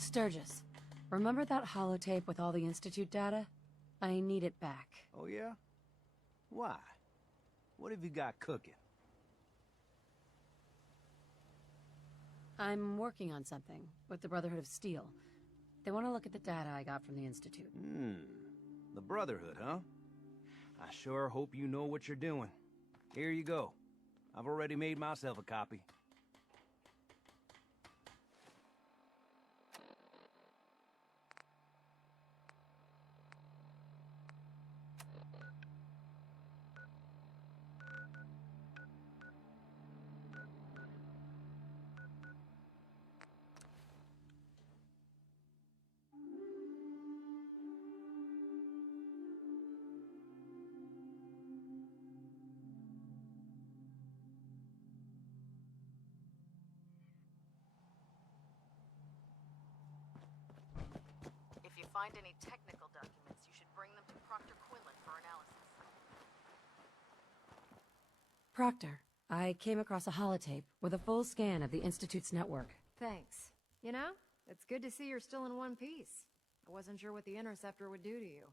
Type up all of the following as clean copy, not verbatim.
Sturgis, remember that holotape with all the Institute data? I need it back. Oh yeah? Why? What have you got cooking? I'm working on something with the Brotherhood of Steel. They want to look at the data I got from the Institute. The Brotherhood, huh? I sure hope you know what you're doing. Here you go. I've already made myself a copy. If you find any technical documents, you should bring them to Proctor Quinlan for analysis. Proctor, I came across a holotape with a full scan of the Institute's network. Thanks. You know, it's good to see you're still in one piece. I wasn't sure what the Interceptor would do to you.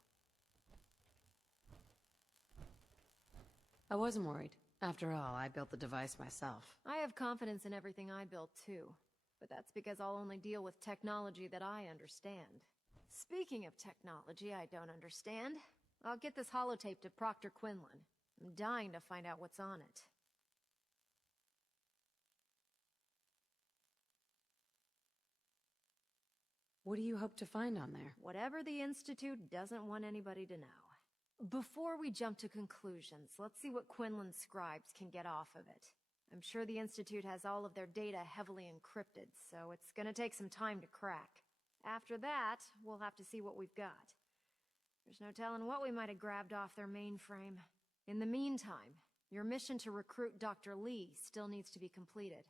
I wasn't worried. After all, I built the device myself. I have confidence in everything I built too. But that's because I'll only deal with technology that I understand. Speaking of technology I don't understand, I'll get this holotape to Proctor Quinlan. I'm dying to find out what's on it. What do you hope to find on there? Whatever the Institute doesn't want anybody to know. Before we jump to conclusions, let's see what Quinlan's scribes can get off of it. I'm sure the Institute has all of their data heavily encrypted, so it's gonna take some time to crack. After that, we'll have to see what we've got. There's no telling what we might have grabbed off their mainframe. In the meantime, your mission to recruit Dr. Lee still needs to be completed.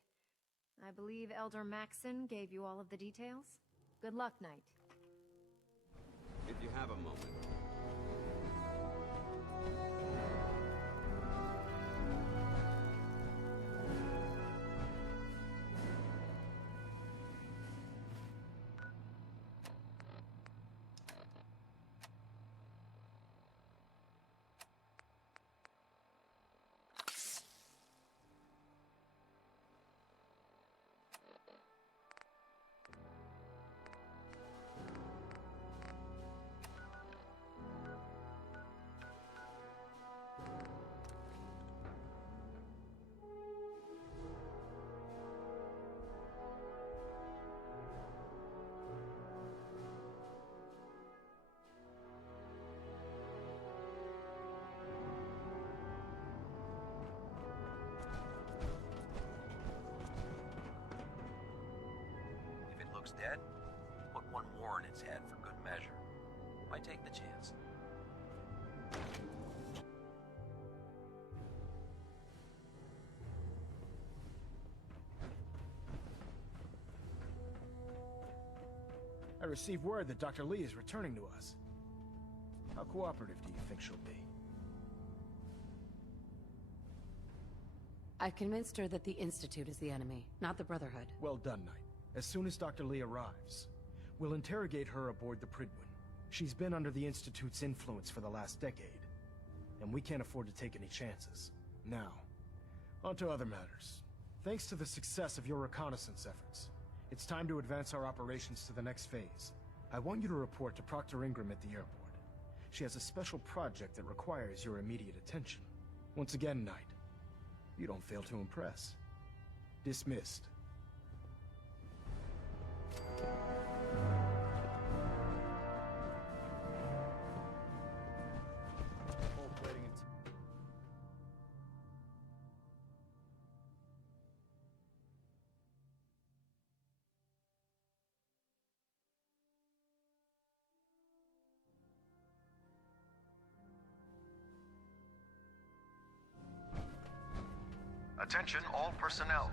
I believe Elder Maxson gave you all of the details? Good luck, Knight. If you have a moment. Dead, put one more in its head for good measure. Why take the chance? I received word that Dr. Lee is returning to us. How cooperative do you think she'll be? I've convinced her that the Institute is the enemy, not the Brotherhood. Well done, Knight. As soon as Dr. Lee arrives, we'll interrogate her aboard the Prydwen. She's been under the Institute's influence for the last decade, and we can't afford to take any chances. Now, on to other matters. Thanks to the success of your reconnaissance efforts, it's time to advance our operations to the next phase. I want you to report to Proctor Ingram at the airport. She has a special project that requires your immediate attention. Once again, Knight, you don't fail to impress. Dismissed. Attention all personnel.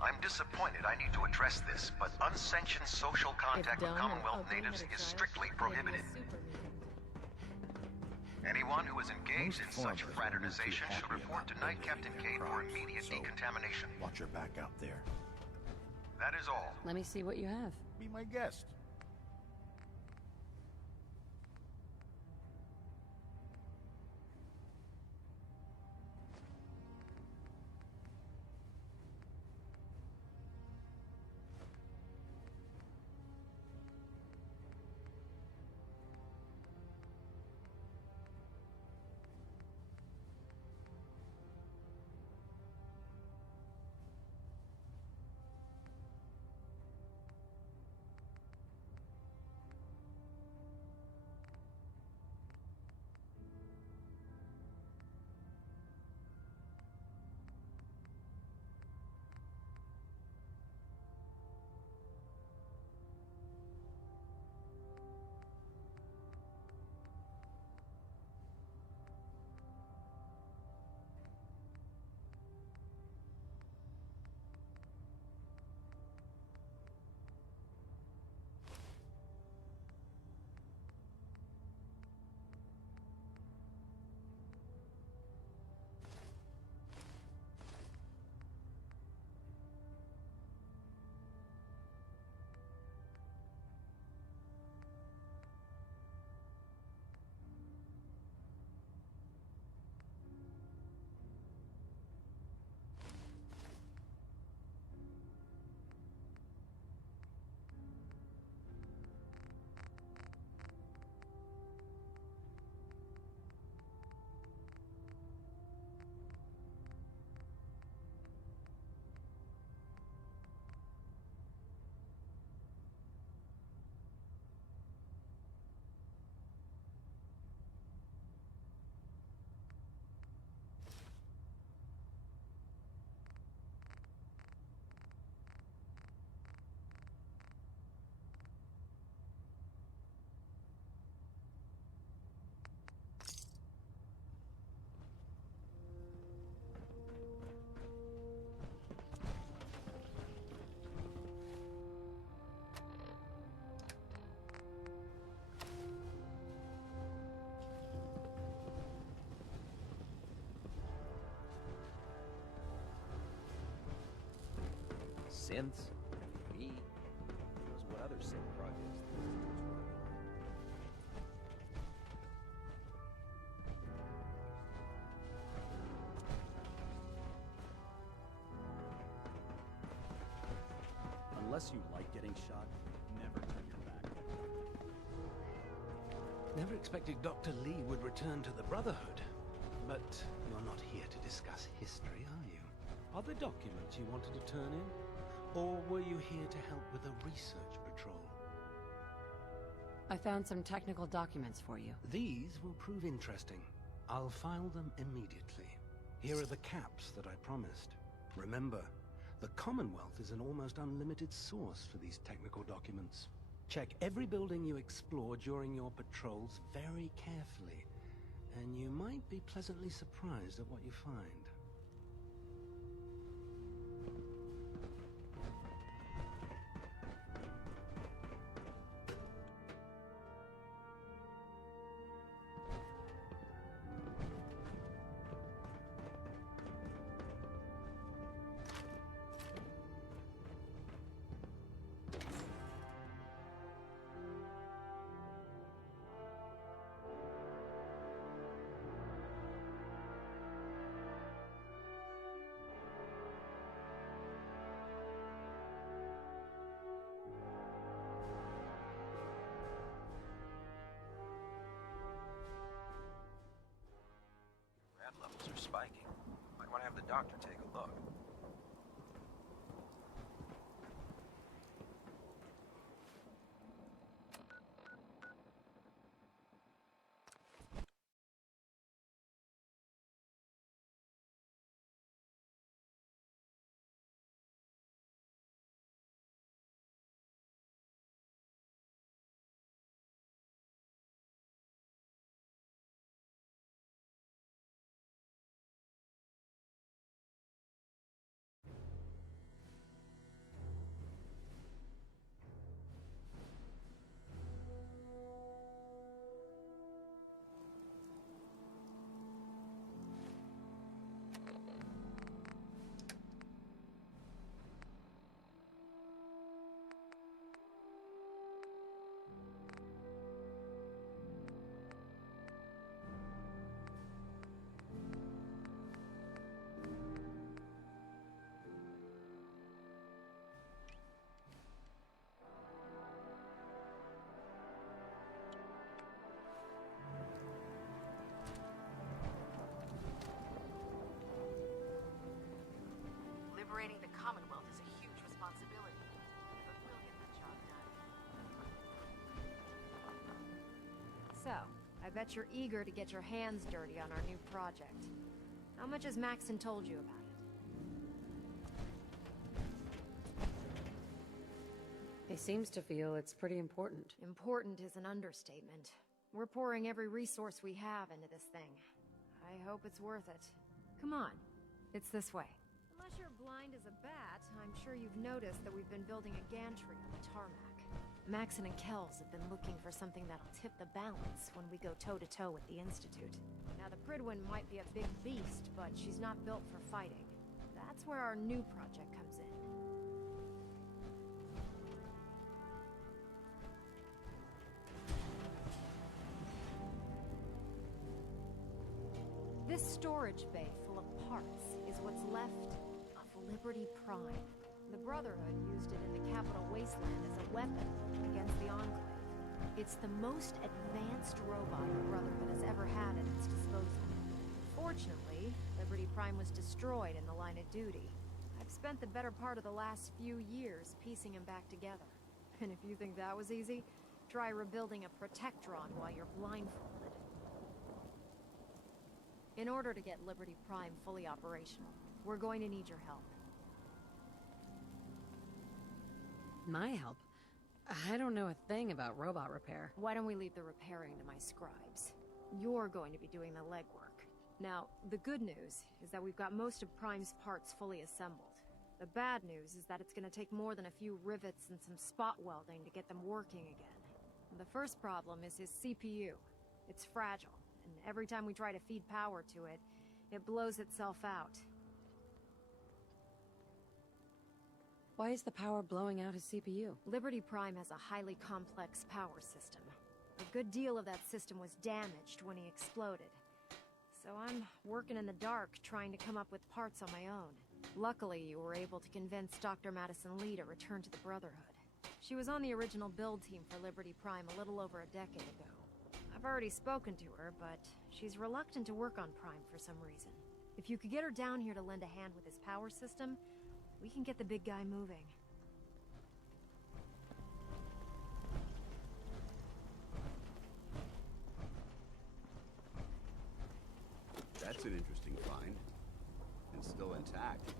I'm disappointed I need to address this, but unsanctioned social contact with Commonwealth natives is strictly prohibited. Anyone who is engaged in such fraternization should report to Knight Captain Cade for immediate decontamination. Watch your back out there. That is all. Let me see what you have. Be my guest. Synths? Me? Who knows what other synth projects the Institute's working on. Unless you like getting shot, never turn your back. Never expected Dr. Lee would return to the Brotherhood. But you're not here to discuss history, are you? Are there documents you wanted to turn in? Or were you here to help with a research patrol? I found some technical documents for you. These will prove interesting. I'll file them immediately. Here are the caps that I promised. Remember, the Commonwealth is an almost unlimited source for these technical documents. Check every building you explore during your patrols very carefully, and you might be pleasantly surprised at what you find. Levels are spiking. Might want to have the doctor take a look. So, I bet you're eager to get your hands dirty on our new project. How much has Maxon told you about it? He seems to feel it's pretty important. Important is an understatement. We're pouring every resource we have into this thing. I hope it's worth it. Come on, it's this way. Unless you're blind as a bat, I'm sure you've noticed that we've been building a gantry on the tarmac. Maxon and Kells have been looking for something that'll tip the balance when we go toe-to-toe with the Institute. Now, the Prydwen might be a big beast, but she's not built for fighting. That's where our new project comes in. This storage bay full of parts is what's left of Liberty Prime. The Brotherhood used it in the Capital Wasteland as a weapon against the Enclave. It's the most advanced robot the Brotherhood has ever had at its disposal. Fortunately, Liberty Prime was destroyed in the line of duty. I've spent the better part of the last few years piecing him back together. And if you think that was easy, try rebuilding a Protectron while you're blindfolded. In order to get Liberty Prime fully operational, we're going to need your help. My help? I don't know a thing about robot repair. Why don't we leave the repairing to my scribes? You're going to be doing the legwork. Now, the good news is that we've got most of Prime's parts fully assembled. The bad news is that it's going to take more than a few rivets and some spot welding to get them working again. The first problem is his CPU. It's fragile, and every time we try to feed power to it, it blows itself out. Why is the power blowing out his CPU? Liberty Prime has a highly complex power system. A good deal of that system was damaged when he exploded. So I'm working in the dark, trying to come up with parts on my own. Luckily, you were able to convince Dr. Madison Lee to return to the Brotherhood. She was on the original build team for Liberty Prime a little over a decade ago. I've already spoken to her, but she's reluctant to work on Prime for some reason. If you could get her down here to lend a hand with his power system, we can get the big guy moving. That's an interesting find. And still intact.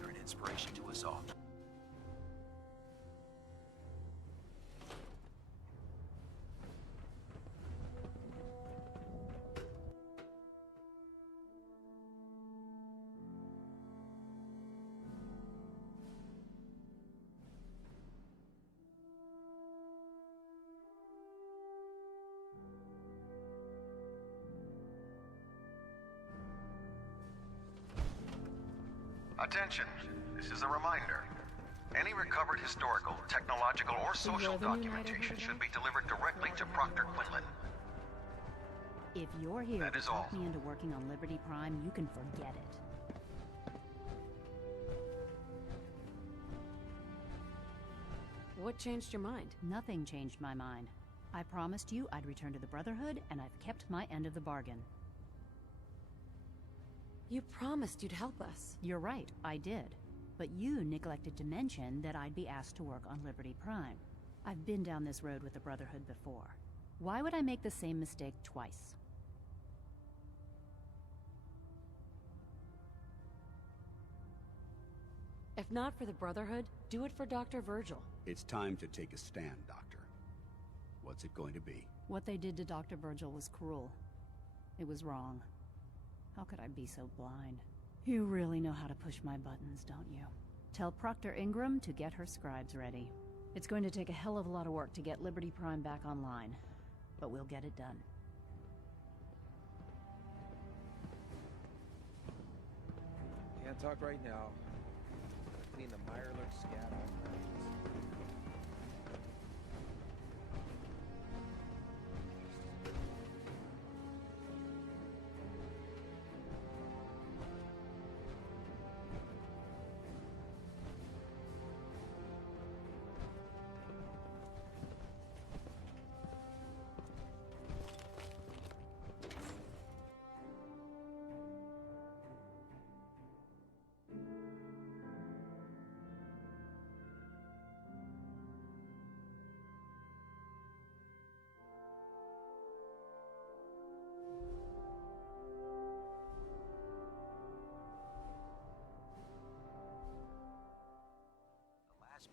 You're an inspiration to us all. Attention, this is a reminder. Any recovered historical, technological, or social documentation should be delivered directly to Proctor Quinlan. If you're here That to is all. talk me into working on Liberty Prime, you can forget it. What changed your mind? Nothing changed my mind. I promised you I'd return to the Brotherhood, and I've kept my end of the bargain. You promised you'd help us. You're right, I did. But you neglected to mention that I'd be asked to work on Liberty Prime. I've been down this road with the Brotherhood before. Why would I make the same mistake twice? If not for the Brotherhood, do it for Dr. Virgil. It's time to take a stand, Doctor. What's it going to be? What they did to Dr. Virgil was cruel. It was wrong. How could I be so blind? You really know how to push my buttons, don't you? Tell Proctor Ingram to get her scribes ready. It's going to take a hell of a lot of work to get Liberty Prime back online, but we'll get it done. Can't talk right now. Clean the Mirelurk scat off.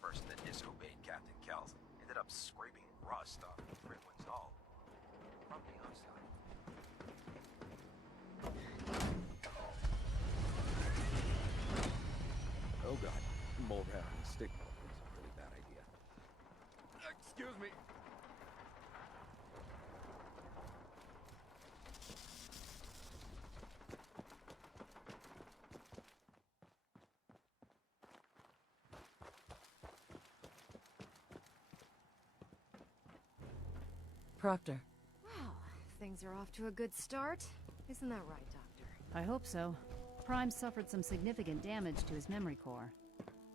Person that disobeyed Captain Kells ended up scraping rust off Prydwen's hull from the outside. Oh god, mole rat on a stick is a really bad idea. Excuse me. Proctor. Well, things are off to a good start. Isn't that right, Doctor? I hope so. Prime suffered some significant damage to his memory core.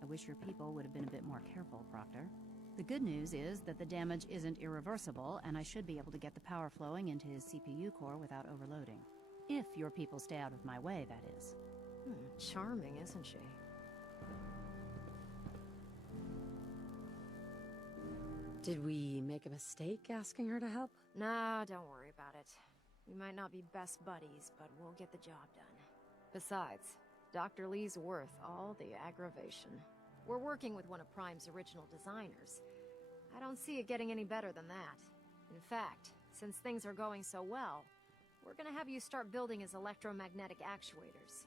I wish your people would have been a bit more careful, Proctor. The good news is that the damage isn't irreversible, and I should be able to get the power flowing into his CPU core without overloading. If your people stay out of my way, that is. Charming, isn't she? Did we make a mistake asking her to help? Nah, don't worry about it. We might not be best buddies, but we'll get the job done. Besides, Dr. Lee's worth all the aggravation. We're working with one of Prime's original designers. I don't see it getting any better than that. In fact, since things are going so well, we're gonna have you start building his electromagnetic actuators.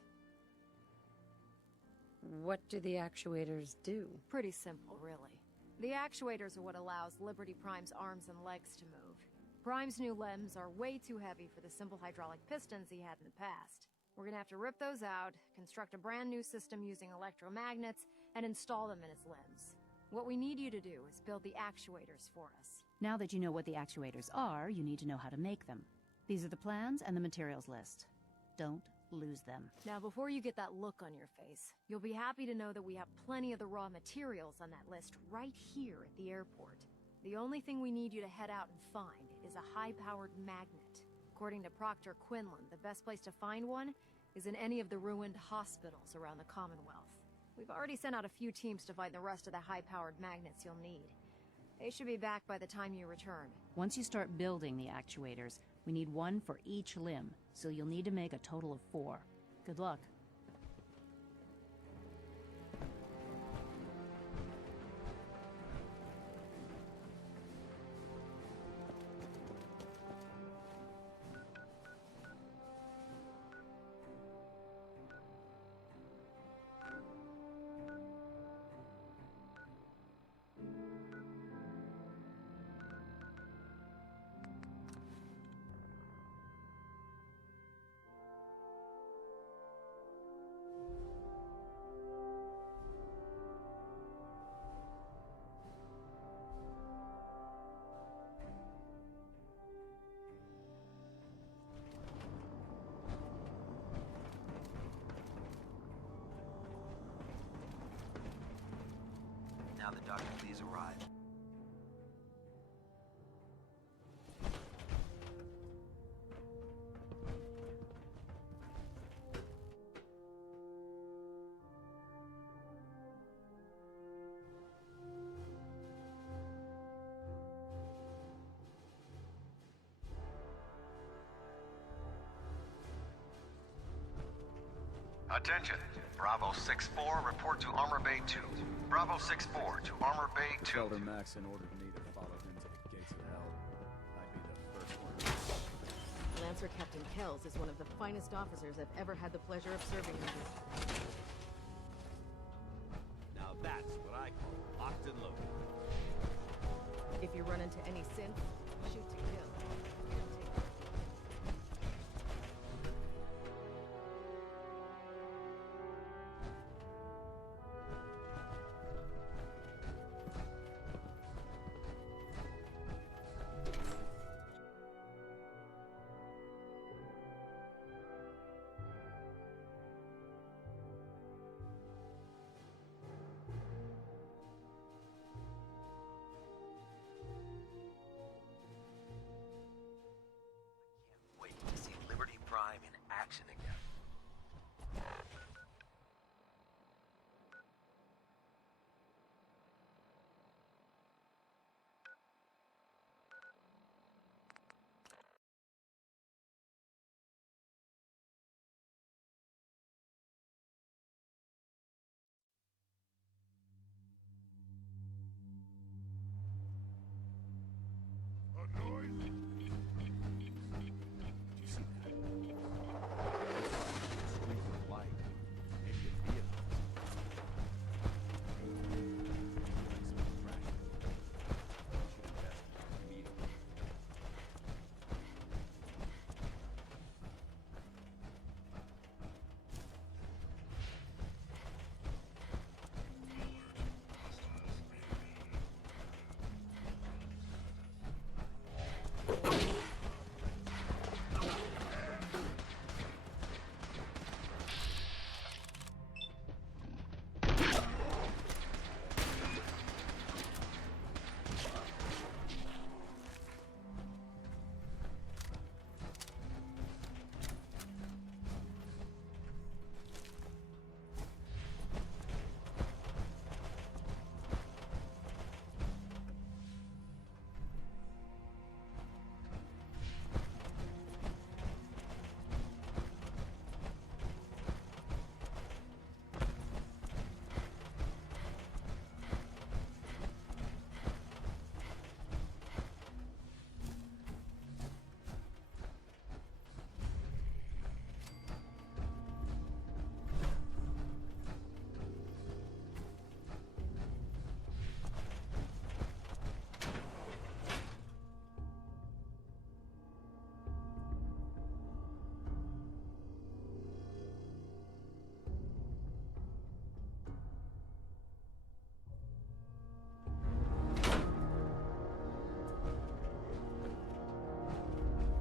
What do the actuators do? Pretty simple, really. The actuators are what allows Liberty Prime's arms and legs to move. Prime's new limbs are way too heavy for the simple hydraulic pistons he had in the past. We're gonna have to rip those out, construct a brand new system using electromagnets, and install them in his limbs. What we need you to do is build the actuators for us. Now that you know what the actuators are, you need to know how to make them. These are the plans and the materials list. Don't lose them. Now, before you get that look on your face, you'll be happy to know that we have plenty of the raw materials on that list right here at the airport. The only thing we need you to head out and find is a high-powered magnet. According to Proctor Quinlan, the best place to find one is in any of the ruined hospitals around the Commonwealth. We've already sent out a few teams to find the rest of the high-powered magnets you'll need. They should be back by the time you return. Once you start building the actuators, we need one for each limb, so you'll need to make a total of 4. Good luck. Now that Dr. Lee's arrived. Attention! Bravo 6-4, report to Armor Bay 2. Bravo 6-4 to Armor Bay 2. Elder Maxon ordered me to follow him to the gates of hell. I'd be the first one to... Lancer Captain Kells is one of the finest officers I've ever had the pleasure of serving under. Now that's what I call locked and loaded. If you run into any synths, shoot to kill. Wait to see Liberty Prime in action again.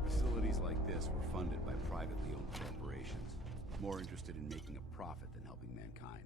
Facilities like this were funded by privately owned corporations, more interested in making a profit than helping mankind.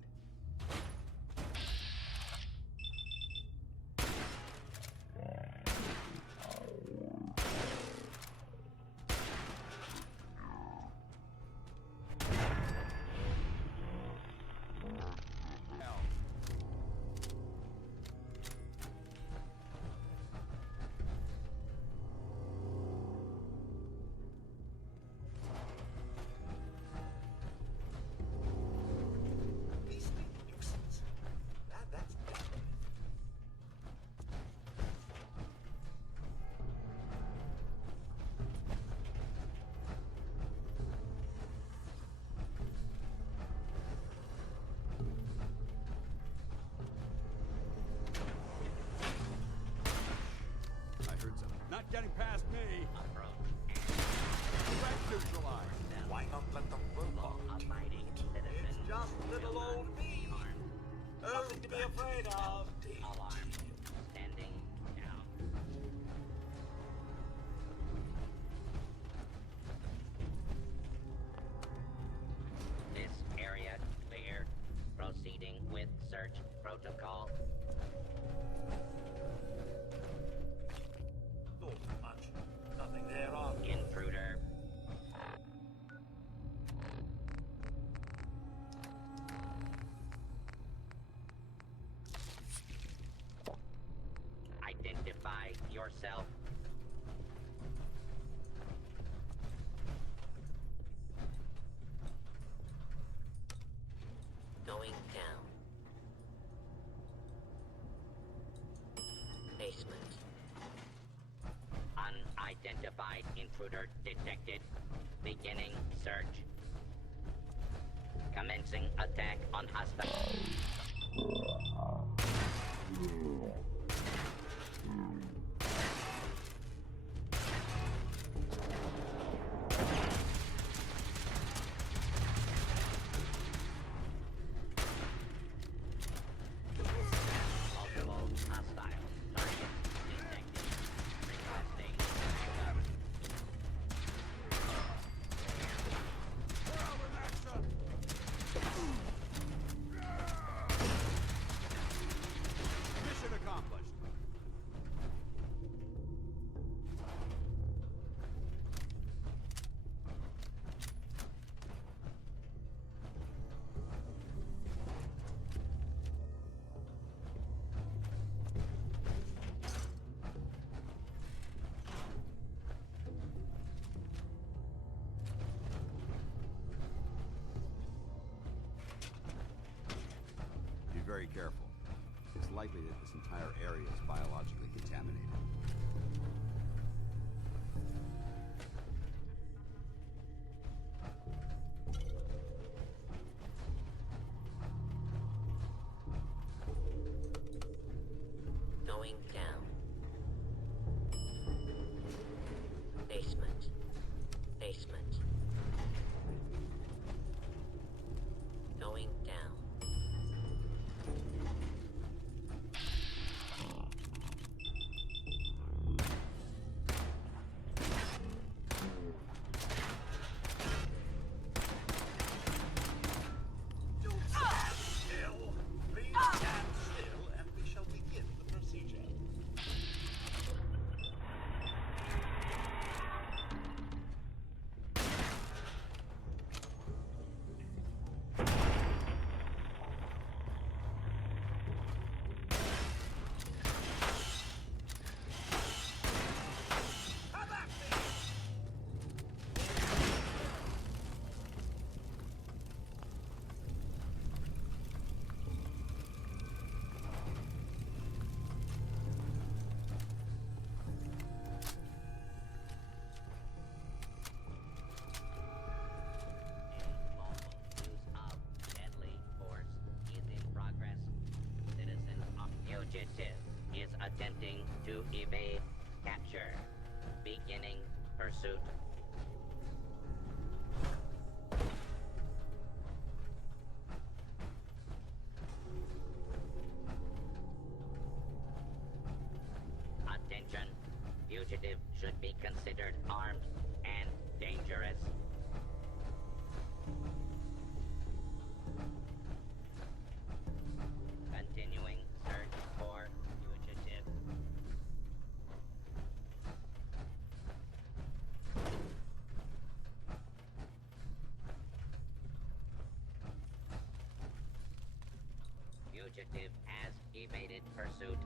Not getting past me. Threat neutralized. Why not let the robot? It's just little old me. Nothing to be afraid of. Alarm. Standing down. This area clear. Proceeding with search protocol. Thought as much. Nothing thereof. Intruder. Identify yourself. Going down. Basement. Unidentified intruder detected. Beginning search. Commencing attack on hostile. very careful. It's likely that this entire area is biologically contaminated. Going down. Basement. Basement. Going down. Stand still. Please stand still, and we shall begin the procedure. Come back, please. Lawful use of deadly force is in progress. Citizen of fugitive is attempting to evade capture. Beginning pursuit. Attention. Fugitive should be considered armed and dangerous. Continuing search for fugitive. Fugitive has evaded pursuit.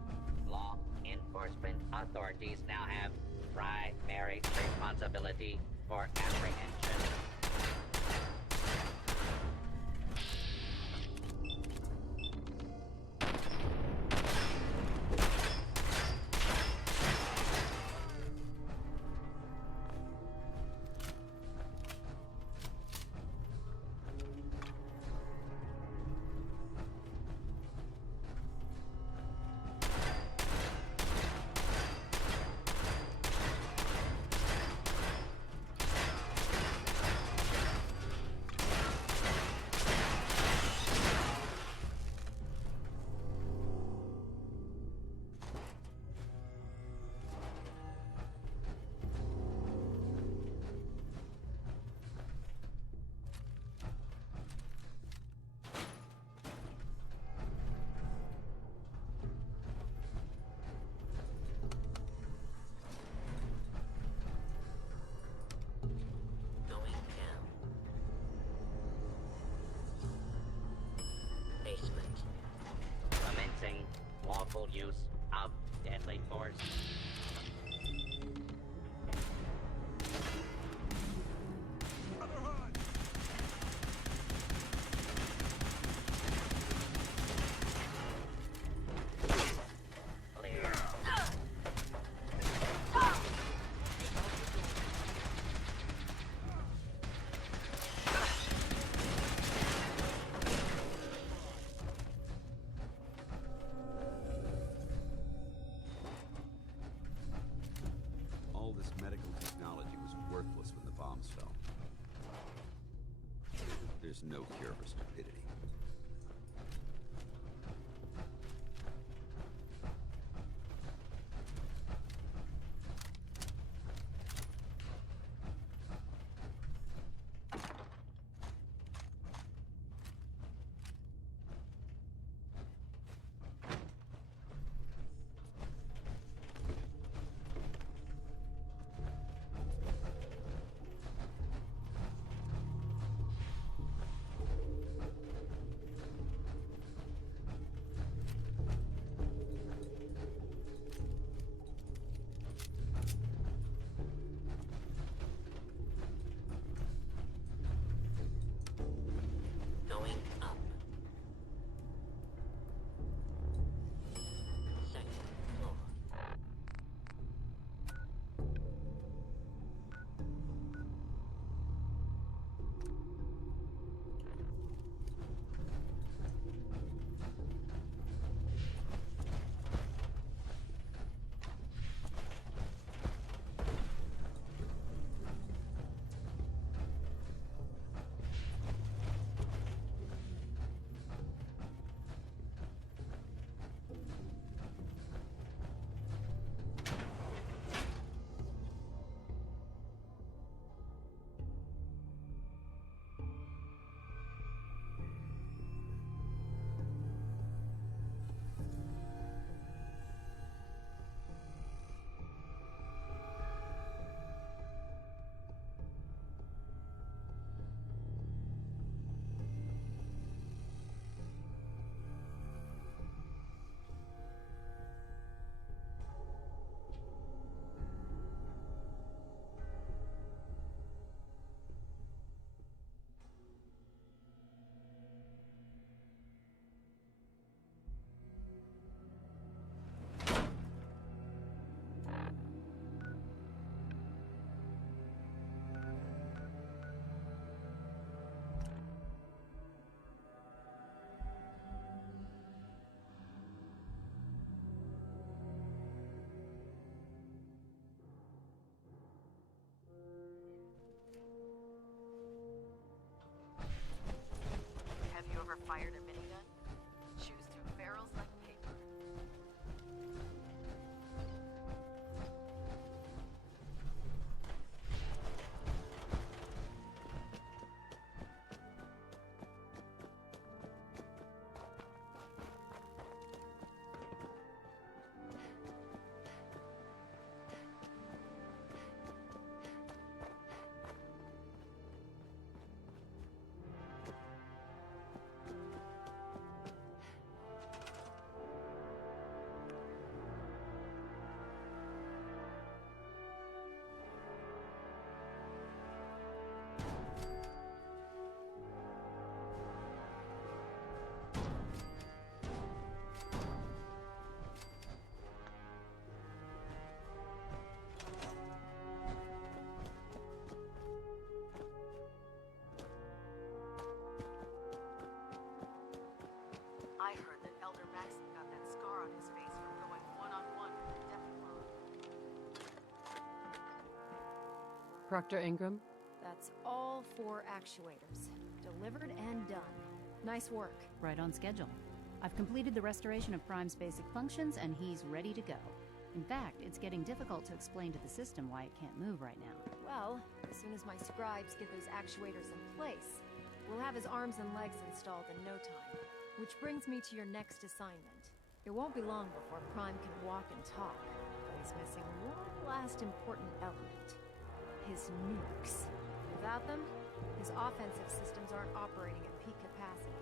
Law enforcement authorities now have primary responsibility for apprehension. Going down. Basement. Commencing lawful use of deadly force. Clear. I heard that Elder Maxon got that scar on his face from going one-on-one with the Deathclaw. Proctor Ingram? That's all 4 actuators. Delivered and done. Nice work. Right on schedule. I've completed the restoration of Prime's basic functions, and he's ready to go. In fact, it's getting difficult to explain to the system why it can't move right now. Well, as soon as my scribes get those actuators in place, we'll have his arms and legs installed in no time. Which brings me to your next assignment. It won't be long before Prime can walk and talk, but he's missing one last important element. His nukes. Without them, his offensive systems aren't operating at peak capacity.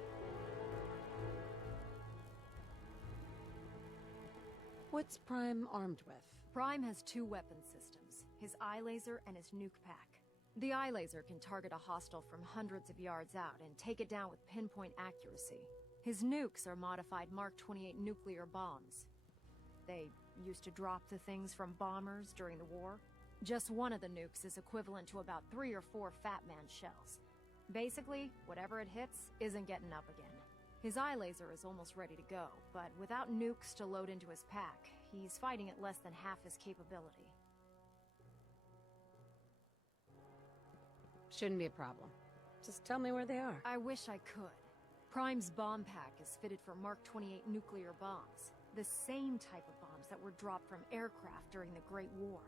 What's Prime armed with? Prime has 2 weapon systems, his eye laser and his nuke pack. The eye laser can target a hostile from hundreds of yards out and take it down with pinpoint accuracy. His nukes are modified Mark 28 nuclear bombs. They used to drop the things from bombers during the war. Just one of the nukes is equivalent to about 3 or 4 Fat Man shells. Basically, whatever it hits isn't getting up again. His eye laser is almost ready to go, but without nukes to load into his pack, he's fighting at less than half his capability. Shouldn't be a problem. Just tell me where they are. I wish I could. Prime's bomb pack is fitted for Mark 28 nuclear bombs, the same type of bombs that were dropped from aircraft during the Great War.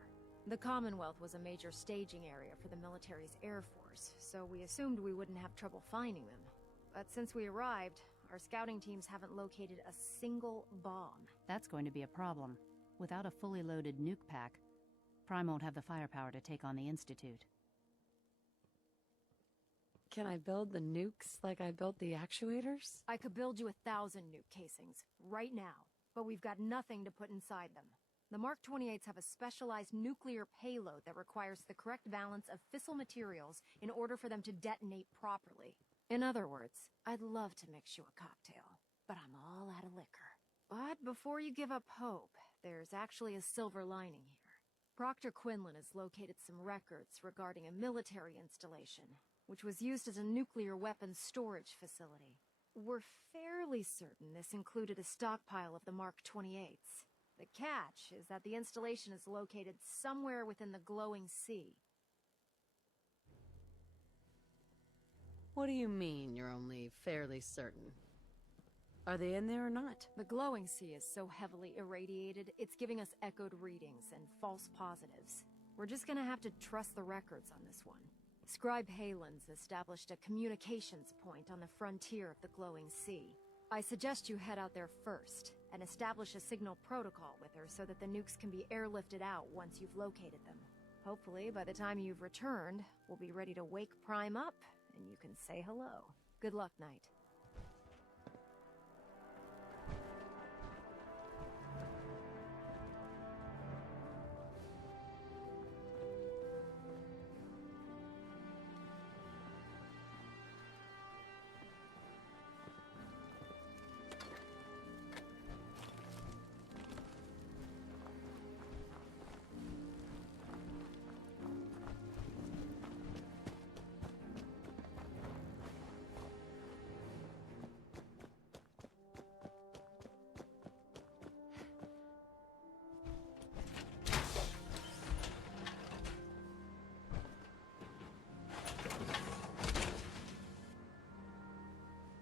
The Commonwealth was a major staging area for the military's Air Force, so we assumed we wouldn't have trouble finding them. But since we arrived, our scouting teams haven't located a single bomb. That's going to be a problem. Without a fully loaded nuke pack, Prime won't have the firepower to take on the Institute. Can I build the nukes like I built the actuators? I could build you 1,000 nuke casings, right now, but we've got nothing to put inside them. The Mark 28s have a specialized nuclear payload that requires the correct balance of fissile materials in order for them to detonate properly. In other words, I'd love to mix you a cocktail, but I'm all out of liquor. But before you give up hope, there's actually a silver lining here. Proctor Quinlan has located some records regarding a military installation, which was used as a nuclear weapons storage facility. We're fairly certain this included a stockpile of the Mark 28s. The catch is that the installation is located somewhere within the glowing sea. What do you mean you're only fairly certain? Are they in there or not? The glowing sea is so heavily irradiated, it's giving us echoed readings and false positives. We're just gonna have to trust the records on this one. Scribe Halen's established a communications point on the frontier of the glowing sea. I suggest you head out there first, and establish a signal protocol with her so that the nukes can be airlifted out once you've located them. Hopefully, by the time you've returned, we'll be ready to wake Prime up, and you can say hello. Good luck, Knight.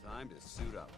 Time to suit up.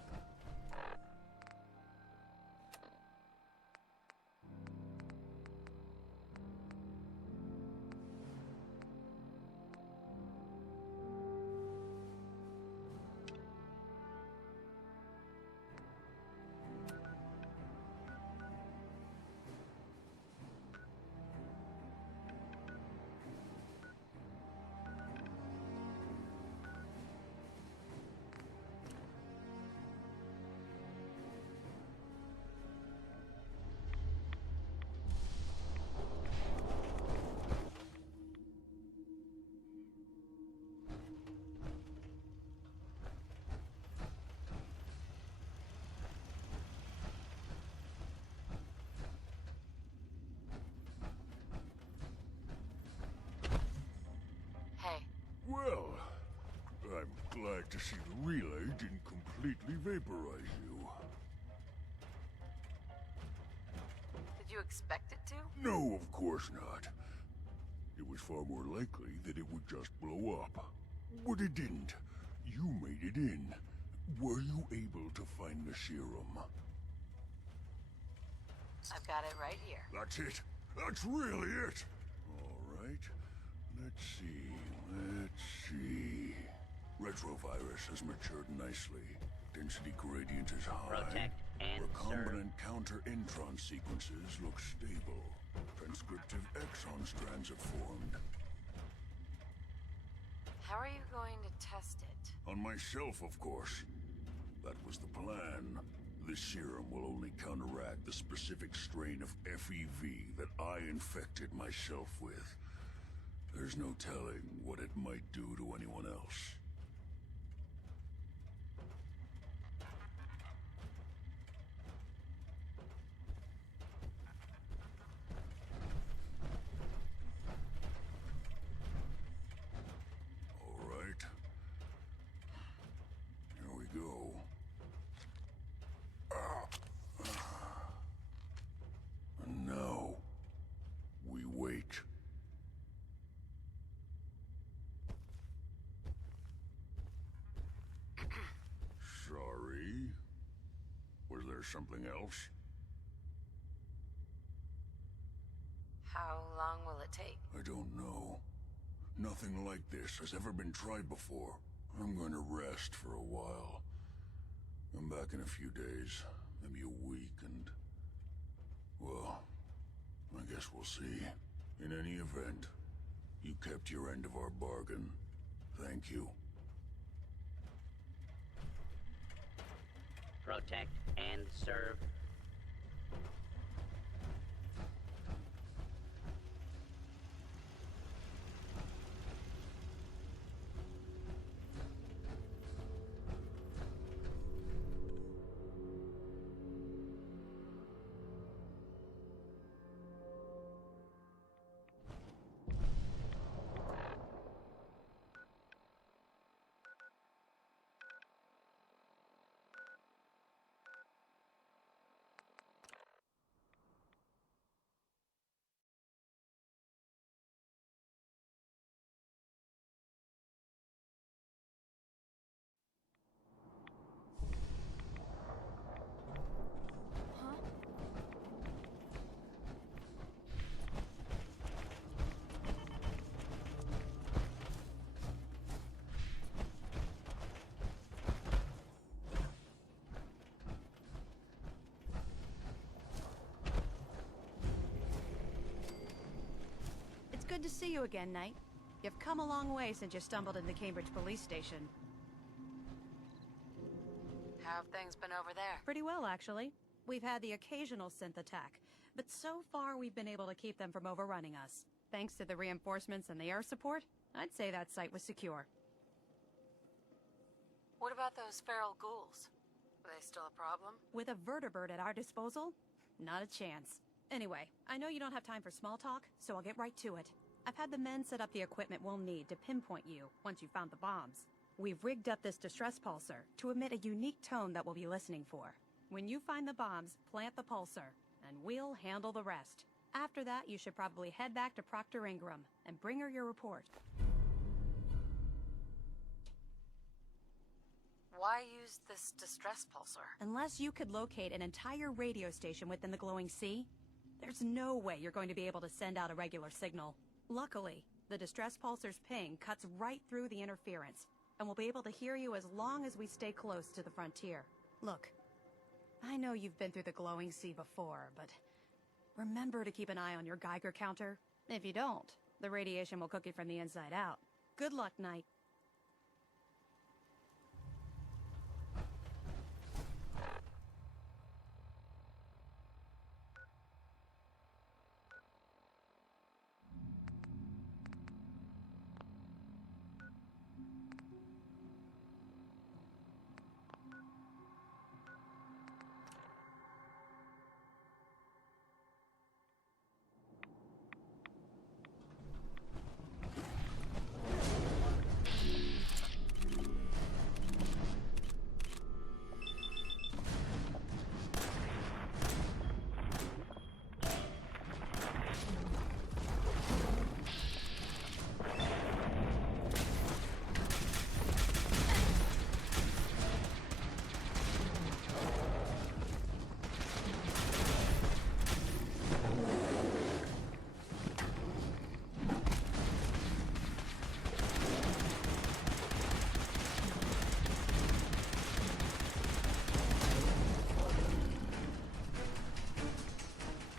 Well, I'm glad to see the relay didn't completely vaporize you. you expect it to? No, of course not. It was far more likely that it would just blow up. But it didn't. You made it in. Were you able to find the serum? I've got it right here. That's it. That's really it. All right. Let's see. Retrovirus has matured nicely. Density gradient is high. Protect and Recombinant counter-intron sequences look stable. Transcriptive exon strands have formed. How are you going to test it? On myself, of course. That was the plan. This serum will only counteract the specific strain of FEV that I infected myself with. There's no telling what it might do to anyone else. All right. Here we go. And now, we wait. Sorry. Was there something else? How long will it take? I don't know. Nothing like this has ever been tried before. I'm going to rest for a while. I'm back in a few days, maybe a week, and... well, I guess we'll see. In any event, you kept your end of our bargain. Thank you. Protect and serve. Good to see you again, Knight. You've come a long way since you stumbled in the Cambridge police station. How have things been over there? Pretty well, actually. We've had the occasional synth attack, but so far we've been able to keep them from overrunning us. Thanks to the reinforcements and the air support, I'd say that site was secure. What about those feral ghouls? Are they still a problem? With a vertibird at our disposal? Not a chance. Anyway, I know you don't have time for small talk, so I'll get right to it. I've had the men set up the equipment we'll need to pinpoint you once you've found the bombs. We've rigged up this distress pulsar to emit a unique tone that we'll be listening for. When you find the bombs, plant the pulsar, and we'll handle the rest. After that, you should probably head back to Proctor Ingram and bring her your report. Why use this distress pulsar? Unless you could locate an entire radio station within the glowing sea, there's no way you're going to be able to send out a regular signal. Luckily, the distress pulsar's ping cuts right through the interference, and we'll be able to hear you as long as we stay close to the frontier. Look, I know you've been through the glowing sea before, but remember to keep an eye on your Geiger counter. If you don't, the radiation will cook you from the inside out. Good luck, Knight.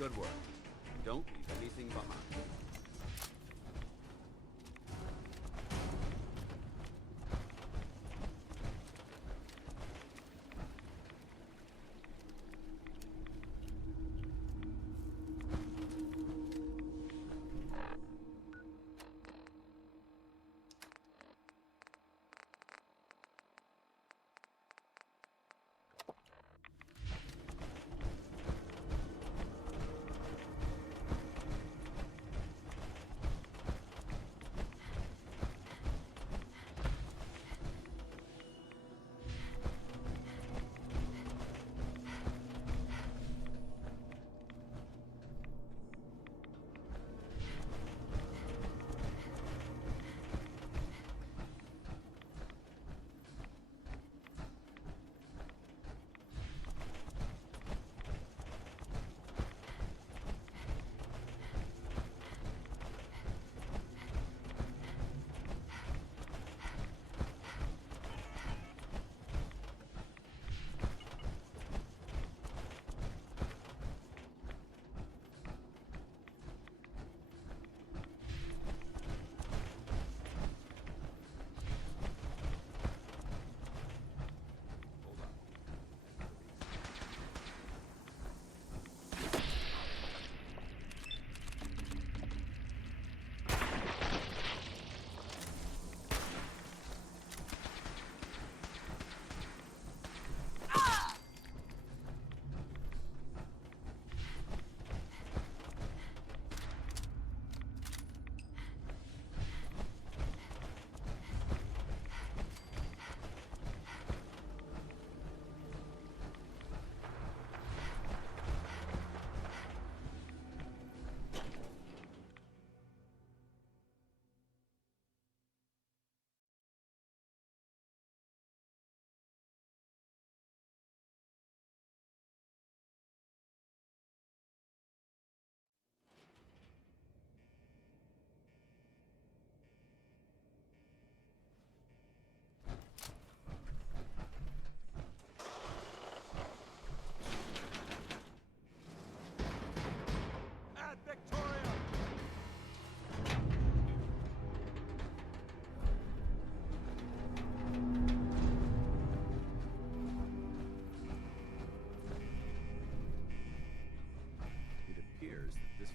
Good work. Don't leave anything behind.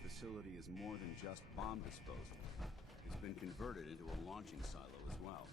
Facility is more than just bomb disposal. It's been converted into a launching silo as well.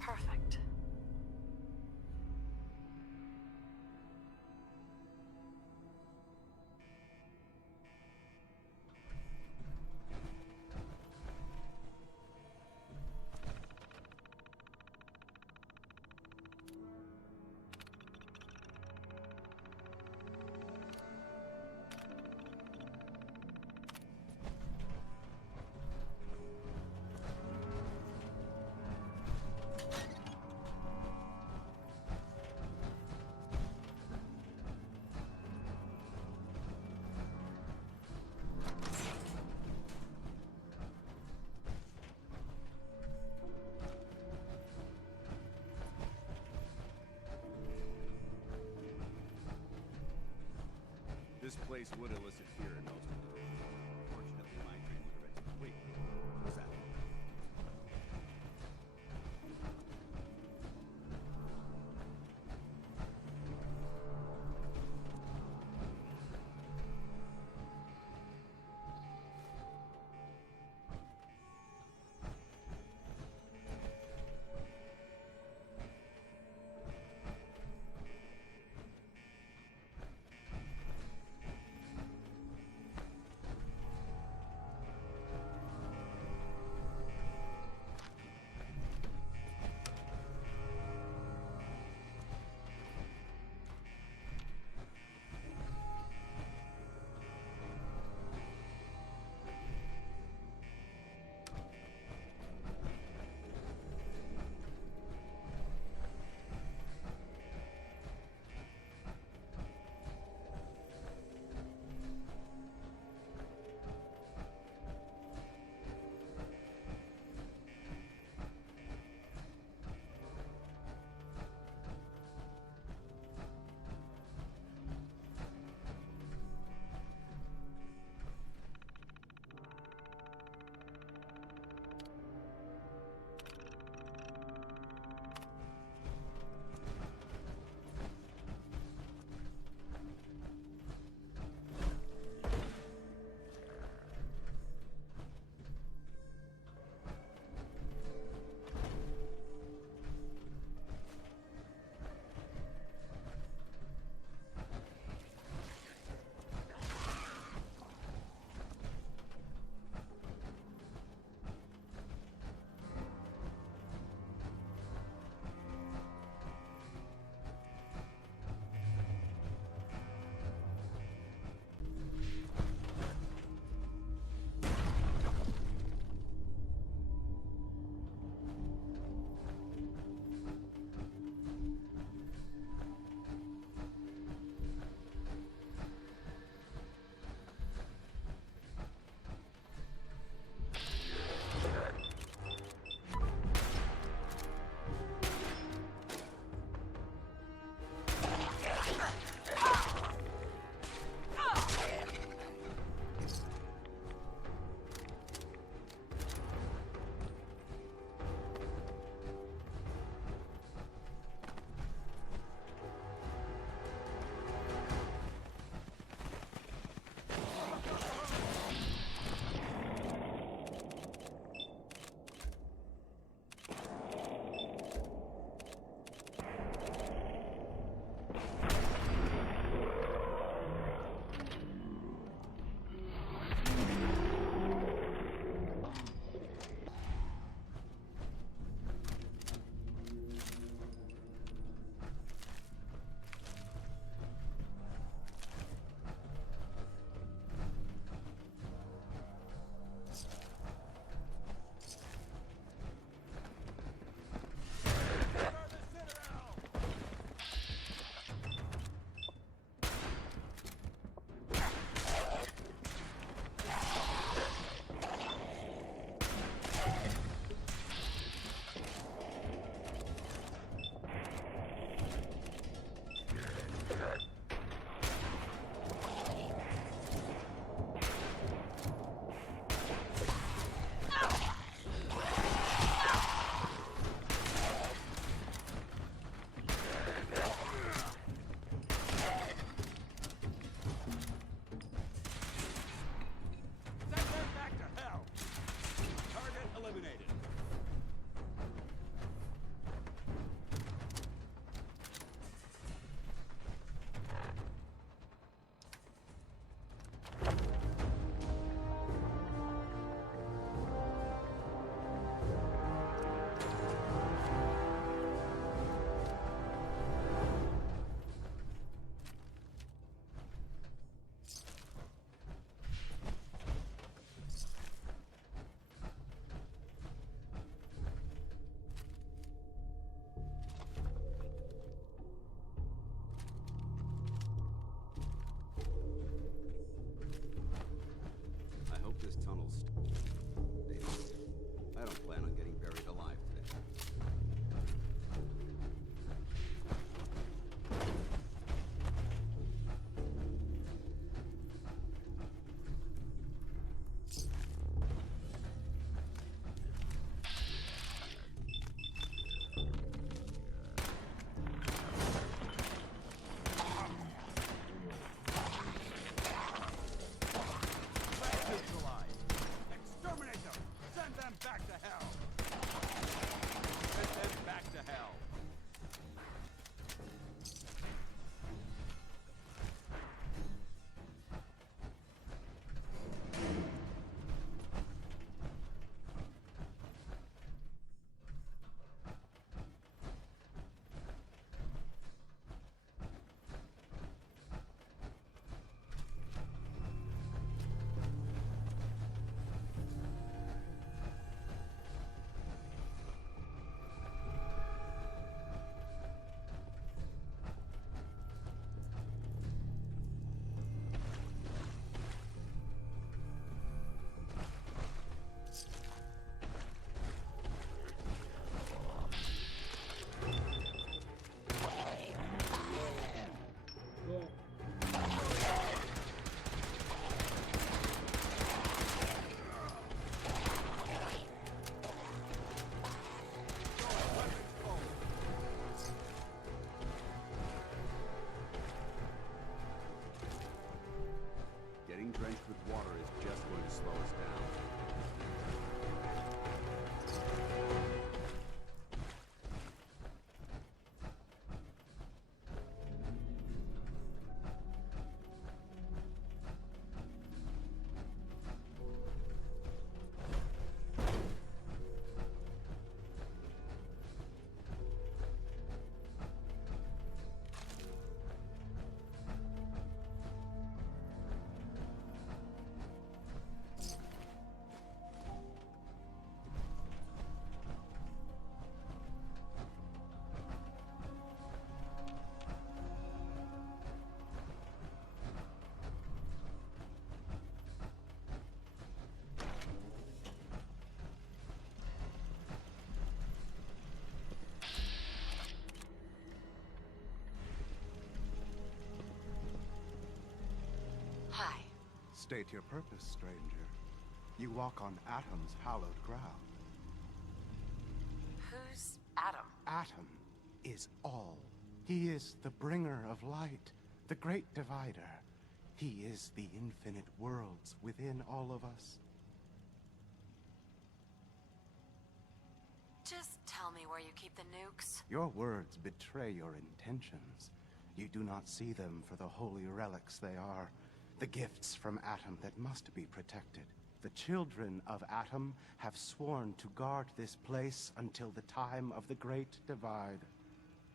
Perfect. This place would elicit fear in most of them. Fortunately, my dream would have been complete. What's that? State your purpose, stranger. You walk on Atom's hallowed ground. Who's Atom? Atom is all. He is the bringer of light, the great divider. He is the infinite worlds within all of us. Just tell me where you keep the nukes. Your words betray your intentions. You do not see them for the holy relics they are, the gifts from Atom that must be protected. The children of Atom have sworn to guard this place until the time of the Great Divide.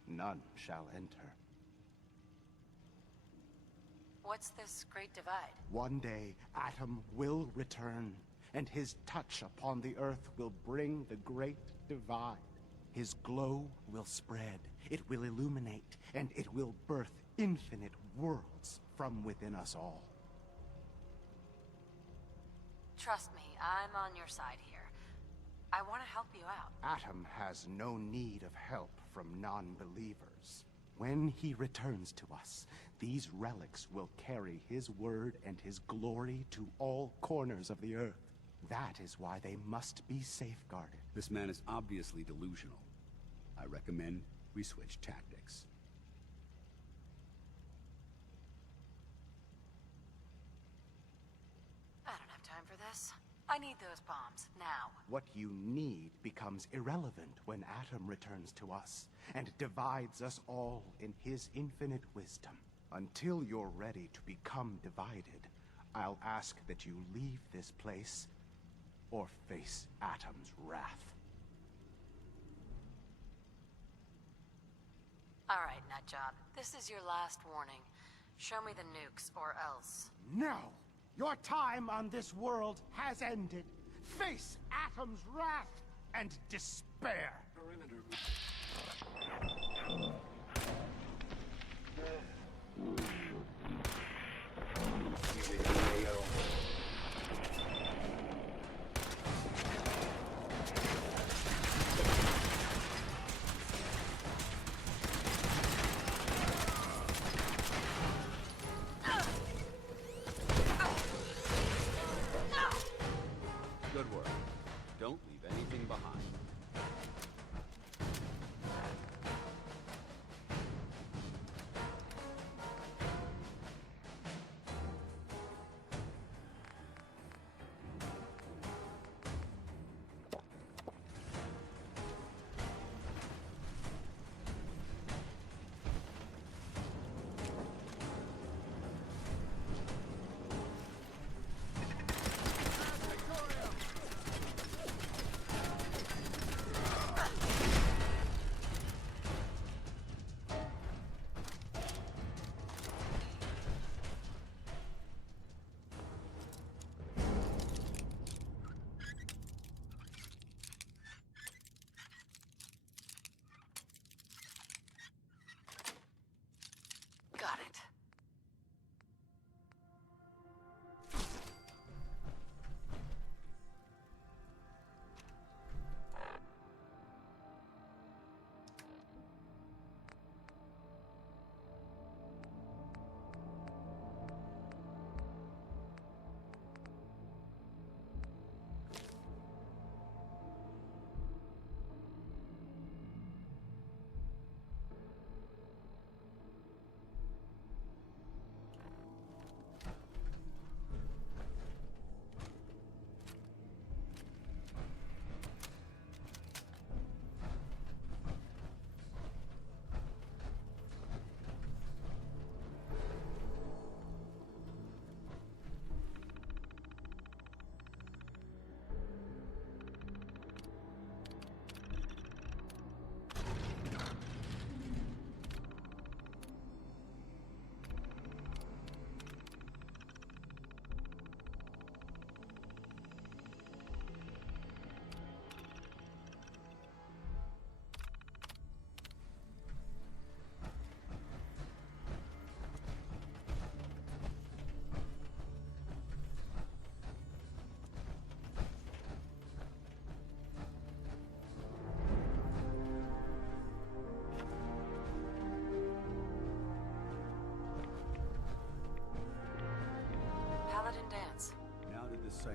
None shall enter. What's this Great Divide? One day, Atom will return, and his touch upon the Earth will bring the Great Divide. His glow will spread, it will illuminate, and it will birth infinite worlds from within us all. Trust me, I'm on your side here. I want to help you out. Atom has no need of help from non-believers. When he returns to us, these relics will carry his word and his glory to all corners of the Earth. That is why they must be safeguarded. This man is obviously delusional. I recommend we switch tactics. I don't have time for this. I need those bombs, now. What you need becomes irrelevant when Atom returns to us, and divides us all in his infinite wisdom. Until you're ready to become divided, I'll ask that you leave this place, or face Atom's wrath. All right, Nutjob. This is your last warning. Show me the nukes, or else. No! Your time on this world has ended. Face Atom's wrath and despair. Perimeter. Good work. Don't leave anything behind.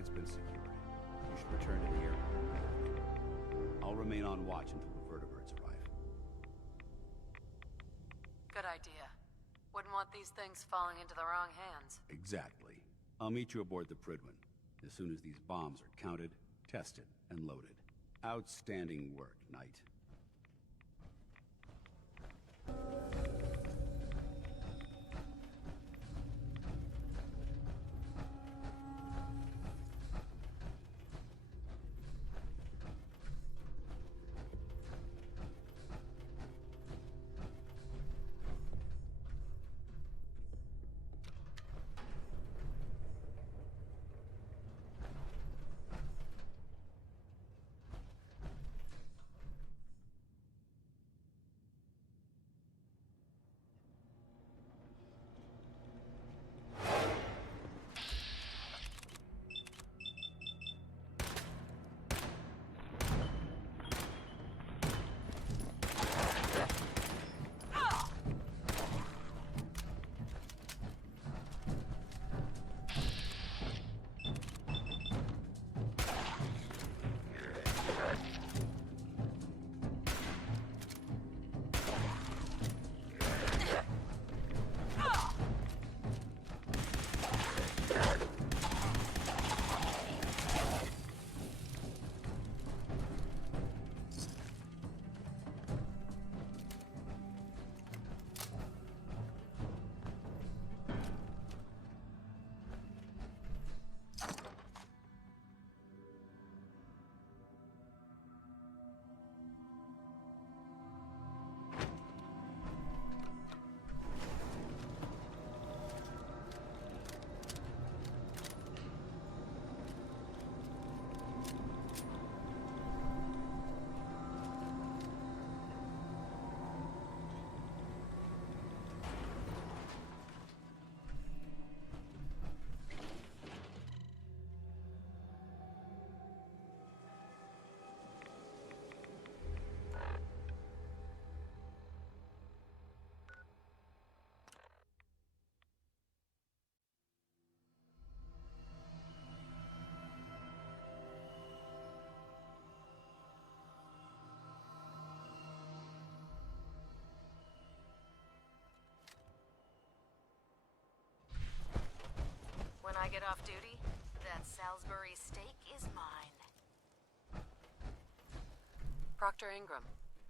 planet's been secured. You should return to the airport. I'll remain on watch until the vertebrates arrive. Good idea. Wouldn't want these things falling into the wrong hands. Exactly. I'll meet you aboard the Pridwin as soon as these bombs are counted, tested, and loaded. Outstanding work, Knight. When I get off duty, that Salisbury steak is mine. Proctor Ingram.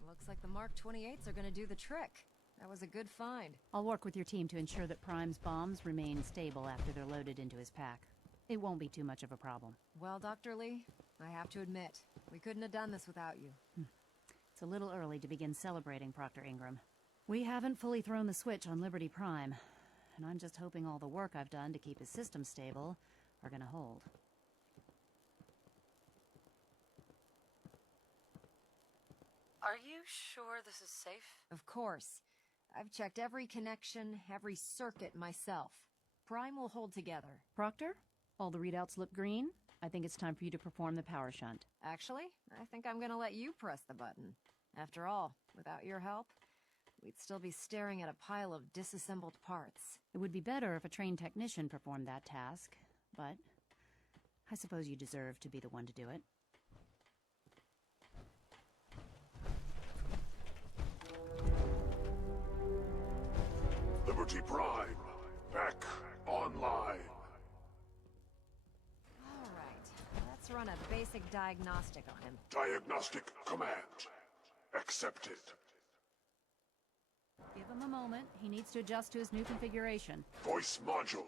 Looks like the Mark 28s are gonna do the trick. That was a good find. I'll work with your team to ensure that Prime's bombs remain stable after they're loaded into his pack. It won't be too much of a problem. Well, Dr. Lee, I have to admit, we couldn't have done this without you. It's a little early to begin celebrating, Proctor Ingram. We haven't fully thrown the switch on Liberty Prime, and I'm just hoping all the work I've done to keep his system stable are gonna hold. Are you sure this is safe? Of course. I've checked every connection, every circuit myself. Prime will hold together. Proctor, all the readouts look green. I think it's time for you to perform the power shunt. Actually, I think I'm gonna let you press the button. After all, without your help, we'd still be staring at a pile of disassembled parts. It would be better if a trained technician performed that task, but I suppose you deserve to be the one to do it. Liberty Prime, back online. All right, let's run a basic diagnostic on him. Diagnostic command accepted. Give him a moment. He needs to adjust to his new configuration. Voice module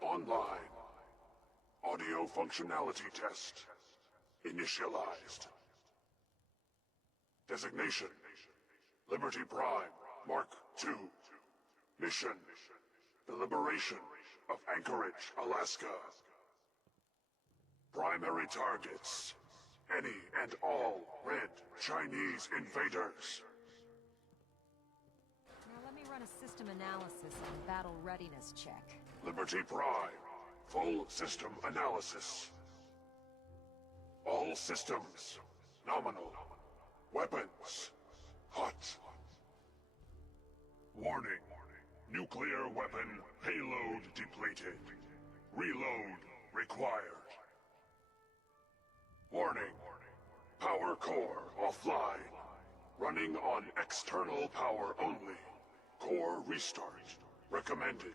online. Audio functionality test initialized. Designation: Liberty Prime Mark II. Mission: the liberation of Anchorage, Alaska. Primary targets: any and all red Chinese invaders. Now let me run a system analysis and battle readiness check. Liberty Prime, full system analysis. All systems nominal. Weapons hot. Warning. Nuclear weapon payload depleted. Reload required. core offline. Running on external power only. Core restart. Recommended.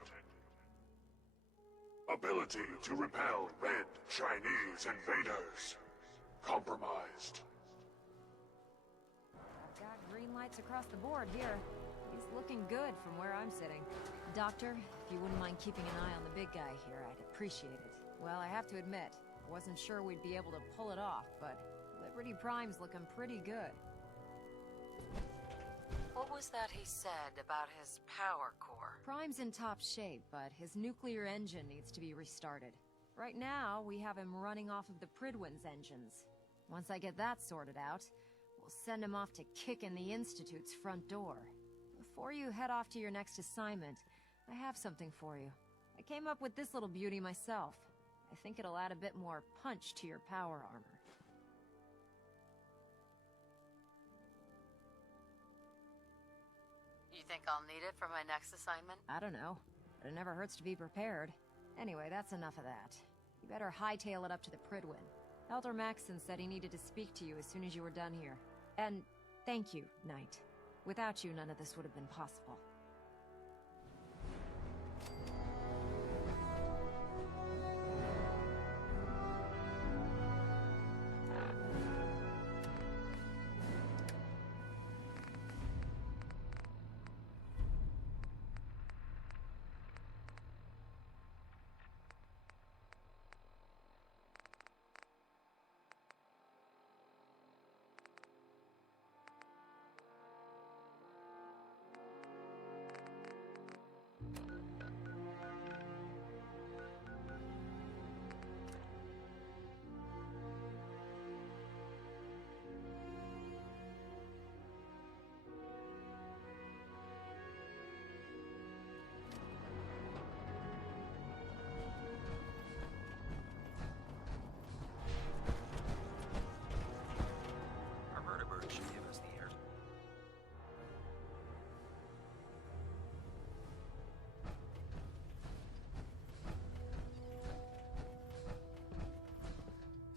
Ability to repel red Chinese invaders. Compromised. I've got green lights across the board here. He's looking good from where I'm sitting. Doctor, if you wouldn't mind keeping an eye on the big guy here, I'd appreciate it. Well, I have to admit, I wasn't sure we'd be able to pull it off, but Liberty Prime's looking pretty good. What was that he said about his power core? Prime's in top shape, but his nuclear engine needs to be restarted. Right now, we have him running off of the Prydwen's engines. Once I get that sorted out, we'll send him off to kick in the Institute's front door. Before you head off to your next assignment, I have something for you. I came up with this little beauty myself. I think it'll add a bit more punch to your power armor. You think I'll need it for my next assignment? I don't know, but it never hurts to be prepared. Anyway, that's enough of that. You better hightail it up to the Prydwen. Elder Maxson said he needed to speak to you as soon as you were done here. And thank you, Knight. Without you, none of this would have been possible.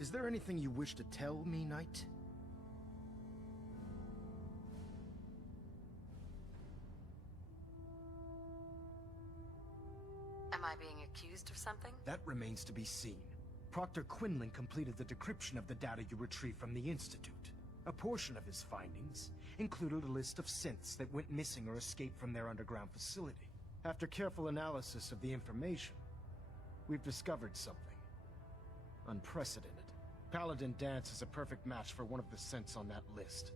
Is there anything you wish to tell me, Knight? Am I being accused of something? That remains to be seen. Proctor Quinlan completed the decryption of the data you retrieved from the Institute. A portion of his findings included a list of synths that went missing or escaped from their underground facility. After careful analysis of the information, we've discovered something unprecedented. Paladin Danse is a perfect match for one of the synths on that list.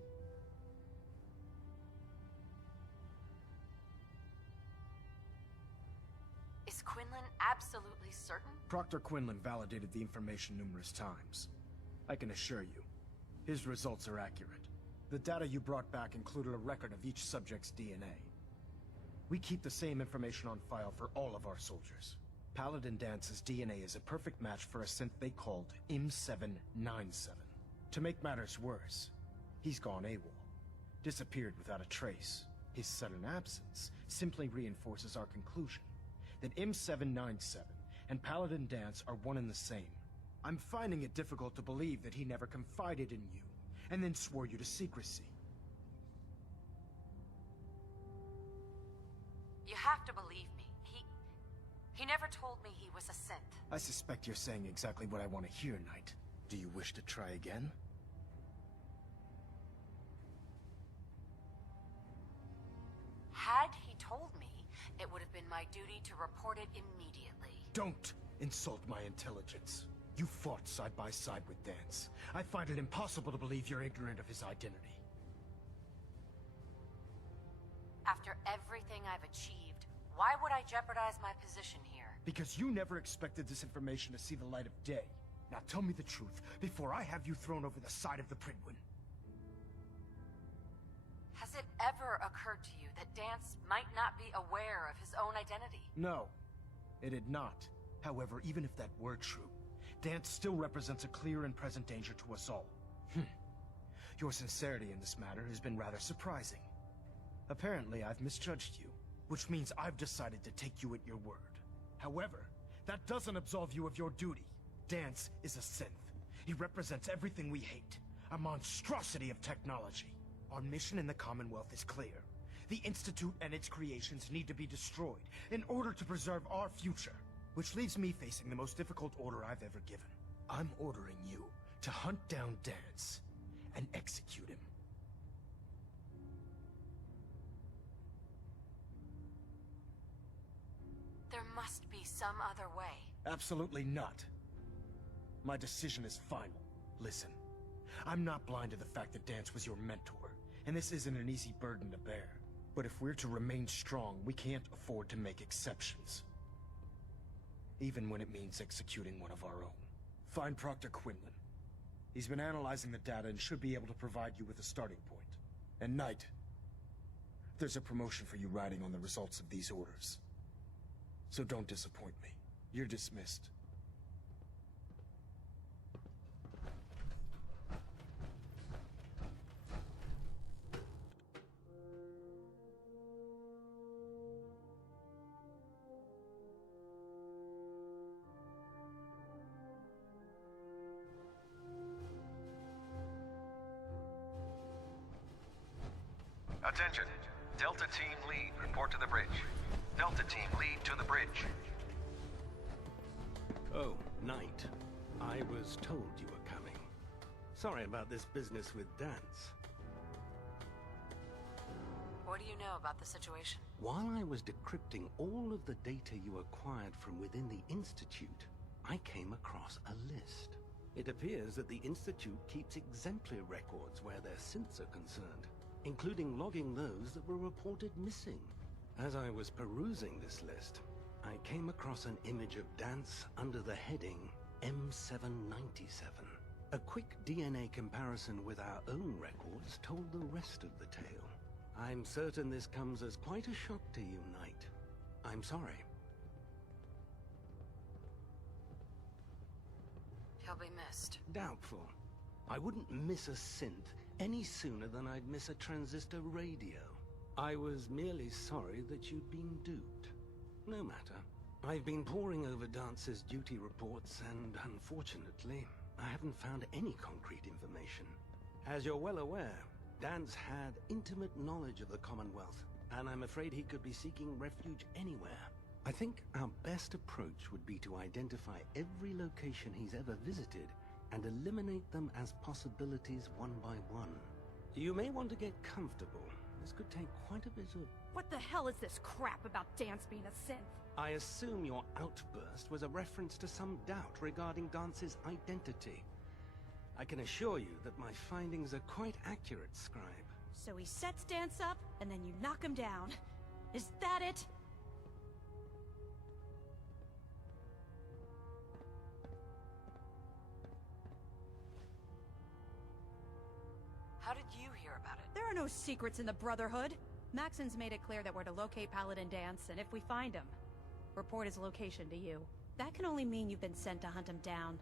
Is Quinlan absolutely certain? Proctor Quinlan validated the information numerous times. I can assure you, his results are accurate. The data you brought back included a record of each subject's DNA. We keep the same information on file for all of our soldiers. Paladin Dance's DNA is a perfect match for a synth they called M797. To make matters worse, he's gone AWOL. Disappeared without a trace. His sudden absence simply reinforces our conclusion that M797 and Paladin Danse are one and the same. I'm finding it difficult to believe that he never confided in you, and then swore you to secrecy. You have to believe me. He never told me he was a synth. I suspect you're saying exactly what I want to hear, Knight. Do you wish to try again? Had he told me, it would have been my duty to report it immediately. Don't insult my intelligence. You fought side by side with Danse. I find it impossible to believe you're ignorant of his identity. After everything I've achieved, why would I jeopardize my position here? Because you never expected this information to see the light of day. Now tell me the truth, before I have you thrown over the side of the Prydwen. Has it ever occurred to you that Danse might not be aware of his own identity? No, it did not. However, even if that were true, Danse still represents a clear and present danger to us all. Your sincerity in this matter has been rather surprising. Apparently, I've misjudged you, which means I've decided to take you at your word. However, that doesn't absolve you of your duty. Danse is a synth. He represents everything we hate. A monstrosity of technology. Our mission in the Commonwealth is clear. The Institute and its creations need to be destroyed in order to preserve our future. Which leaves me facing the most difficult order I've ever given. I'm ordering you to hunt down Dance and execute him. There must be some other way. Absolutely not. My decision is final. Listen, I'm not blind to the fact that Dance was your mentor, and this isn't an easy burden to bear. But if we're to remain strong, we can't afford to make exceptions. Even when it means executing one of our own. Find Proctor Quinlan. He's been analyzing the data and should be able to provide you with a starting point. And Knight, there's a promotion for you riding on the results of these orders. So don't disappoint me. You're dismissed. Attention. Delta Team Lead, report to the bridge. Delta Team Lead to the bridge. Oh, Knight. I was told you were coming. Sorry about this business with Dance. What do you know about the situation? While I was decrypting all of the data you acquired from within the Institute, I came across a list. It appears that the Institute keeps exemplary records where their synths are concerned, including logging those that were reported missing. As I was perusing this list, I came across an image of Dance under the heading M797. A quick DNA comparison with our own records told the rest of the tale. I'm certain this comes as quite a shock to you, Knight. I'm sorry. He'll be missed. Doubtful. I wouldn't miss a synth any sooner than I'd miss a transistor radio. I was merely sorry that you'd been duped. No matter. I've been poring over Dance's duty reports, and unfortunately, I haven't found any concrete information. As you're well aware, Dance had intimate knowledge of the Commonwealth, and I'm afraid he could be seeking refuge anywhere. I think our best approach would be to identify every location he's ever visited and eliminate them as possibilities one by one. You may want to get comfortable. This could take quite a bit of... What the hell is this crap about Dance being a synth? I assume your outburst was a reference to some doubt regarding Dance's identity. I can assure you that my findings are quite accurate, Scribe. So he sets Dance up, and then you knock him down. Is that it? How did you hear about it? There are no secrets in the Brotherhood. Maxon's made it clear that we're to locate Paladin Dance, and if we find him, report his location to you. That can only mean you've been sent to hunt him down.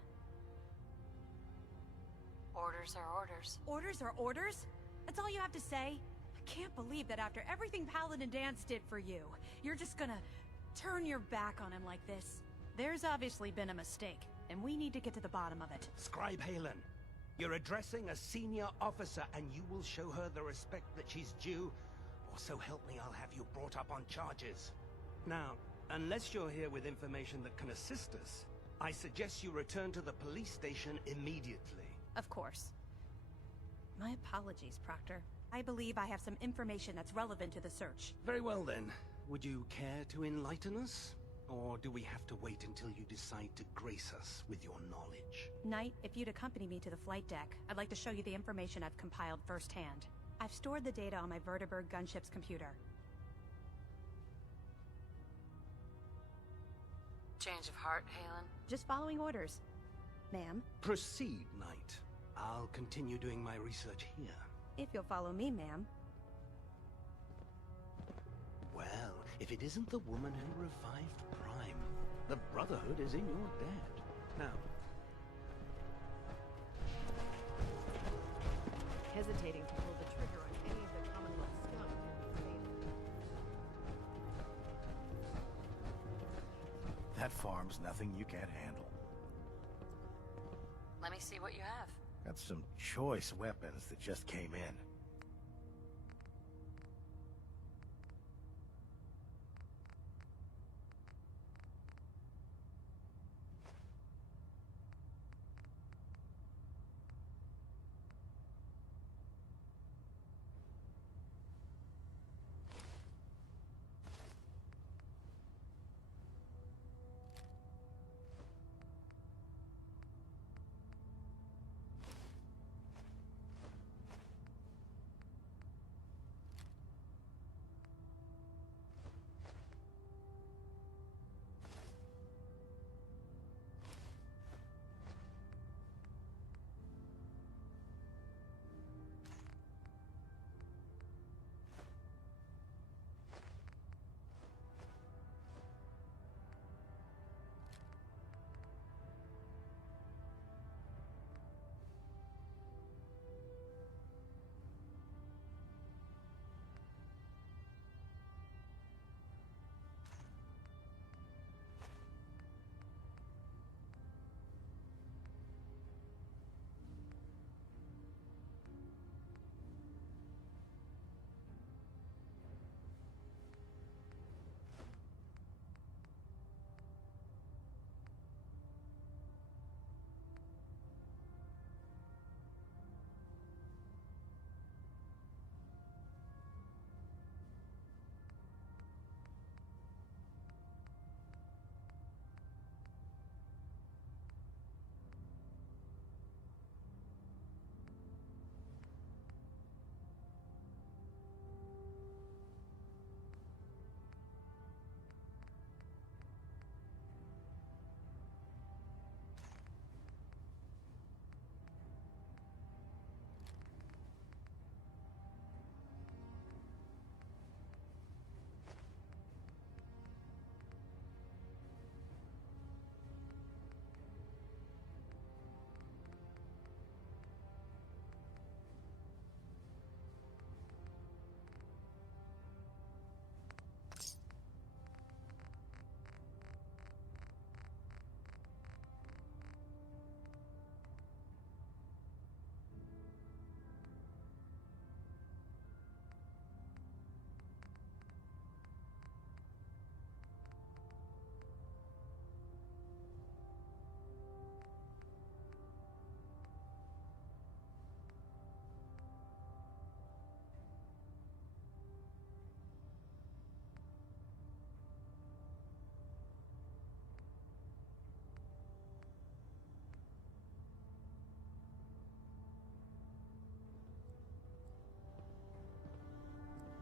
Orders are orders. Orders are orders? That's all you have to say? I can't believe that after everything Paladin Dance did for you, you're just gonna turn your back on him like this. There's obviously been a mistake, and we need to get to the bottom of it. Scribe Halen, you're addressing a senior officer, and you will show her the respect that she's due, or so help me, I'll have you brought up on charges. Now, unless you're here with information that can assist us, I suggest you return to the police station immediately. Of course. My apologies, Proctor. I believe I have some information that's relevant to the search. Very well then. Would you care to enlighten us? Or do we have to wait until you decide to grace us with your knowledge? Knight, if you'd accompany me to the flight deck, I'd like to show you the information I've compiled firsthand. I've stored the data on my Vertibird gunship's computer. Change of heart, Halen? Just following orders. Ma'am? Proceed, Knight. I'll continue doing my research here. If you'll follow me, ma'am. Well, if it isn't the woman who revived Prime, the Brotherhood is in your debt. Now... Hesitating to pull the trigger on any of the Commonwealth scum. That farm's nothing you can't handle. Let me see what you have. Got some choice weapons that just came in.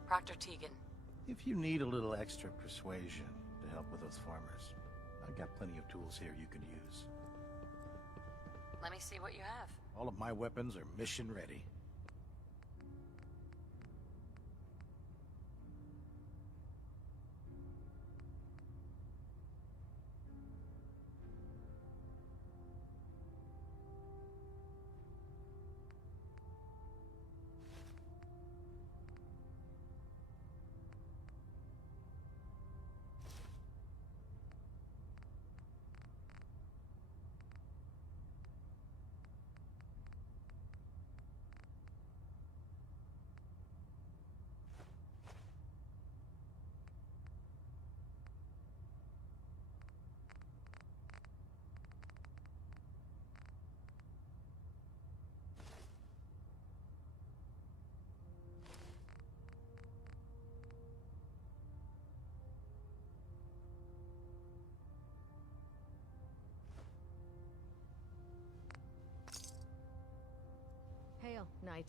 Proctor Tegan. If you need a little extra persuasion to help with those farmers, I've got plenty of tools here you can use. Let me see what you have. All of my weapons are mission ready. Hail, Knight.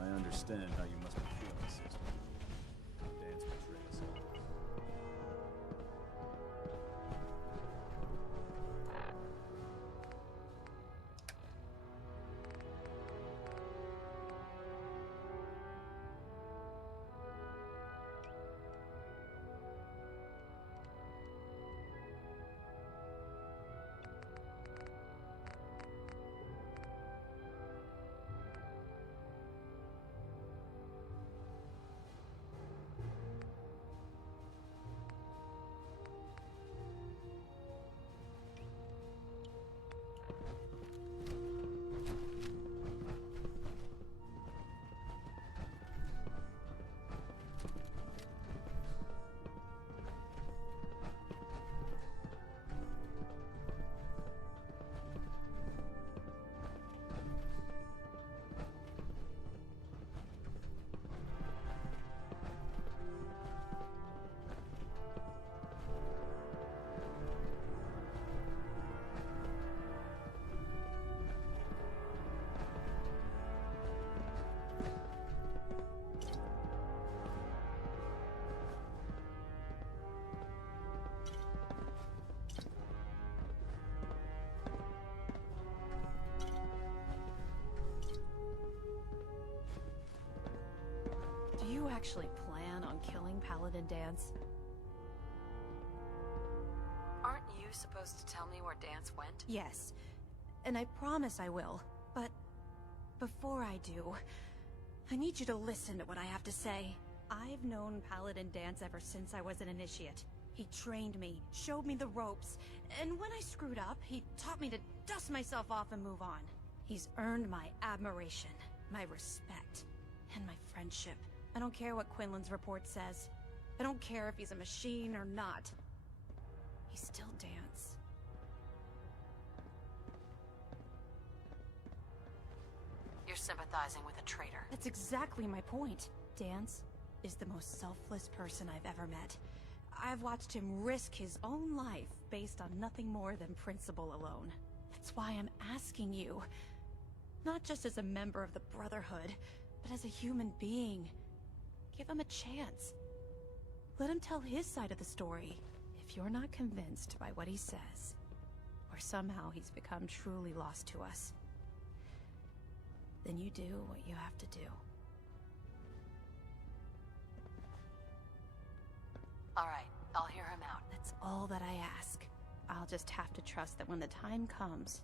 I understand how you must be feeling, sister. Dan's betrayed us all. you actually plan on killing Paladin Dance? Aren't you supposed to tell me where Dance went? Yes, and I promise I will. But before I do, I need you to listen to what I have to say. I've known Paladin Dance ever since I was an initiate. He trained me, showed me the ropes, and when I screwed up, he taught me to dust myself off and move on. He's earned my admiration, my respect, and my friendship. I don't care what Quinlan's report says. I don't care if he's a machine or not. He's still Dance. You're sympathizing with a traitor. That's exactly my point. Dance is the most selfless person I've ever met. I've watched him risk his own life based on nothing more than principle alone. That's why I'm asking you. Not just as a member of the Brotherhood, but as a human being. Give him a chance. Let him tell his side of the story. If you're not convinced by what he says, or somehow he's become truly lost to us, then you do what you have to do. All right, I'll hear him out. That's all that I ask. I'll just have to trust that when the time comes,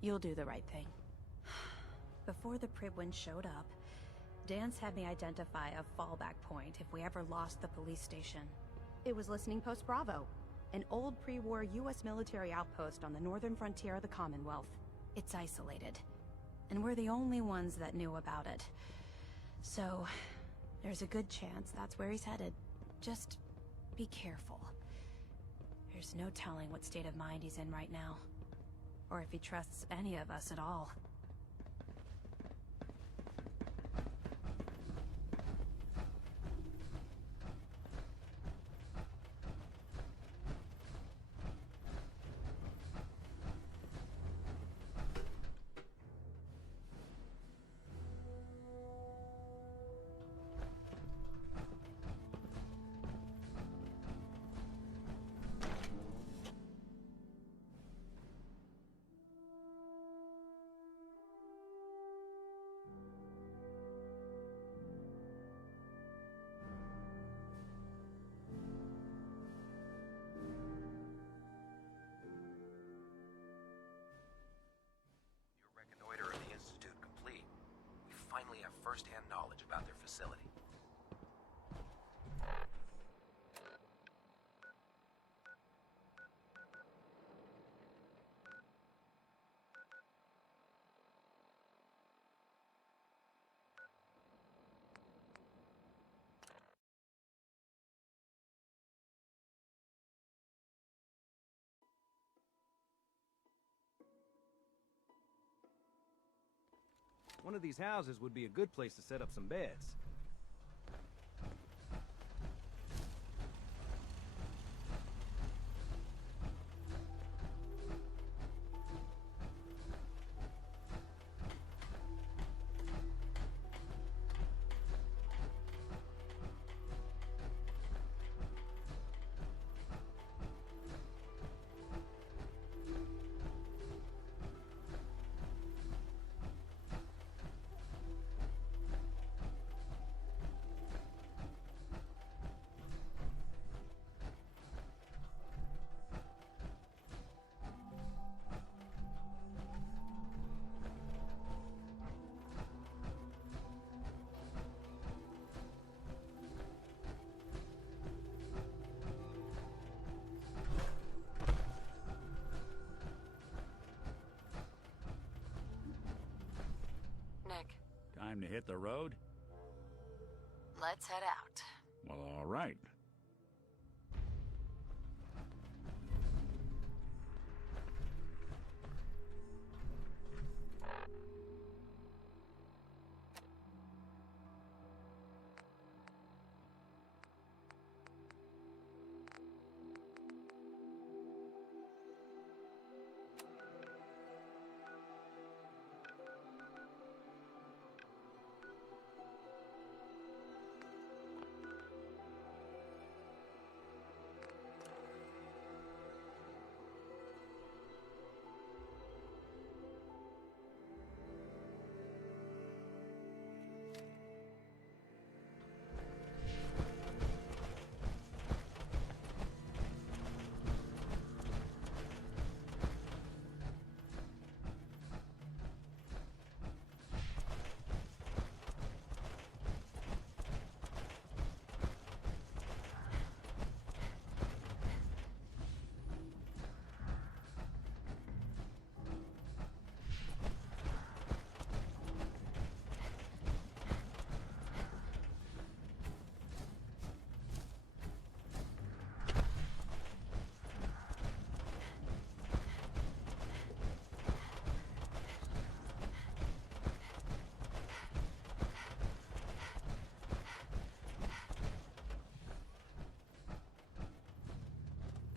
you'll do the right thing. Before the Prydwen showed up, Dance had me identify a fallback point if we ever lost the police station. It was Listening Post Bravo, an old pre-war US military outpost on the northern frontier of the Commonwealth. It's isolated, and we're the only ones that knew about it. So, there's a good chance that's where he's headed. Just be careful. There's no telling what state of mind he's in right now, or if he trusts any of us at all. Finally have first-hand knowledge about their facility. One of these houses would be a good place to set up some beds. Nick, Time to hit the road? let's head out. Well, all right.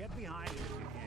Get behind it if you can.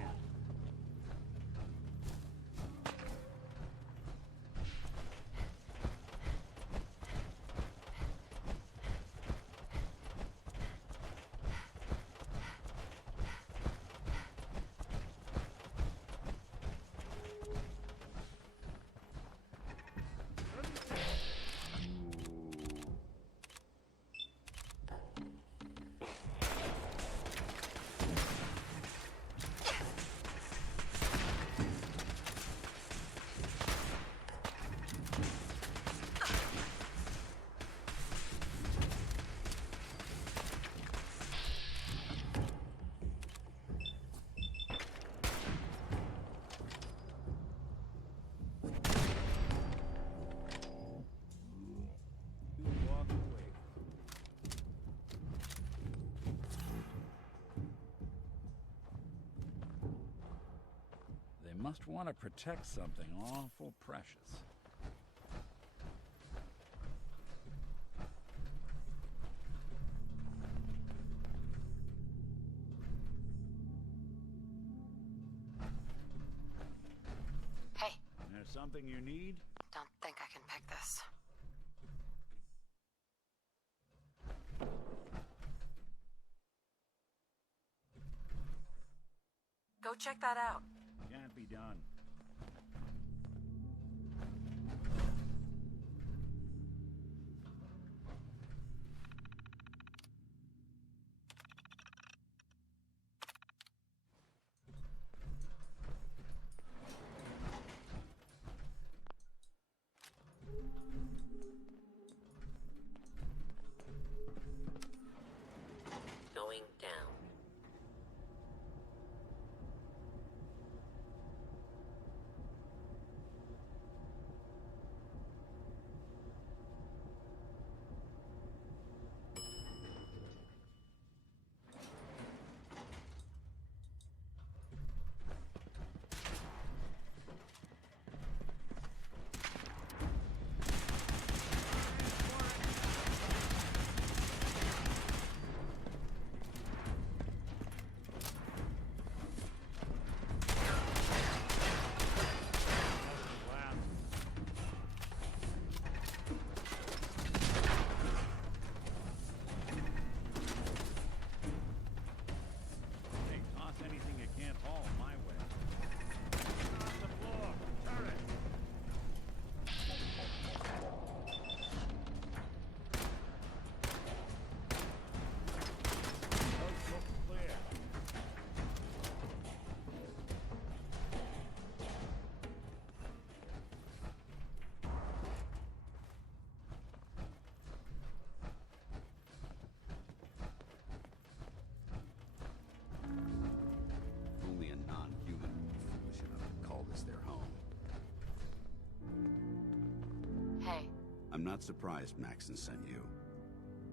Must want to protect something awful precious. Hey. There's something you need? Don't think I can pick this. Go check that out. Can't be done. Going down. I'm not surprised Maxon sent you.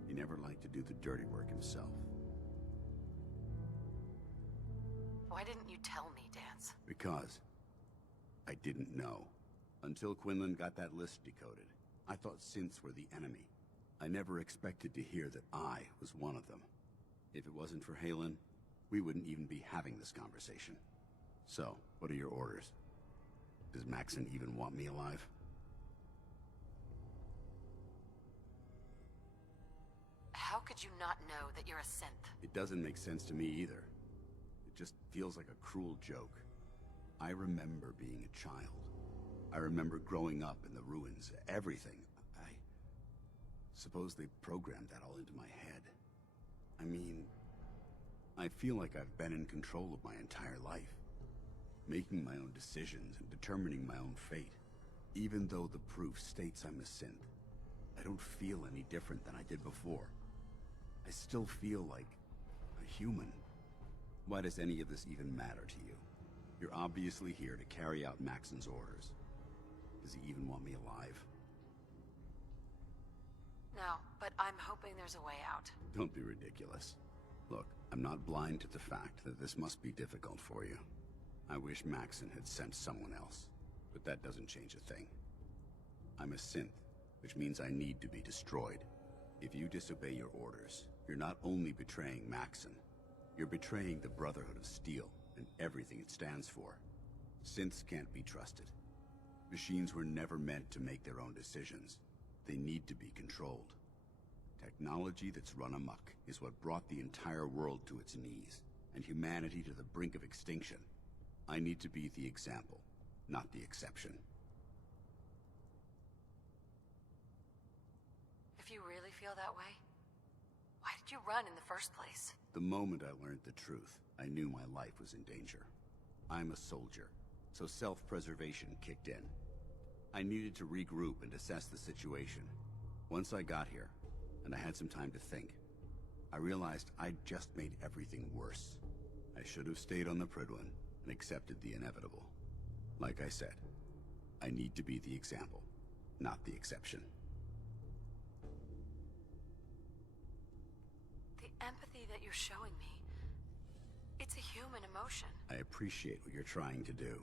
He never liked to do the dirty work himself. Why didn't you tell me, Danse? Because I didn't know. Until Quinlan got that list decoded, I thought synths were the enemy. I never expected to hear that I was one of them. If it wasn't for Haylen, we wouldn't even be having this conversation. So, what are your orders? Does Maxon even want me alive? How could you not know that you're a synth? It doesn't make sense to me either. It just feels like a cruel joke. I remember being a child. I remember growing up in the ruins, everything. I suppose they programmed that all into my head. I mean, I feel like I've been in control of my entire life. Making my own decisions and determining my own fate. Even though the proof states I'm a synth, I don't feel any different than I did before. I still feel like a human. Why does any of this even matter to you? You're obviously here to carry out Maxon's orders. Does he even want me alive? No, but I'm hoping there's a way out. Don't be ridiculous. Look, I'm not blind to the fact that this must be difficult for you. I wish Maxon had sent someone else, but that doesn't change a thing. I'm a synth, which means I need to be destroyed. If you disobey your orders, you're not only betraying Maxon, You're betraying the Brotherhood of Steel and everything it stands for. Synths can't be trusted. Machines were never meant to make their own decisions. They need to be controlled. Technology that's run amok is what brought the entire world to its knees, and humanity to the brink of extinction. I need to be the example, not the exception. If you really feel that way, why did you run in the first place? The moment I learned the truth, I knew my life was in danger. I'm a soldier, so self-preservation kicked in. I needed to regroup and assess the situation. Once I got here, and I had some time to think, I realized I'd just made everything worse. I should have stayed on the Prydwen and accepted the inevitable. Like I said, I need to be the example, not the exception. The empathy that you're showing me, it's a human emotion. I appreciate what you're trying to do,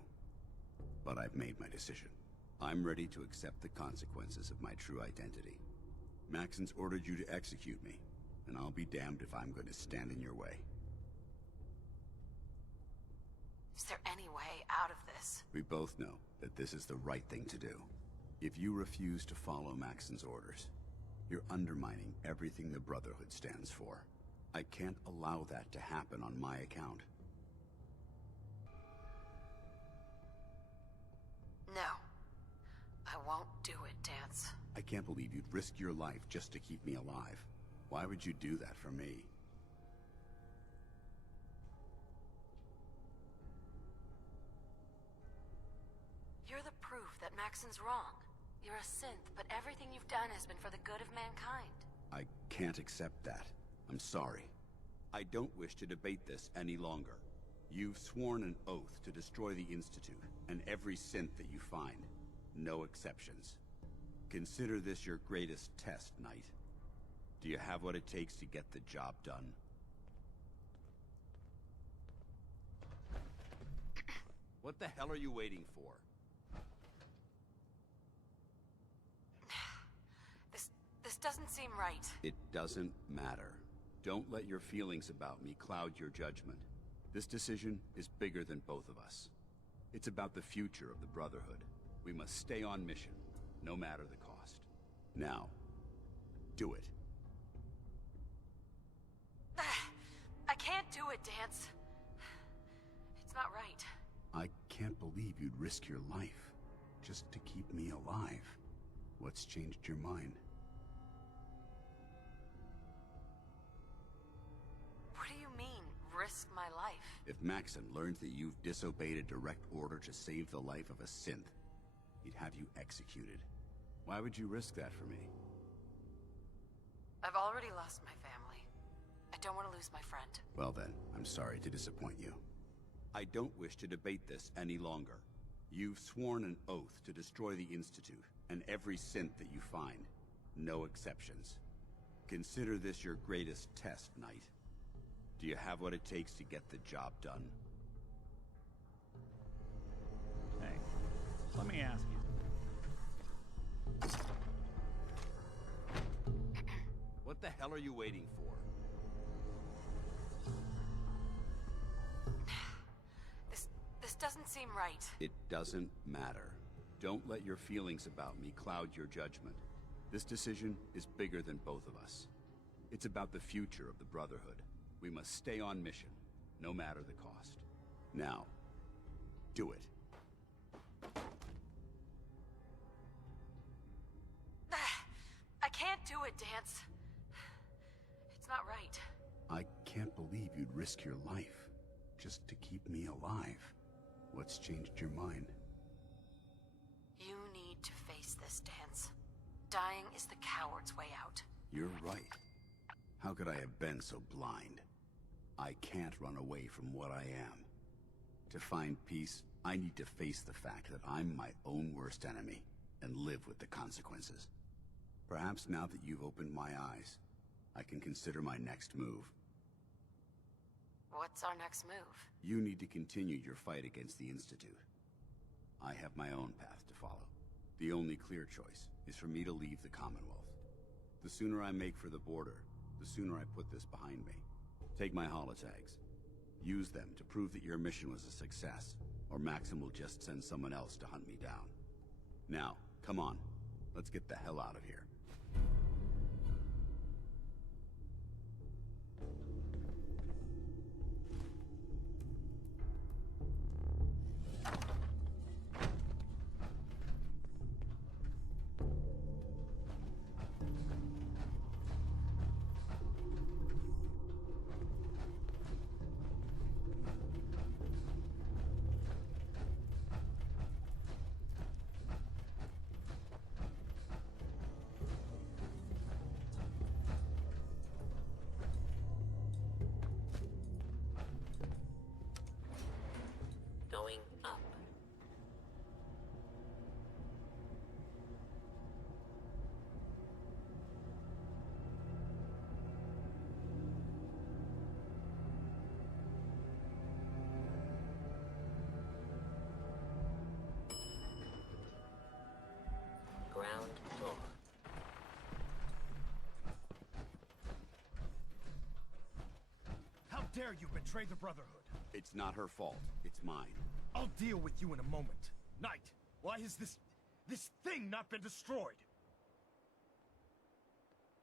but I've made my decision. I'm ready to accept the consequences of my true identity. Maxon's ordered you to execute me, and I'll be damned if I'm going to stand in your way. Is there any way out of this? We both know that this is the right thing to do. If you refuse to follow Maxon's orders, you're undermining everything the Brotherhood stands for. I can't allow that to happen on my account. No. I won't do it, Dance. I can't believe you'd risk your life just to keep me alive. Why would you do that for me? You're the proof that Maxon's wrong. You're a synth, but everything you've done has been for the good of mankind. I can't accept that. I'm sorry. I don't wish to debate this any longer. You've sworn an oath to destroy the Institute, and every synth that you find. No exceptions. Consider this your greatest test, Knight. Do you have what it takes to get the job done? What the hell are you waiting for? This doesn't seem right. It doesn't matter. Don't let your feelings about me cloud your judgment. This decision is bigger than both of us. It's about the future of the Brotherhood. We must stay on mission, no matter the cost. Now, do it. I can't do it, Dance. It's not right. I can't believe you'd risk your life just to keep me alive. What's changed your mind? What do you mean, risk my life? If Maxon learns that you've disobeyed a direct order to save the life of a synth, he'd have you executed. Why would you risk that for me? I've already lost my family. I don't want to lose my friend. Well then, I'm sorry to disappoint you. I don't wish to debate this any longer. You've sworn an oath to destroy the Institute, and every synth that you find. No exceptions. Consider this your greatest test, Knight. Do you have what it takes to get the job done? Hey, let me ask you. What the hell are you waiting for? This doesn't seem right. It doesn't matter. Don't let your feelings about me cloud your judgment. This decision is bigger than both of us. It's about the future of the Brotherhood. We must stay on mission, no matter the cost. Now, do it. I can't do it, Dance. It's not right. I can't believe you'd risk your life just to keep me alive. What's changed your mind? You need to face this, Dance. Dying is the coward's way out. You're right. How could I have been so blind? I can't run away from what I am. To find peace, I need to face the fact that I'm my own worst enemy and live with the consequences. Perhaps now that you've opened my eyes, I can consider my next move. What's our next move? You need to continue your fight against the Institute. I have my own path to follow. The only clear choice is for me to leave the Commonwealth. The sooner I make for the border, the sooner I put this behind me. Take my holotags. Use them to prove that your mission was a success, or Maxim will just send someone else to hunt me down. Now, come on. Let's get the hell out of here. Going up. Ground floor. How dare you betray the Brotherhood? It's not her fault. It's mine. I'll deal with you in a moment. Knight, why has this thing not been destroyed?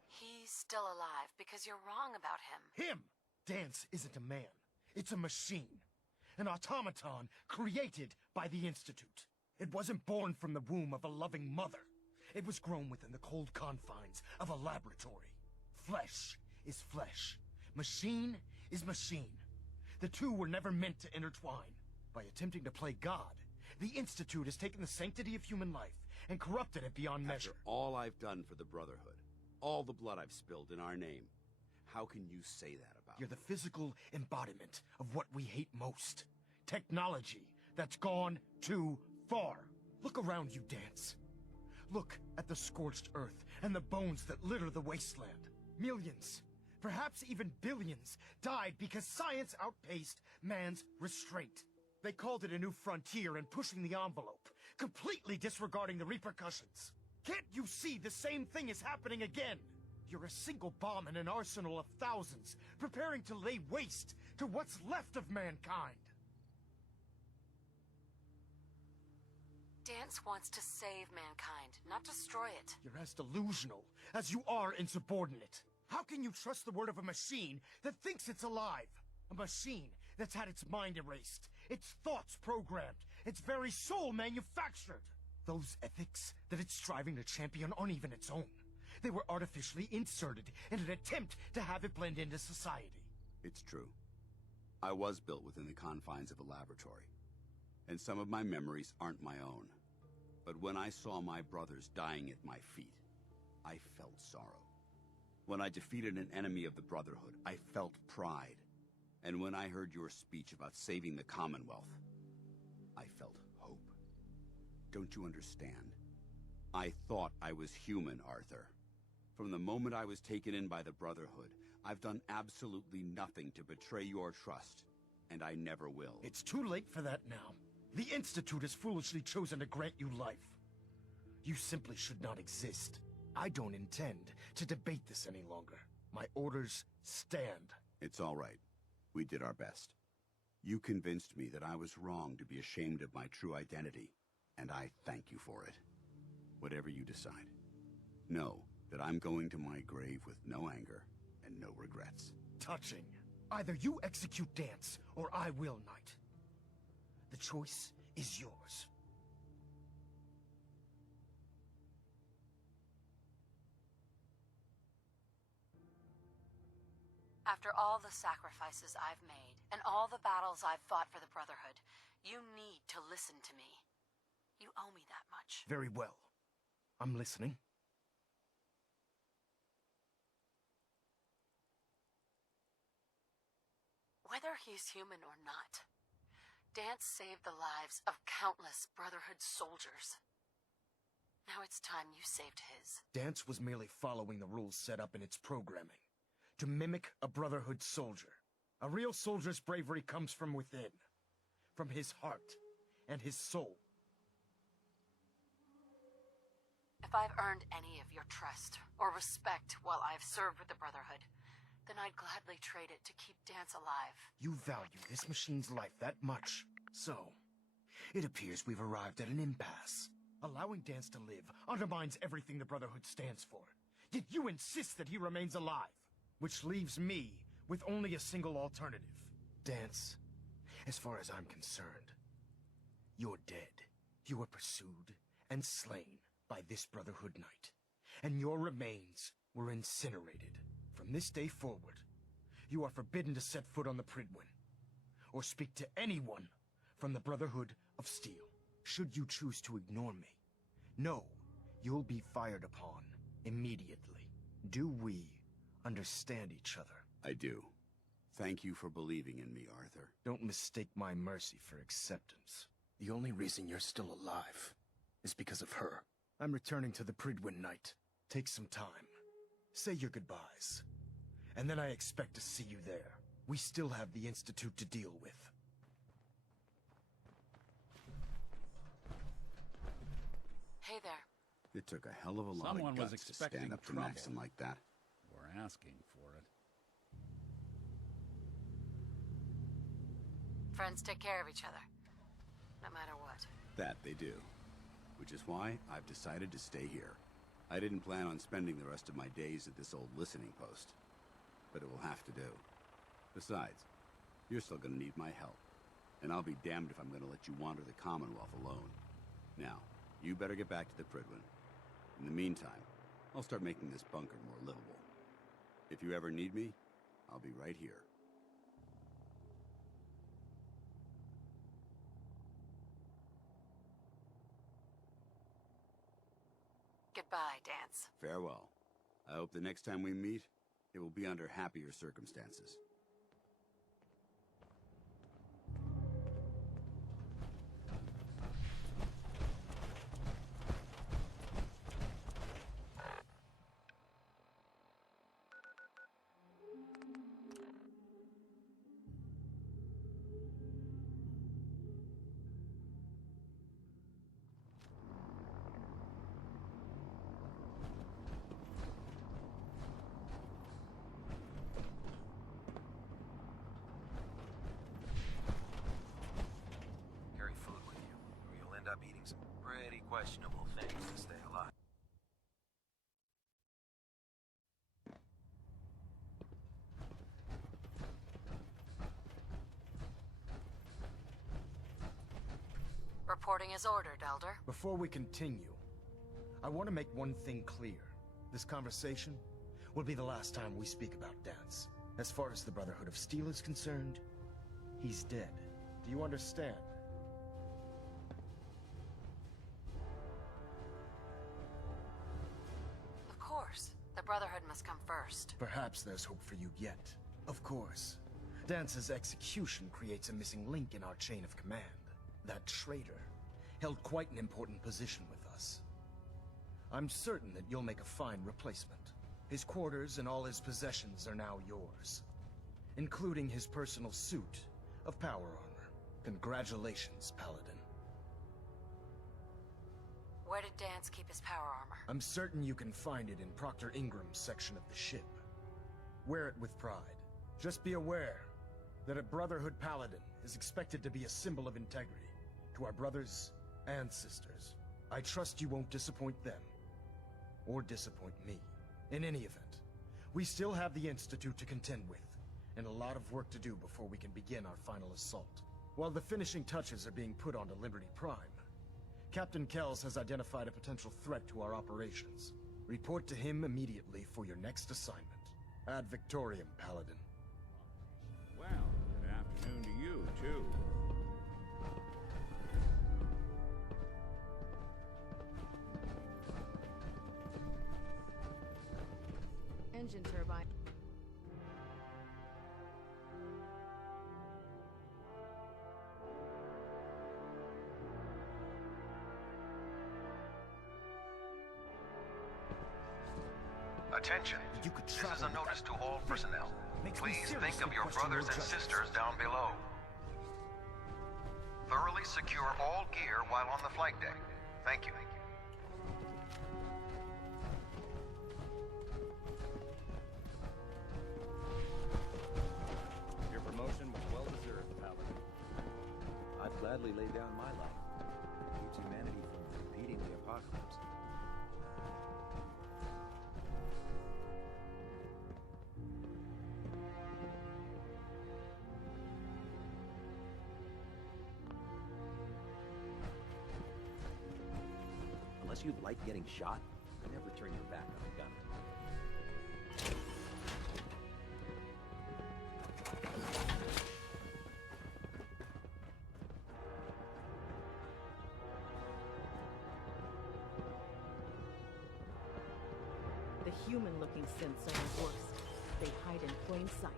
He's still alive because you're wrong about him. Him! Dance isn't a man. It's a machine. An automaton created by the Institute. It wasn't born from the womb of a loving mother. It was grown within the cold confines of a laboratory. Flesh is flesh. Machine is machine. The two were never meant to intertwine. By attempting to play God, the Institute has taken the sanctity of human life and corrupted it beyond measure. After all I've done for the Brotherhood, all the blood I've spilled in our name, how can you say that about You're the physical embodiment of what we hate most. Technology that's gone too far. Look around you, Dance. Look at the scorched earth and the bones that litter the wasteland. Millions, perhaps even billions, died because science outpaced man's restraint. They called it a new frontier and pushing the envelope, completely disregarding the repercussions. Can't you see the same thing is happening again? You're a single bomb in an arsenal of thousands, preparing to lay waste to what's left of mankind. Dance wants to save mankind, not destroy it. You're as delusional as you are insubordinate. How can you trust the word of a machine that thinks it's alive? A machine that's had its mind erased, its thoughts programmed, its very soul manufactured. Those ethics that it's striving to champion aren't even its own. They were artificially inserted in an attempt to have it blend into society. It's true. I was built within the confines of a laboratory, and some of my memories aren't my own. But when I saw my brothers dying at my feet, I felt sorrow. When I defeated an enemy of the Brotherhood, I felt pride. And when I heard your speech about saving the Commonwealth, I felt hope. Don't you understand? I thought I was human, Arthur. From the moment I was taken in by the Brotherhood, I've done absolutely nothing to betray your trust, and I never will. It's too late for that now. The Institute has foolishly chosen to grant you life. You simply should not exist. I don't intend to debate this any longer. My orders stand. It's all right. We did our best. You convinced me that I was wrong to be ashamed of my true identity, and I thank you for it. Whatever you decide, know that I'm going to my grave with no anger and no regrets. Touching. Either you execute Dance, or I will, Knight. The choice is yours. After all the sacrifices I've made, and all the battles I've fought for the Brotherhood, you need to listen to me. You owe me that much. Very well. I'm listening. Whether he's human or not, Dance saved the lives of countless Brotherhood soldiers. Now it's time you saved his. Dance was merely following the rules set up in its programming. To mimic a Brotherhood soldier. A real soldier's bravery comes from within. From his heart and his soul. If I've earned any of your trust or respect while I've served with the Brotherhood, then I'd gladly trade it to keep Dance alive. You value this machine's life that much. So, it appears we've arrived at an impasse. Allowing Dance to live undermines everything the Brotherhood stands for. Yet you insist that he remains alive. Which leaves me with only a single alternative. Dance, as far as I'm concerned, you're dead. You were pursued and slain by this Brotherhood Knight. And your remains were incinerated. From this day forward, you are forbidden to set foot on the Prydwen, or speak to anyone from the Brotherhood of Steel. Should you choose to ignore me, know you'll be fired upon immediately. Do we understand each other? I do. Thank you for believing in me, Arthur. Don't mistake my mercy for acceptance. The only reason you're still alive is because of her. I'm returning to the Prydwen Knight. Take some time. Say your goodbyes. And then I expect to see you there. We still have the Institute to deal with. Hey there. It took a hell of a lot Someone of was guts to expecting stand up to trouble. Maxim like that. We're asking for it. Friends take care of each other, no matter what. That they do. Which is why I've decided to stay here. I didn't plan on spending the rest of my days at this old listening post. But it will have to do. Besides, you're still gonna need my help. And I'll be damned if I'm gonna let you wander the Commonwealth alone. Now, you better get back to the Prydwen. In the meantime, I'll start making this bunker more livable. If you ever need me, I'll be right here. Goodbye, Dance. Farewell. I hope the next time we meet, it will be under happier circumstances. Carry food with you, or you'll end up eating some pretty questionable things to stay alive. Reporting as ordered, Elder. Before we continue, I want to make one thing clear. This conversation will be the last time we speak about Dance. As far as the Brotherhood of Steel is concerned, he's dead. Do you understand? Of course. The Brotherhood must come first. Perhaps there's hope for you yet. Of course. Dance's execution creates a missing link in our chain of command. That traitor held quite an important position with us. I'm certain that you'll make a fine replacement. His quarters and all his possessions are now yours, including his personal suit of power armor. Congratulations, Paladin. Where did Dance keep his power armor? I'm certain you can find it in Proctor Ingram's section of the ship. Wear it with pride. Just be aware that a Brotherhood Paladin is expected to be a symbol of integrity to our brothers and sisters. I trust you won't disappoint them, or disappoint me. In any event, we still have the Institute to contend with, and a lot of work to do before we can begin our final assault. While the finishing touches are being put onto Liberty Prime, Captain Kells has identified a potential threat to our operations. Report to him immediately for your next assignment. Ad Victoriam, Paladin. Well, good afternoon to you, too. Engine turbine. Attention. You could This travel is a notice to all personnel. Makes me Please think seriously of your question brothers your and justice. sisters down below. Thoroughly secure all gear while on the flight deck. Thank you. gladly lay down my life. It keeps humanity from repeating the apocalypse. Unless you like getting shot, never turn your back on a gun. The human-looking synths are the worst. They hide in plain sight.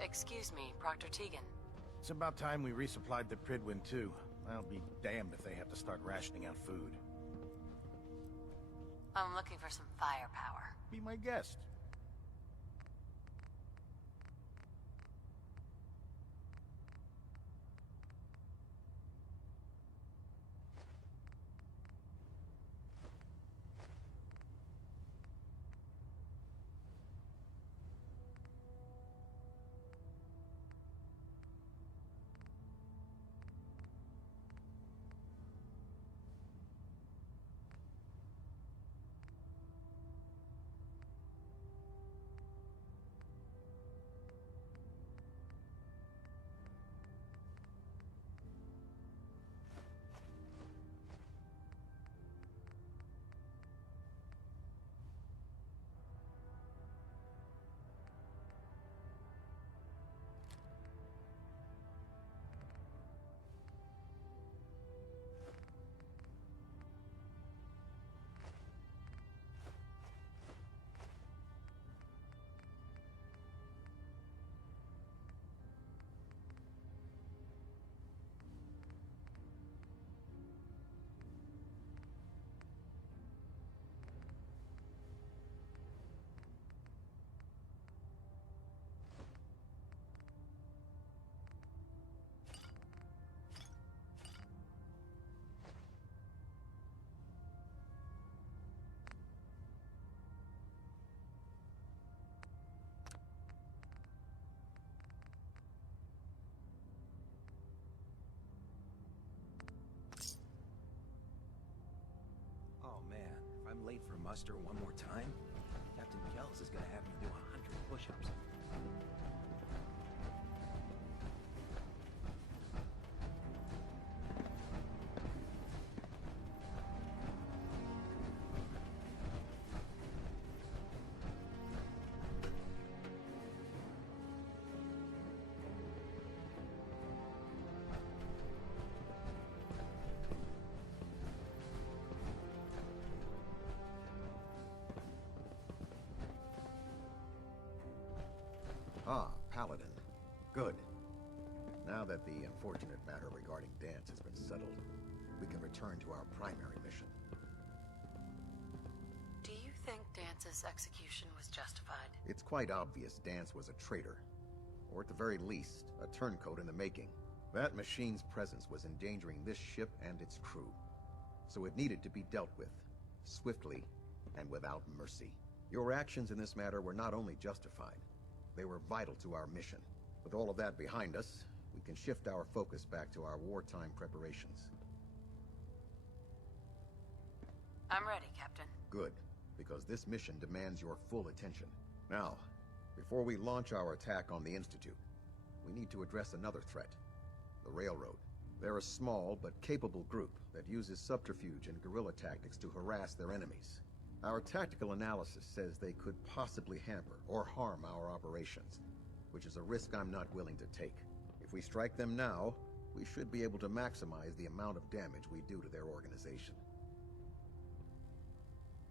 Excuse me, Proctor Tegan. It's about time we resupplied the Prydwen, too. I'll be damned if they have to start rationing out food. I'm looking for some firepower. Be my guest. Oh man, if I'm late for muster one more time, Captain Kells is gonna have me do 100 push-ups. Ah, Paladin. Good. Now that the unfortunate matter regarding Danse has been settled, we can return to our primary mission. Do you think Dance's execution was justified? It's quite obvious Danse was a traitor, or at the very least, a turncoat in the making. That machine's presence was endangering this ship and its crew, so it needed to be dealt with, swiftly and without mercy. Your actions in this matter were not only justified, they were vital to our mission. With all of that behind us, we can shift our focus back to our wartime preparations. I'm ready, Captain. Good, because this mission demands your full attention. Now, before we launch our attack on the Institute, we need to address another threat, the Railroad. They're a small but capable group that uses subterfuge and guerrilla tactics to harass their enemies. Our tactical analysis says they could possibly hamper or harm our operations, which is a risk I'm not willing to take. If we strike them now, we should be able to maximize the amount of damage we do to their organization.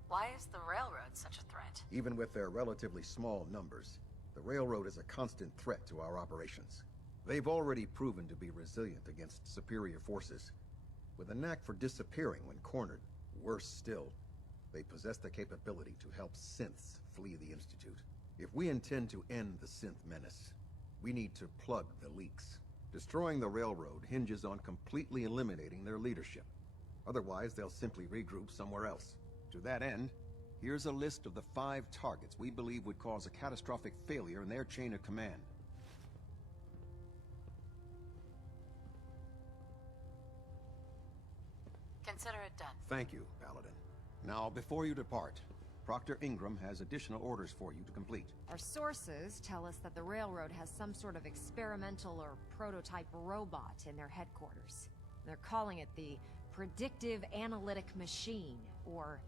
Why is the Railroad such a threat? Even with their relatively small numbers, the Railroad is a constant threat to our operations. They've already proven to be resilient against superior forces, with a knack for disappearing when cornered. Worse still, they possess the capability to help synths flee the Institute. If we intend to end the synth menace, we need to plug the leaks. Destroying the railroad hinges on completely eliminating their leadership. Otherwise, they'll simply regroup somewhere else. To that end, here's a list of the 5 targets we believe would cause a catastrophic failure in their chain of command. Consider it done. Thank you, Paladin. Now, before you depart, Proctor Ingram has additional orders for you to complete. Our sources tell us that the railroad has some sort of experimental or prototype robot in their headquarters. They're calling it the Predictive Analytic Machine, or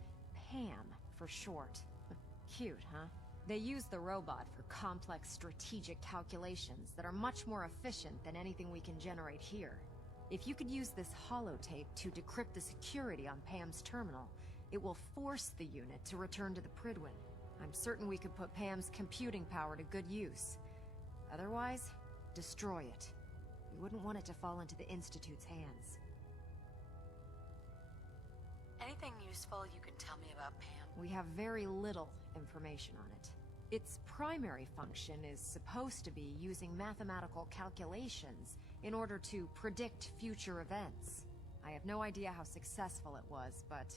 PAM for short. Cute, huh? They use the robot for complex strategic calculations that are much more efficient than anything we can generate here. If you could use this holotape to decrypt the security on Pam's terminal, it will force the unit to return to the Prydwen. I'm certain we could put Pam's computing power to good use. Otherwise, destroy it. We wouldn't want it to fall into the Institute's hands. Anything useful you can tell me about Pam? We have very little information on it. Its primary function is supposed to be using mathematical calculations in order to predict future events. I have no idea how successful it was, but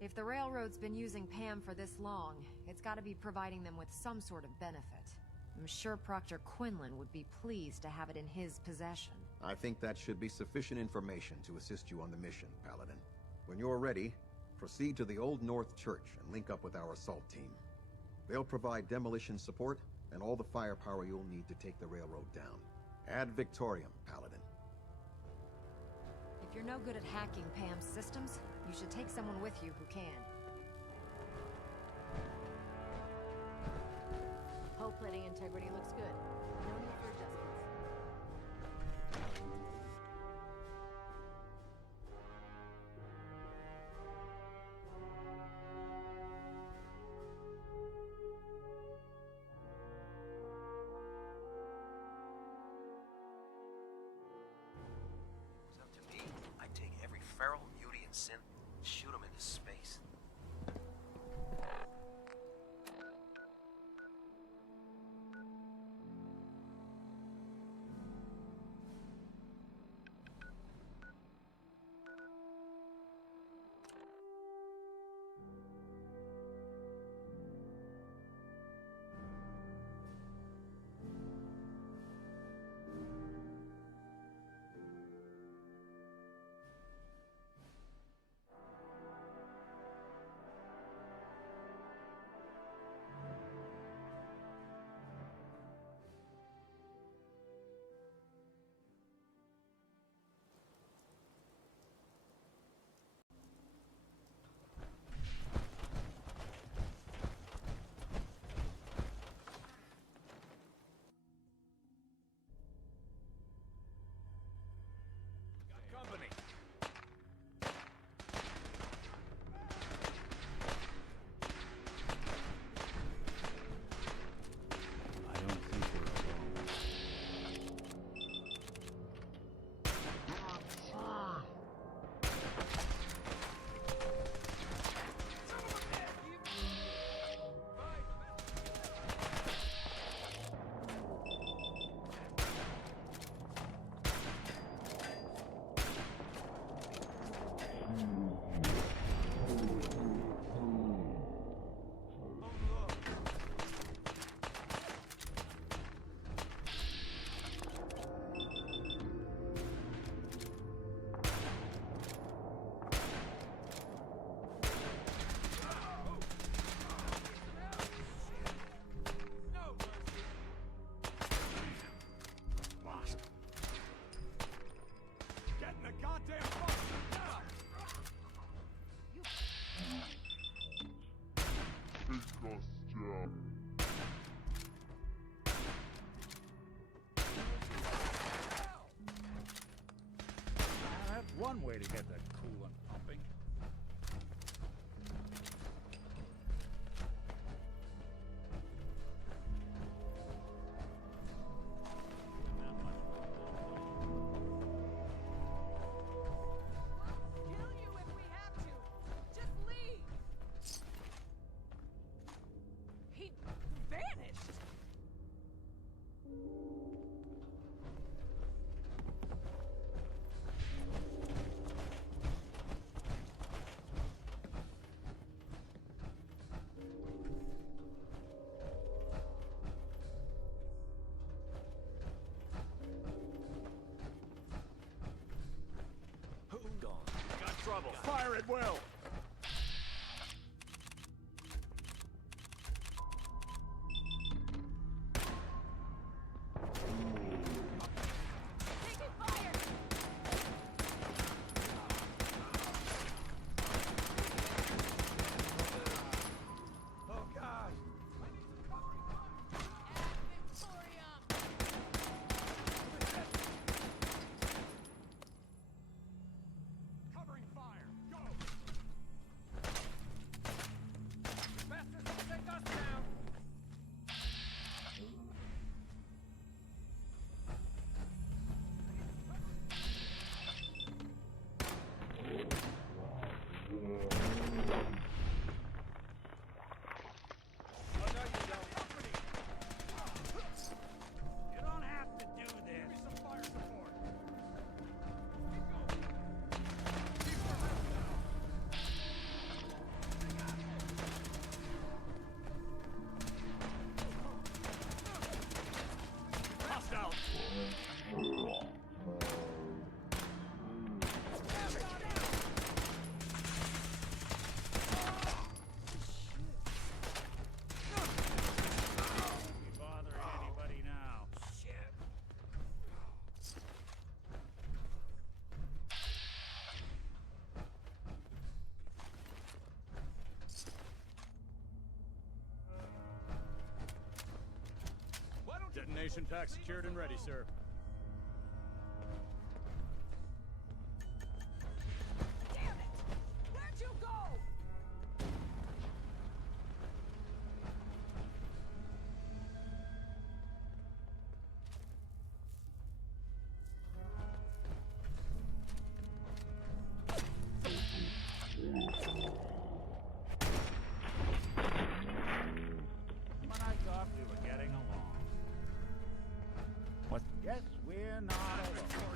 if the railroad's been using Pam for this long, it's got to be providing them with some sort of benefit. I'm sure Proctor Quinlan would be pleased to have it in his possession. I think that should be sufficient information to assist you on the mission, Paladin. When you're ready, proceed to the Old North Church and link up with our assault team. They'll provide demolition support and all the firepower you'll need to take the railroad down. Ad Victoriam, Paladin. If you're no good at hacking Pam's systems, you should take someone with you who can. Hull plating integrity looks good. No need for adjustments. It's up to me. I'd take every feral beauty and synth, shoot them into space. Company. I don't think we're alone. Lost. Get in the goddamn box now! That's one way to get that coolant pumping. Kill you if we have to. Just leave. He vanished. trouble. Fire at will. Detonation pack secured and ready, sir. Damn it! Where'd you go? When I thought we were getting along. What? Yes, we're not alone.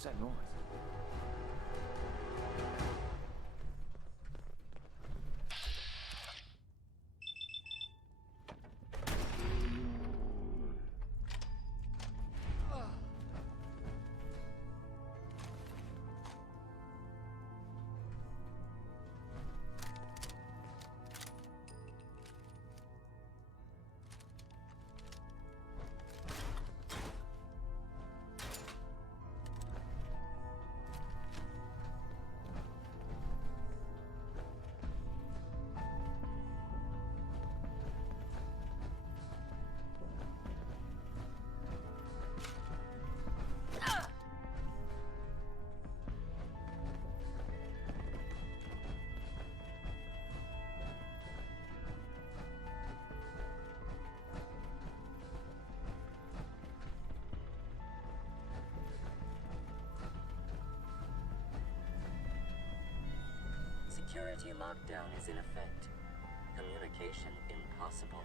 What's that noise? Security lockdown is in effect. Communication impossible.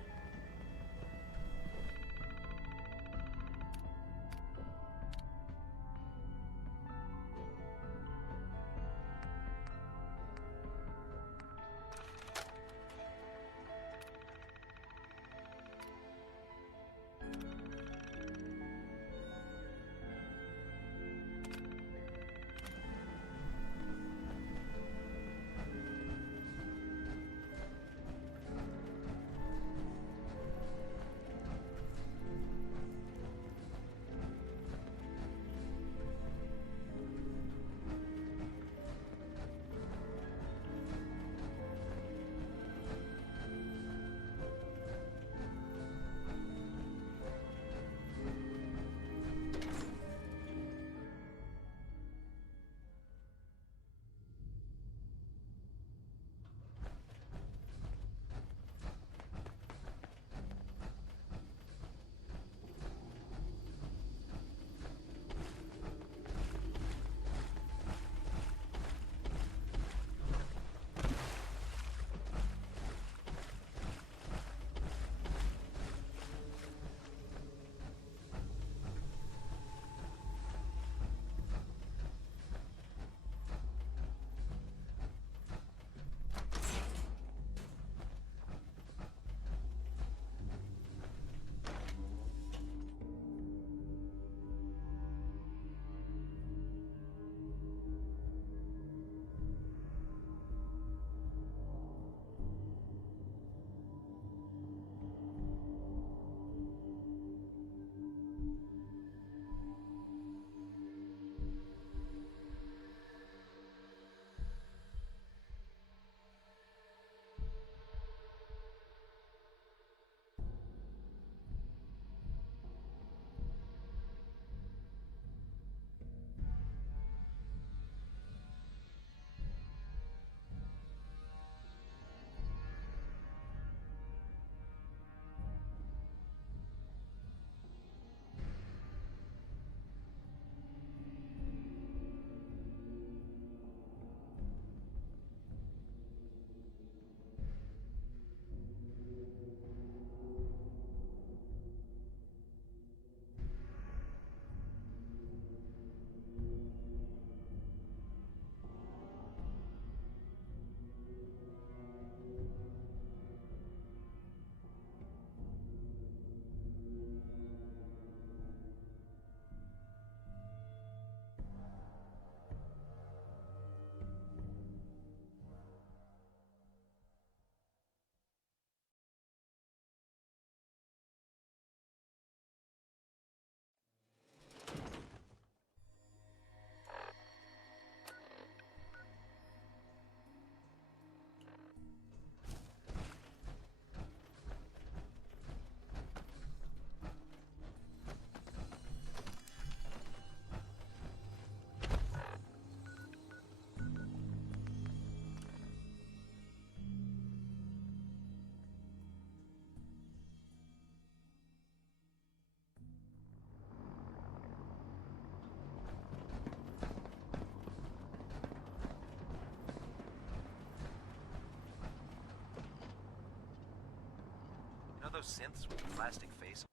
Those synths with the plastic face?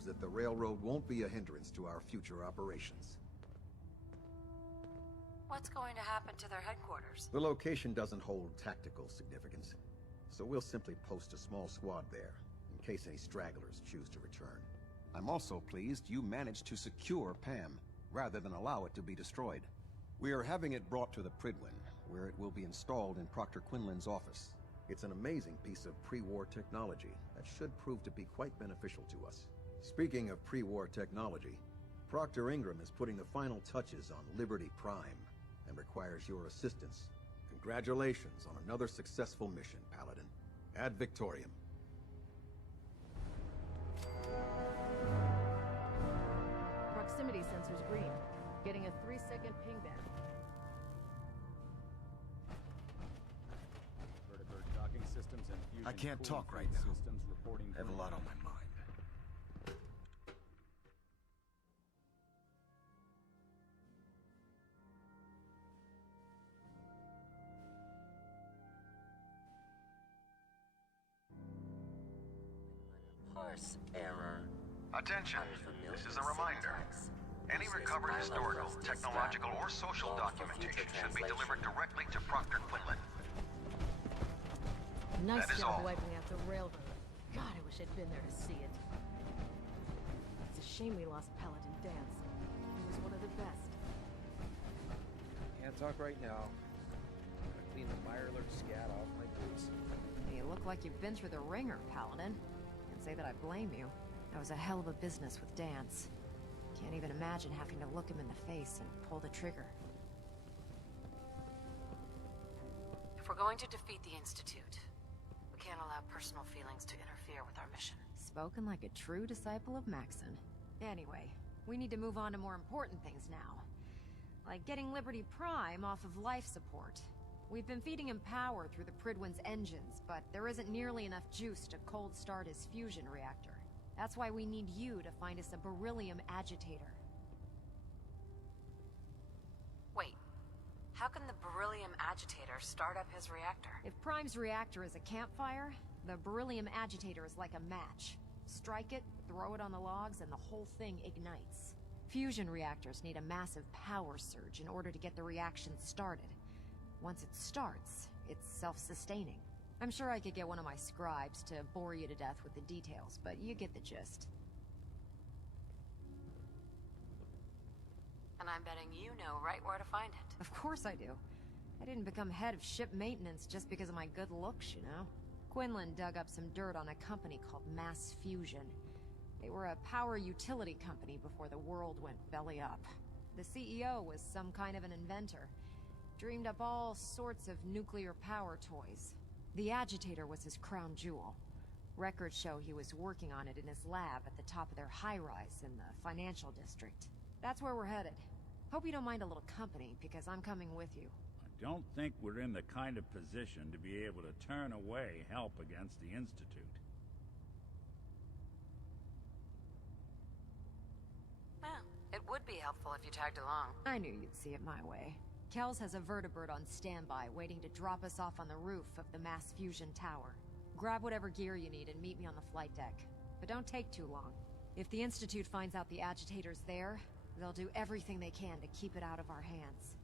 ensures that the railroad won't be a hindrance to our future operations. What's going to happen to their headquarters? The location doesn't hold tactical significance, so we'll simply post a small squad there, in case any stragglers choose to return. I'm also pleased you managed to secure Pam, rather than allow it to be destroyed. We are having it brought to the Prydwen, where it will be installed in Proctor Quinlan's office. It's an amazing piece of pre-war technology that should prove to be quite beneficial to us. Speaking of pre-war technology, Proctor Ingram is putting the final touches on Liberty Prime, and requires your assistance. Congratulations on another successful mission, Paladin. Ad Victoriam. Proximity sensor's green. Getting a 3-second ping back. Vertibird docking systems and fusion I can't cooling talk right fluid now. Systems reporting I have a lot on my mind. Parse error. Attention, this is a reminder. Any recovered historical, technological, or social documentation should be delivered directly to Proctor Quinlan. Nice That is job all. wiping out the railroad. God, I wish I'd been there to see it. It's a shame we lost Paladin Dance. He was one of the best. Can't talk right now. I'm gonna clean the Mirelurk scat off my boots. You look like you've been through the ringer, Paladin. Can't say that I blame you. That was a hell of a business with Dance. Can't even imagine having to look him in the face and pull the trigger. If we're going to defeat the Institute, we can't allow personal feelings to interfere with our mission. Spoken like a true disciple of Maxon. Anyway, we need to move on to more important things now. Like getting Liberty Prime off of life support. We've been feeding him power through the Prydwen's engines, but there isn't nearly enough juice to cold start his fusion reactor. That's why we need you to find us a beryllium agitator. Wait, how can the beryllium agitator start up his reactor? If Prime's reactor is a campfire, the beryllium agitator is like a match. Strike it, throw it on the logs, and the whole thing ignites. Fusion reactors need a massive power surge in order to get the reaction started. Once it starts, it's self-sustaining. I'm sure I could get one of my scribes to bore you to death with the details, but you get the gist. And I'm betting you know right where to find it. Of course I do. I didn't become head of ship maintenance just because of my good looks, you know? Quinlan dug up some dirt on a company called Mass Fusion. They were a power utility company before the world went belly up. The CEO was some kind of an inventor. Dreamed up all sorts of nuclear power toys. The agitator was his crown jewel. Records show he was working on it in his lab at the top of their high-rise in the financial district. That's where we're headed. Hope you don't mind a little company, because I'm coming with you. I don't think we're in the kind of position to be able to turn away help against the Institute. Well, it would be helpful if you tagged along. I knew you'd see it my way. Kells has a vertibird on standby, waiting to drop us off on the roof of the Mass Fusion Tower. Grab whatever gear you need and meet me on the flight deck. But don't take too long. If the Institute finds out the agitator's there, they'll do everything they can to keep it out of our hands.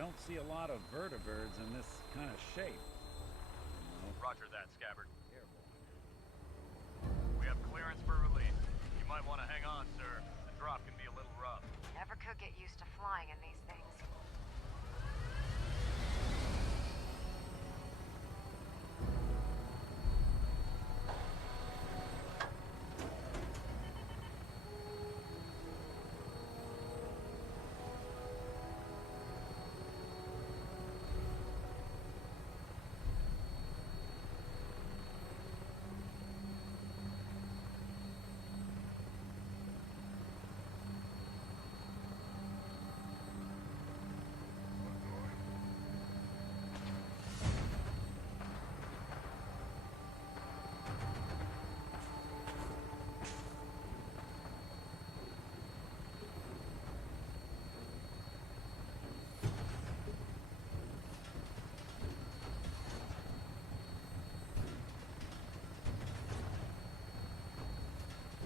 don't see a lot of vertibirds in this kind of shape. Roger that, Scabbard. We have clearance for release. You might want to hang on, sir. The drop can be a little rough. Never could get used to flying in these things.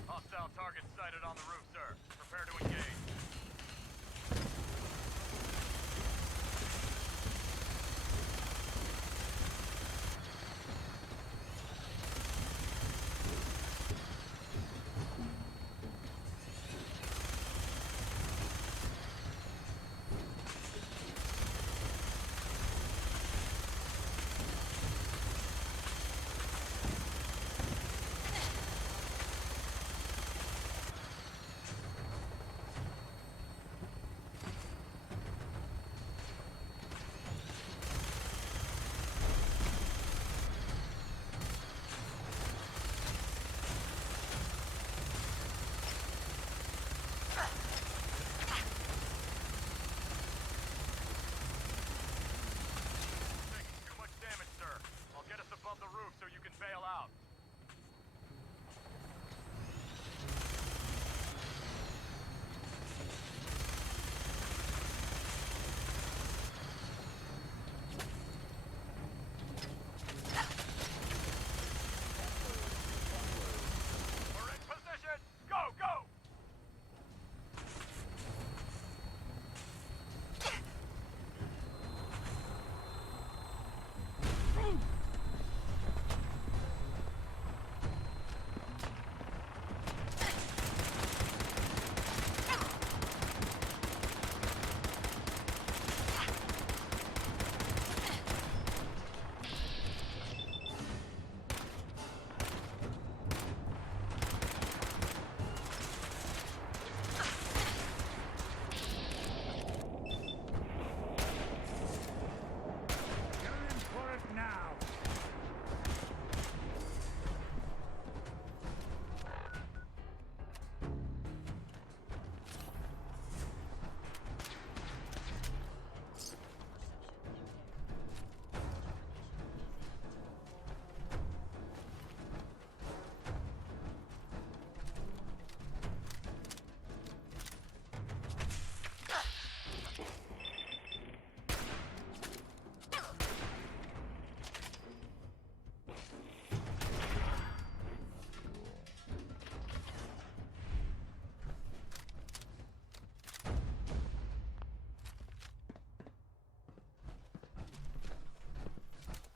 Hostile target sighted on the roof, sir. Prepare to engage.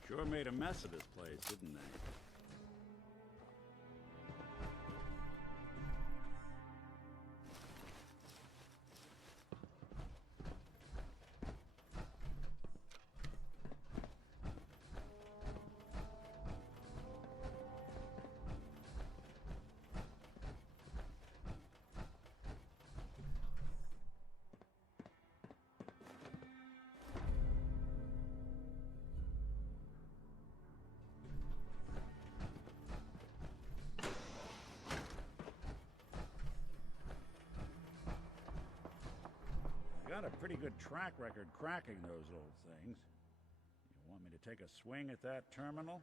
Sure made a mess of this place, didn't they? Got a pretty good track record cracking those old things. You want me to take a swing at that terminal?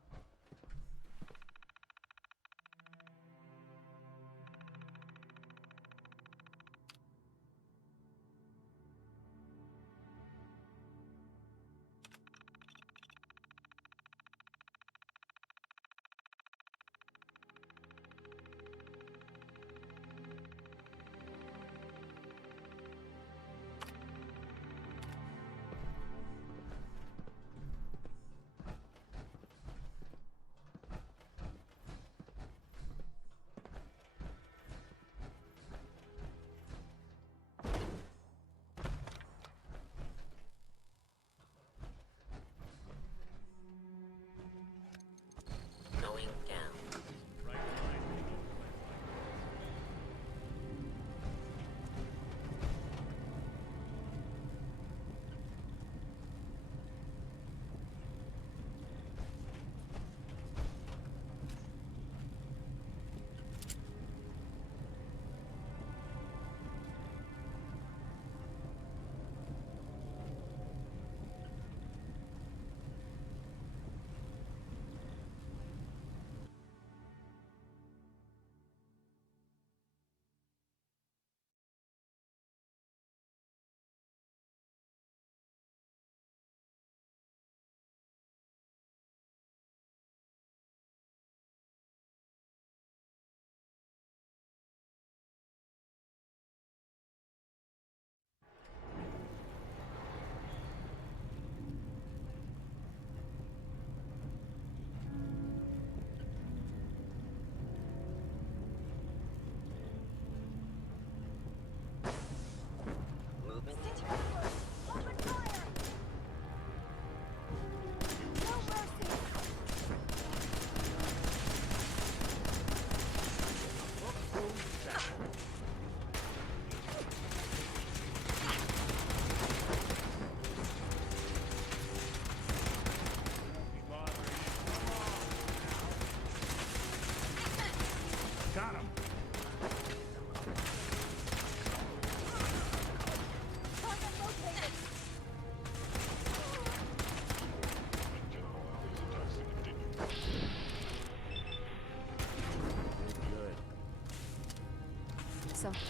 so.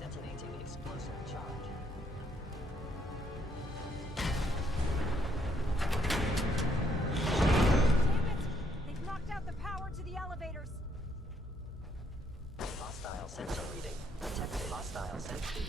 Detonating explosive charge. They've knocked out the power to the elevators. Hostile sensor reading. Detected hostile sensor.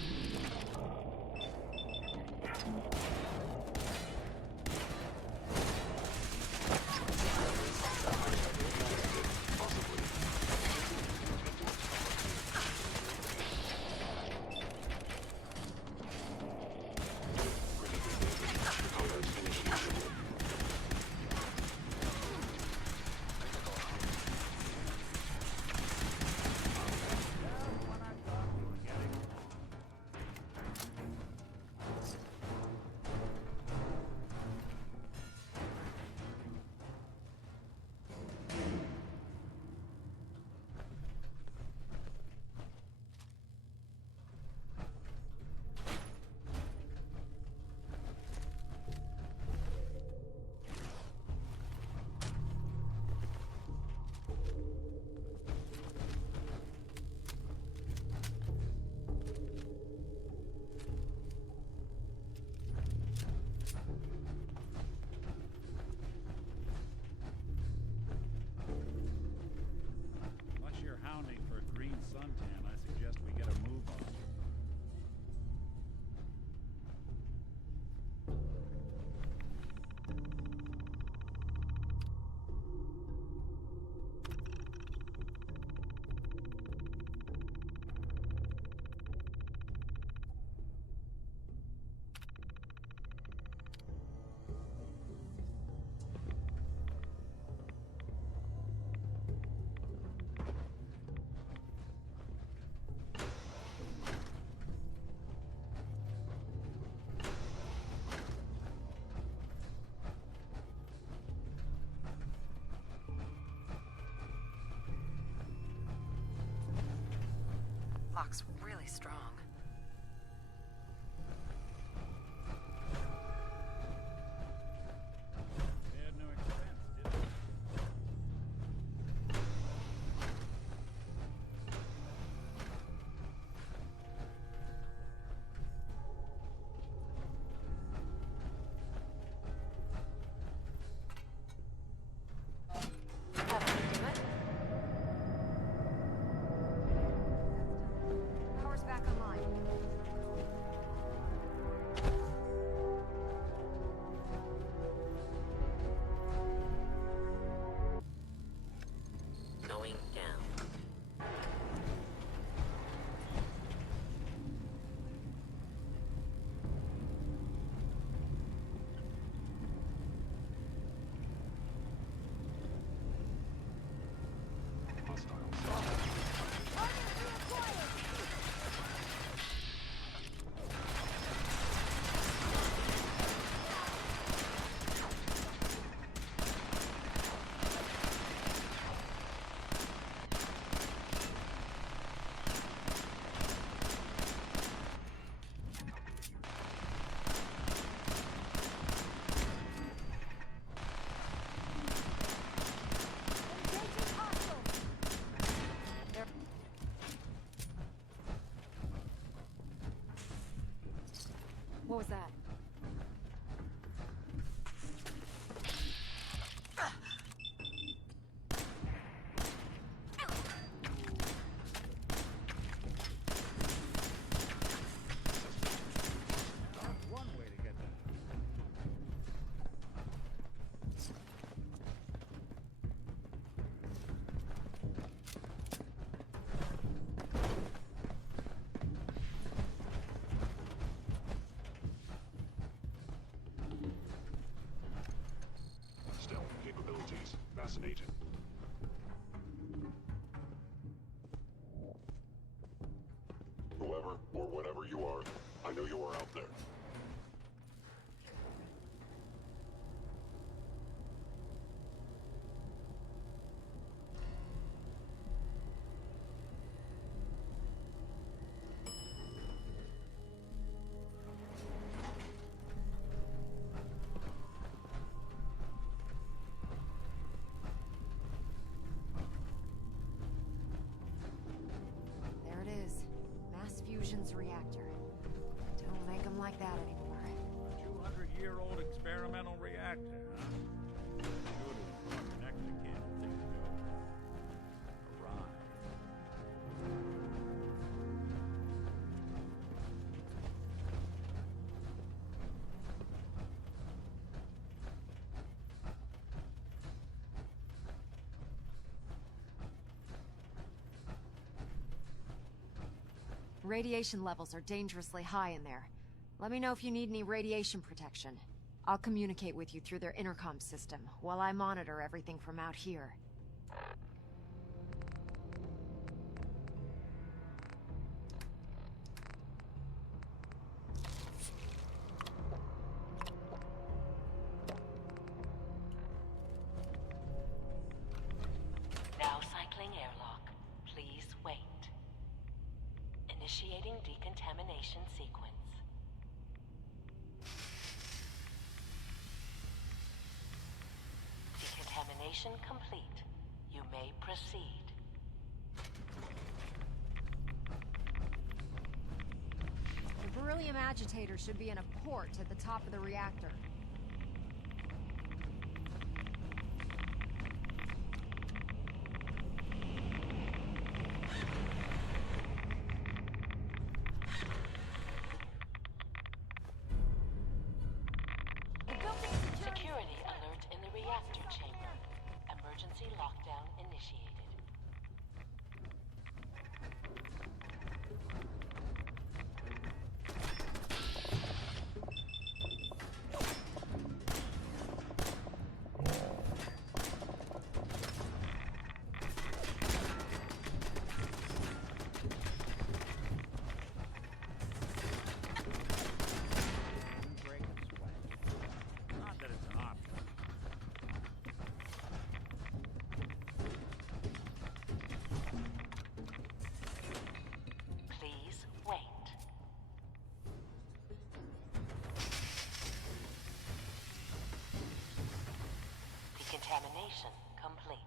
Unless you're hounding for a green suntan, I suggest we get a move on. Lock's really strong. They had no expense, did they? That'll do it. Power's back online. Going down. What was that? One way to get that. Stealth capabilities. Fascinating. Whoever or whatever you that anymore. A 200-year-old experimental reactor, huh? Good as far next to kid things go. Arrive. Radiation levels are dangerously high in there. Let me know if you need any radiation protection. I'll communicate with you through their intercom system, while I monitor everything from out here. Now cycling airlock. Please wait. Initiating decontamination sequence. Decontamination complete. You may proceed. The beryllium agitator should be in a port at the top of the reactor. Security alert in the reactor chamber. Emergency lockdown initiated. Not that it's an option. Please wait. Decontamination complete.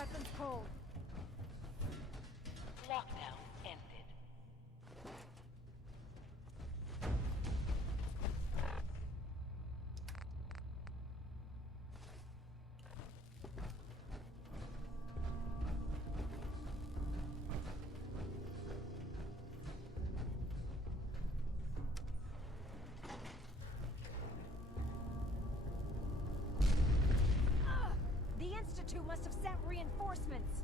weapons cold. Lockdown ended. The Institute must have sent reinforcements.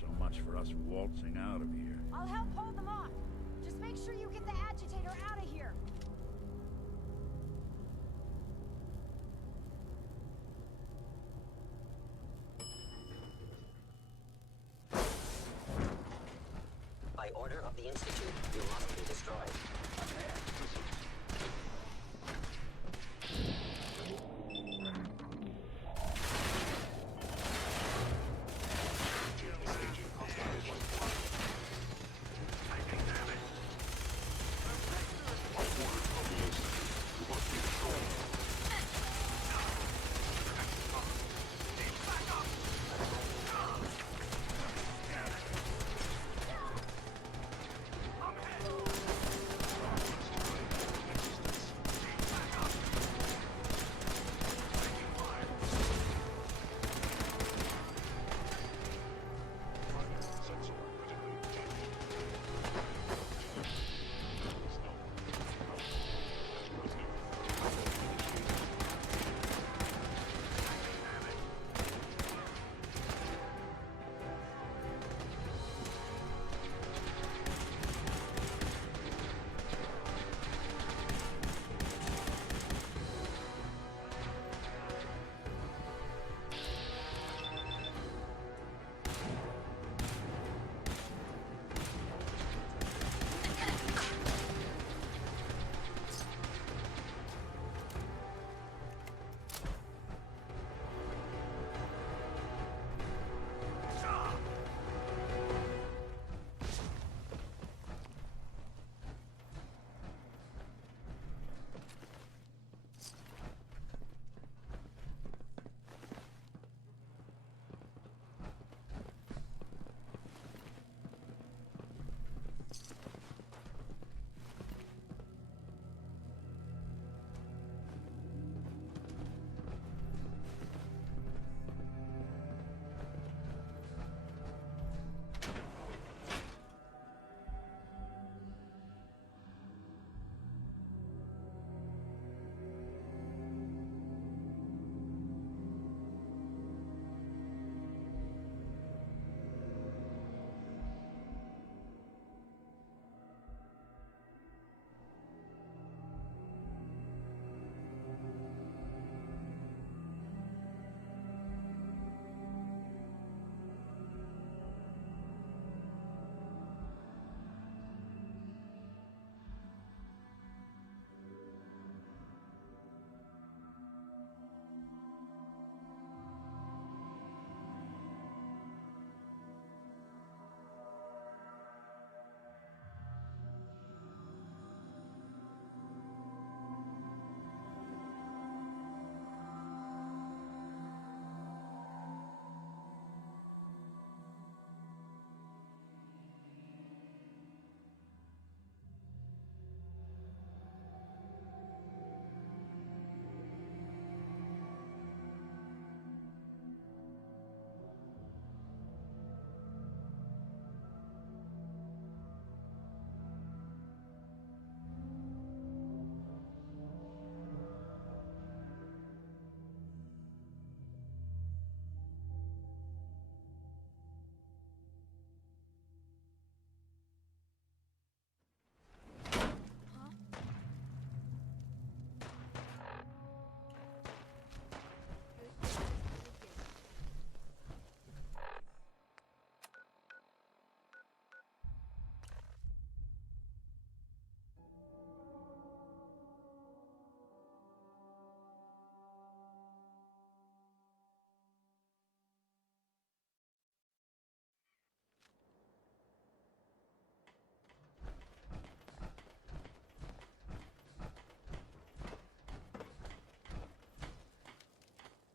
So much for us waltzing out of here. I'll help hold them off. Just make sure you get the agitator out of here. By order of the Institute, you must be destroyed.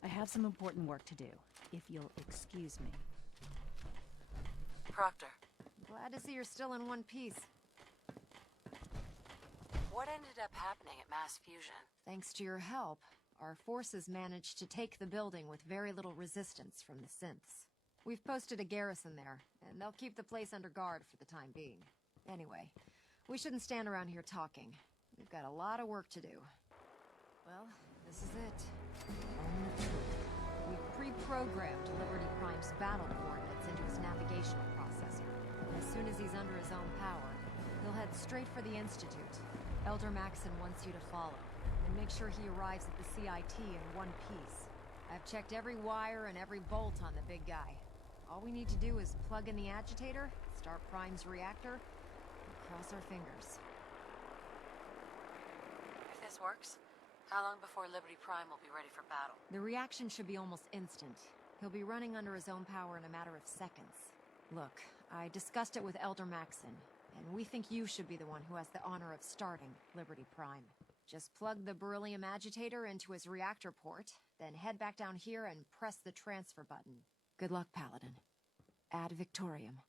I have some important work to do, if you'll excuse me. Proctor? Glad to see you're still in one piece. What ended up happening at Mass Fusion? Thanks to your help, our forces managed to take the building with very little resistance from the synths. We've posted a garrison there, and they'll keep the place under guard for the time being. Anyway, we shouldn't stand around here talking. We've got a lot of work to do. Well, this is it. Moment of truth. We've pre-programmed Liberty Prime's battle coordinates into his navigational processor. As soon as he's under his own power, he'll head straight for the Institute. Elder Maxon wants you to follow, and make sure he arrives at the CIT in one piece. I've checked every wire and every bolt on the big guy. All we need to do is plug in the agitator, start Prime's reactor, and cross our fingers. If this works, how long before Liberty Prime will be ready for battle? The reaction should be almost instant. He'll be running under his own power in a matter of seconds. Look, I discussed it with Elder Maxon, and we think you should be the one who has the honor of starting Liberty Prime. Just plug the beryllium agitator into his reactor port, then head back down here and press the transfer button. Good luck, Paladin. Ad Victoriam.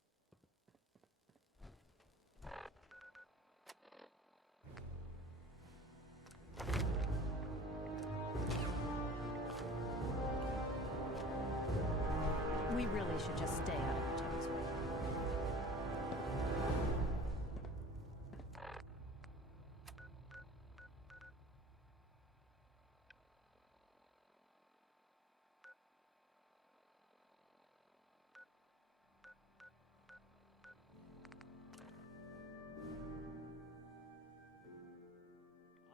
We really should just stay out of each other's way.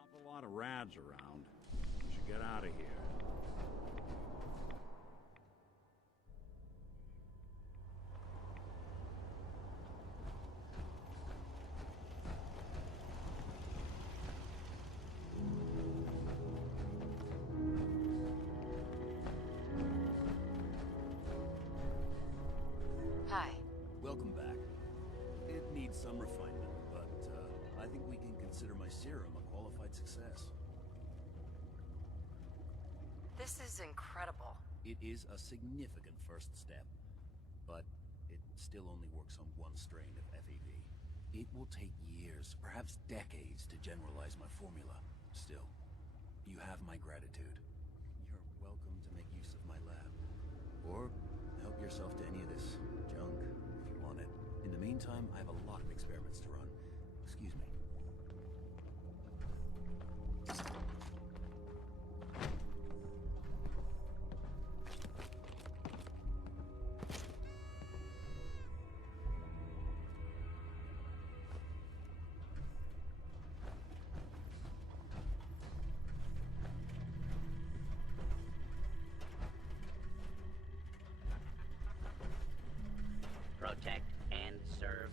Awful lot of rads around. We should get out of here. Hi. Welcome back. It needs some refinement, but I think we can consider my serum a qualified success. This is incredible. It is a significant first step, but it still only works on one strain of FEV. It will take years, perhaps decades, to generalize my formula. Still, you have my gratitude. You're welcome to make use of my lab. Or help yourself to any of this junk, if you want it. In the meantime, I have a lot of experiments to run. Excuse me. Protect and serve.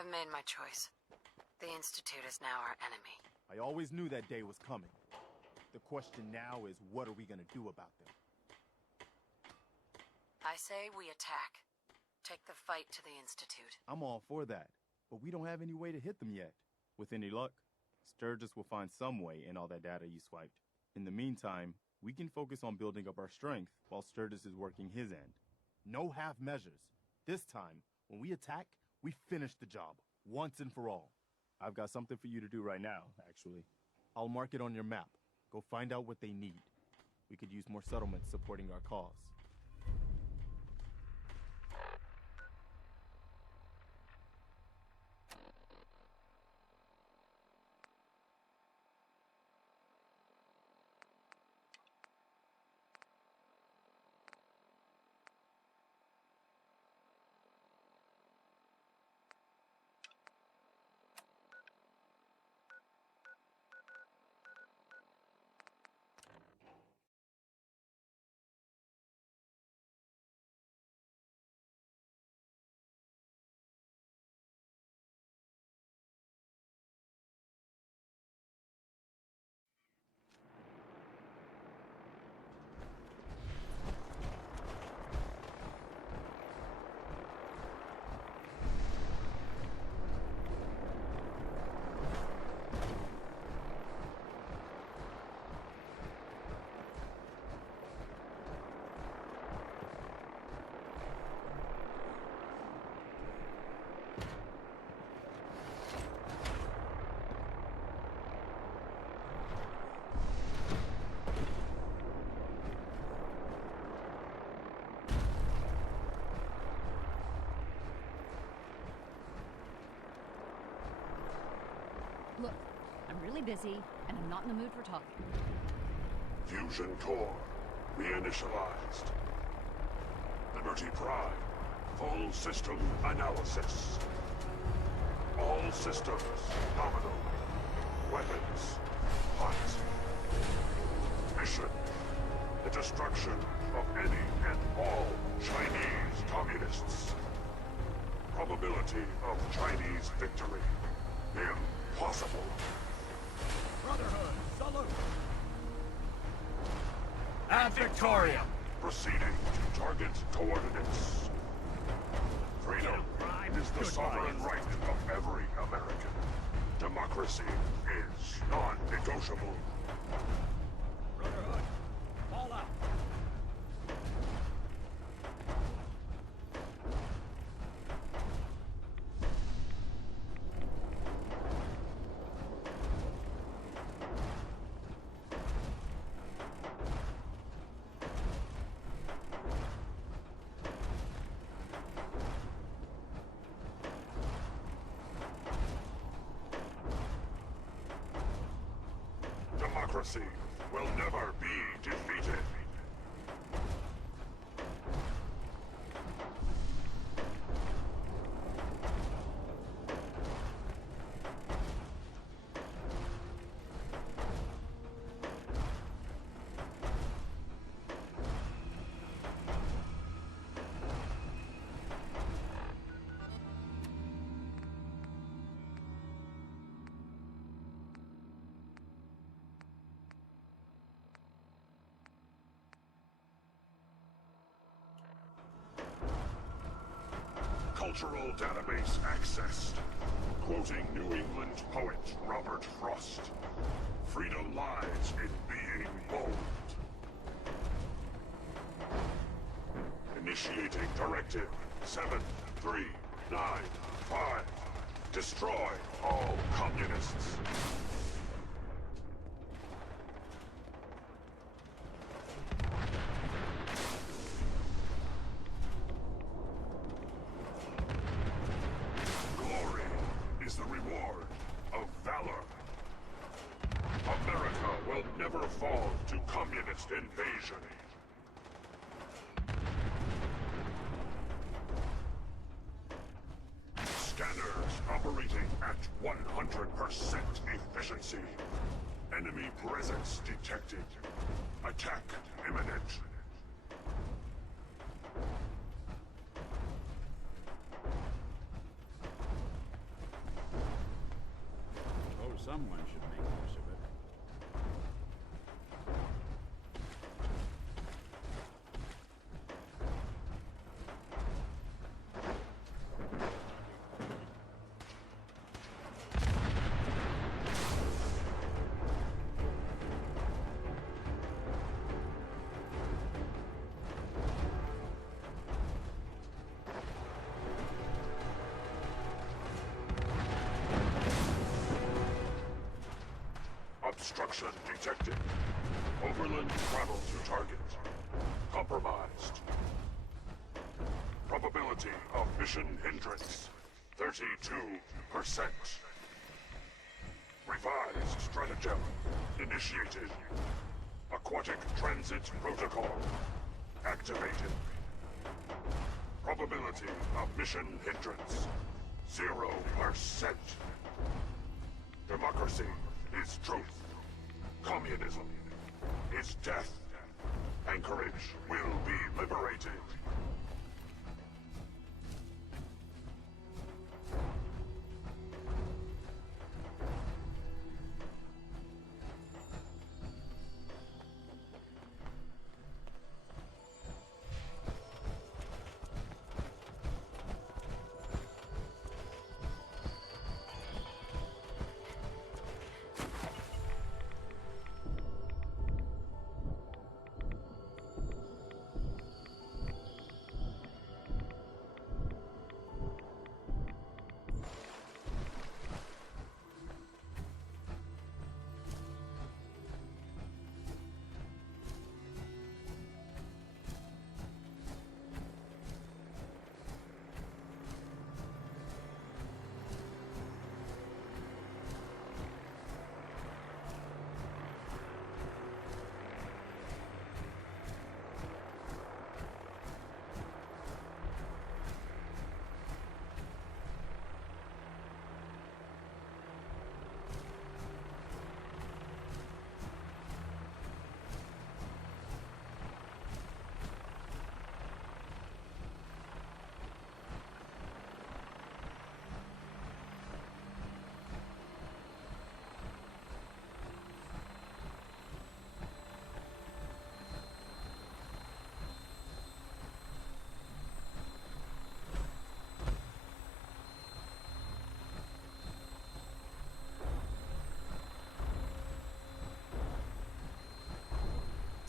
I've made my choice. The Institute is now our enemy. I always knew that day was coming. The question now is, what are we gonna do about them? I say we attack. Take the fight to the Institute. I'm all for that, but we don't have any way to hit them yet. With any luck, Sturgis will find some way in all that data you swiped. In the meantime, we can focus on building up our strength while Sturgis is working his end. No half measures. This time, when we attack, we finish the job, once and for all. I've got something for you to do right now, actually. I'll mark it on your map. Go find out what they need. We could use more settlements supporting our cause. Look, I'm really busy, and I'm not in the mood for talking. Fusion core reinitialized. Liberty Prime, full system analysis. All systems nominal. Weapons hot. Mission: the destruction of any and all Chinese communists. Probability of Chinese victory: impossible. Brotherhood, salute! Ad Victoriam! Proceeding to target coordinates. Freedom is the sovereign right of every American. Democracy is non-negotiable. Brotherhood, fall out! Democracy will never be defeated. Cultural database accessed. Quoting New England poet Robert Frost. Freedom lies in being bold. Initiating Directive 7395. Destroy all communists. Glory is the reward of valor. America will never fall to communist invasion. Scanners operating at 100% efficiency. Enemy presence detected. Attack imminent. Oh, someone should make use of it. Obstruction detected. Overland travel to target. Compromised. Probability of mission hindrance: 32%. Revised stratagem initiated. Aquatic transit protocol activated. Probability of mission hindrance: 0%. Democracy is truth. Communism is death. Anchorage will be liberated.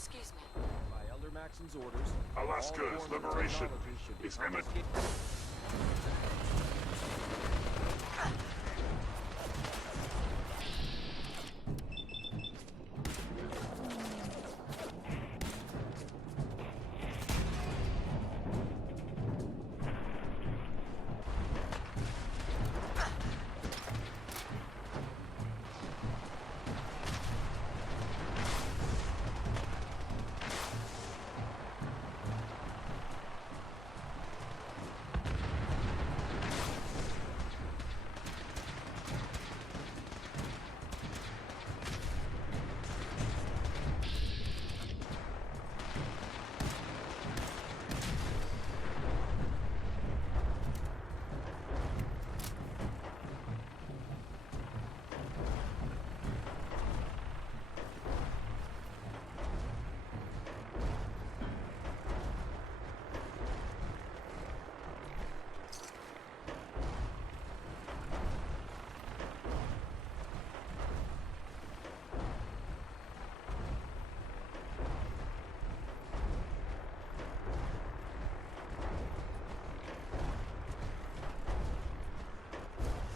Excuse me. By Elder Maxon's orders, Alaska's liberation is imminent.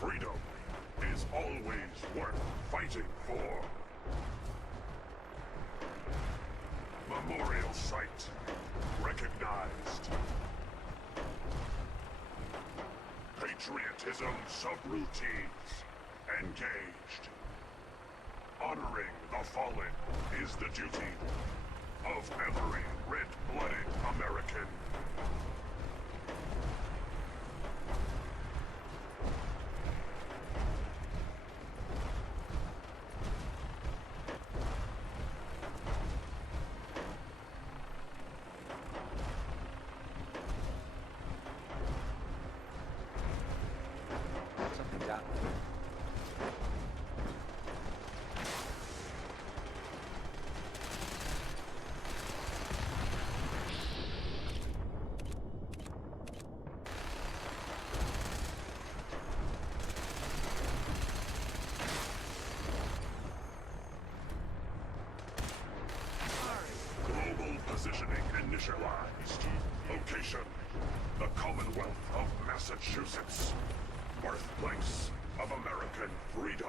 Freedom is always worth fighting for. Memorial site recognized. Patriotism subroutines engaged. Honoring the fallen is the duty of every red-blooded American. Something's out. Global positioning initialized. Location: the Commonwealth of Massachusetts. Birthplace of American freedom.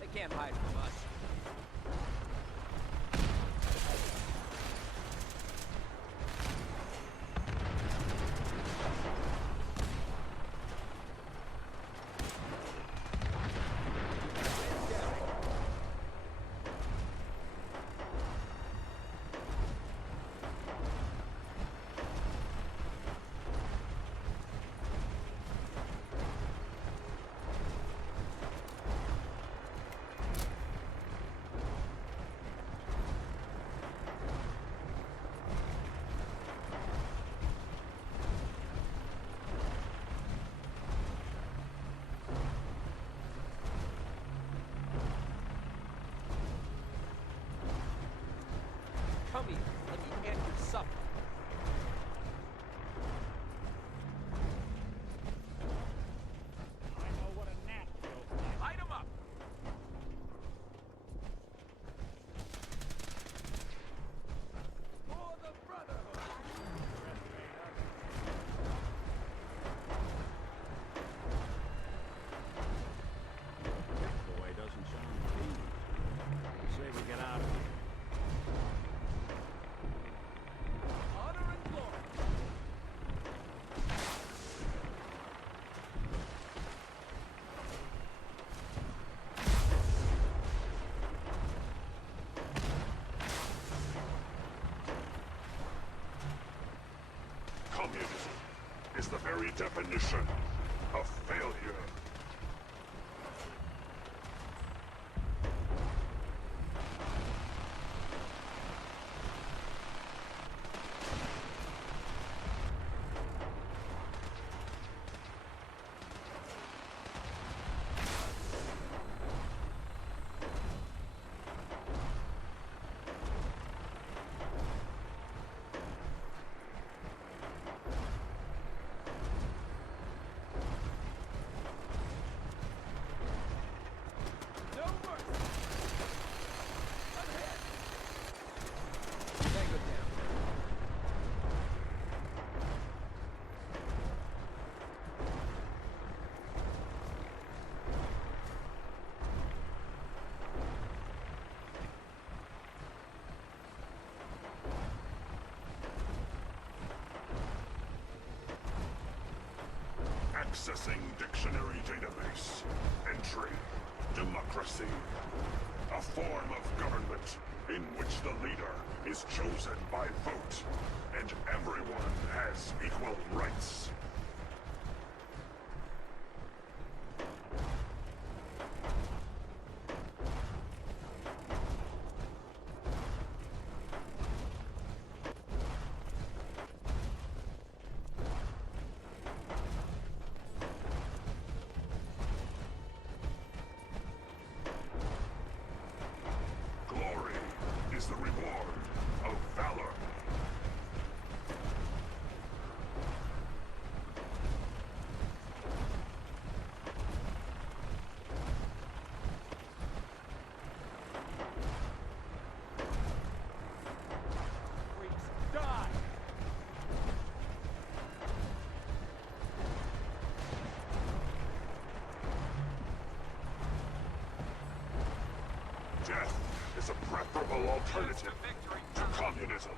They can't hide from us. Come here, let me end your supper. I know what a nap feels like. Light 'em up! For the Brotherhood! This boy doesn't sound pleased. Say we get out of here. Honor and glory! Communism is the very definition of failure. Accessing dictionary database. Entry. Democracy. A form of government in which the leader is chosen by vote, and everyone has equal rights. Is the reward of valor. Die! Death is a preferable alternative to communism.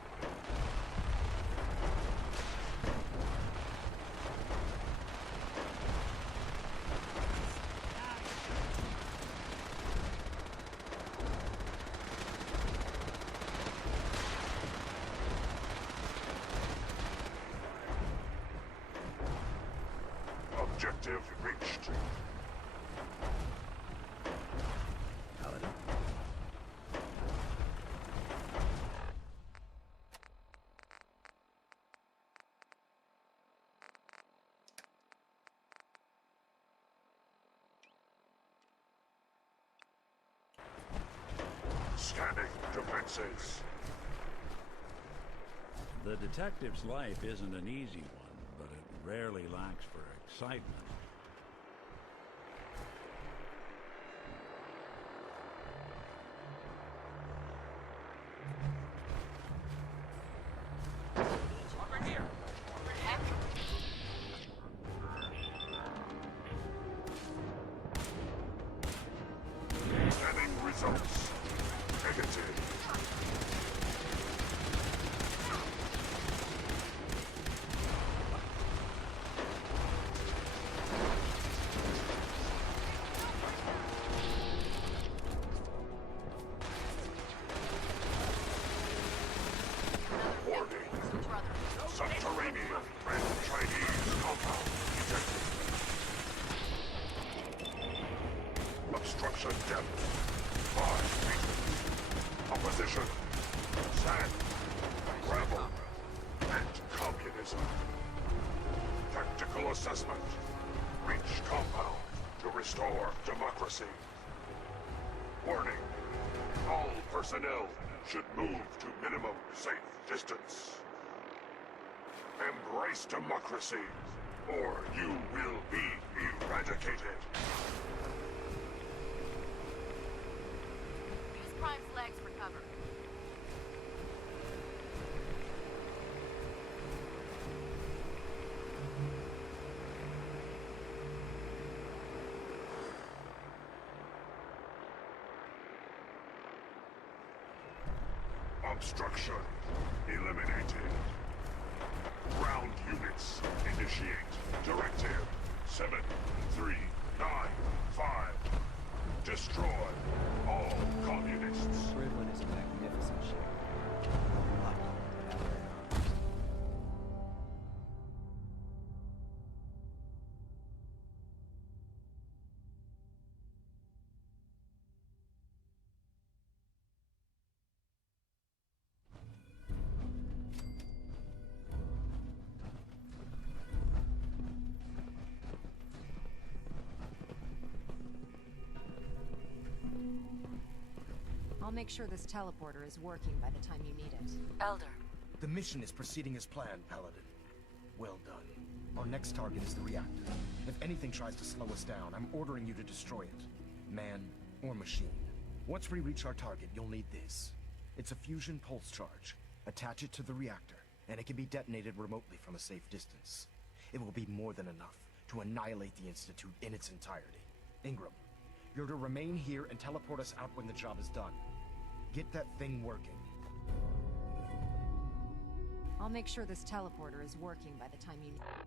Objective reached. Scanning defenses. The detective's life isn't an easy one, but it rarely lacks for excitement. Scanning results. Negative. Warning. Subterranean Red Chinese compound detected. Obstruction depth 5 feet. Opposition. Sand. Gravel. And communism. Tactical assessment. Reach compound to restore democracy. Warning. All personnel should move to minimum safe distance. Embrace democracy, or you will be eradicated. Use Prime's legs for cover. Obstruction eliminated. Ground units initiate. Directive 7395. Destroy all communists. Prydwen is a magnificent ship. Lucky to have her in arms. I'll make sure this teleporter is working by the time you need it. Elder. The mission is proceeding as planned, Paladin. Well done. Our next target is the reactor. If anything tries to slow us down, I'm ordering you to destroy it. Man or machine. Once we reach our target, you'll need this. It's a fusion pulse charge. Attach it to the reactor, and it can be detonated remotely from a safe distance. It will be more than enough to annihilate the Institute in its entirety. Ingram, you're to remain here and teleport us out when the job is done. Get that thing working. I'll make sure this teleporter is working by the time you need it.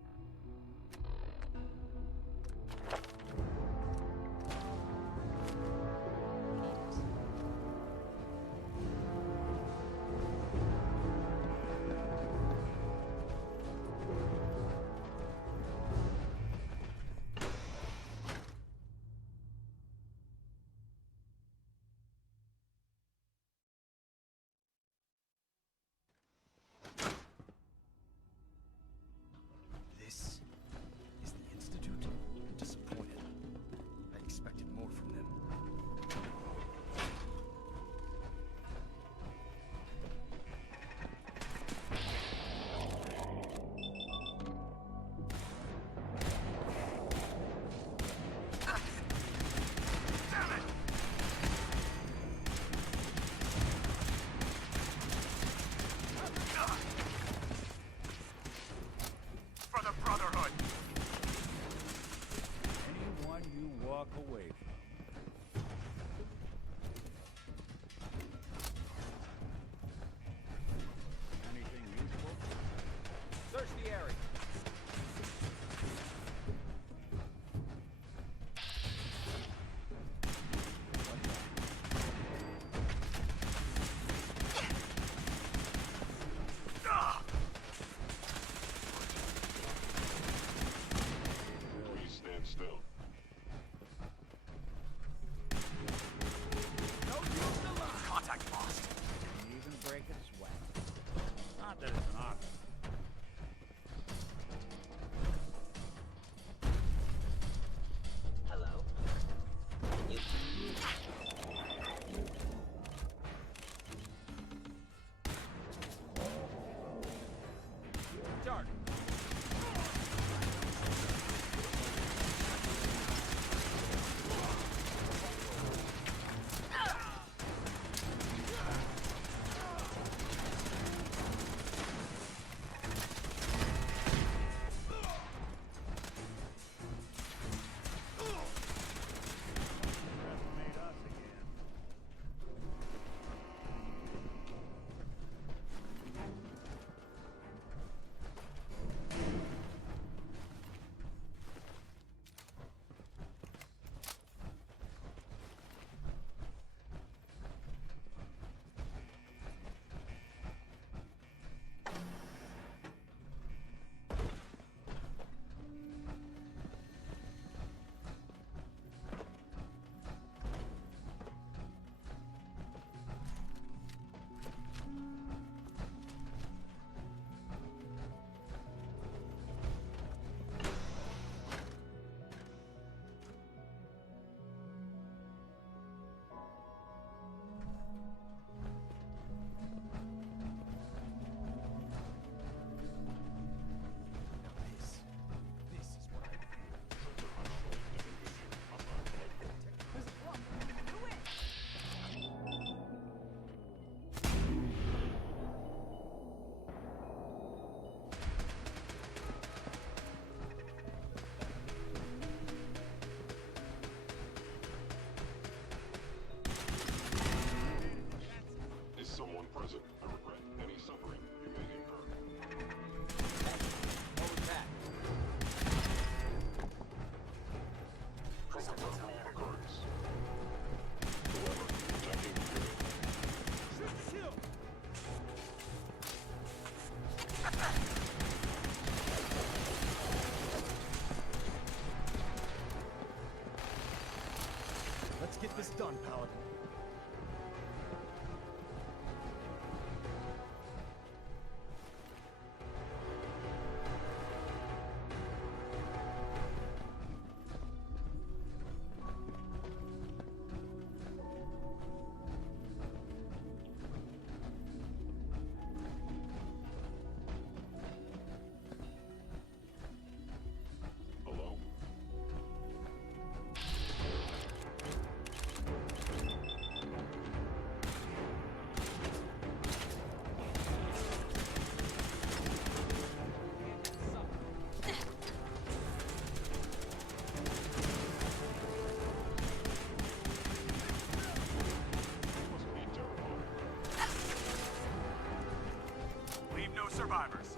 this done, Paladin. Leave no survivors.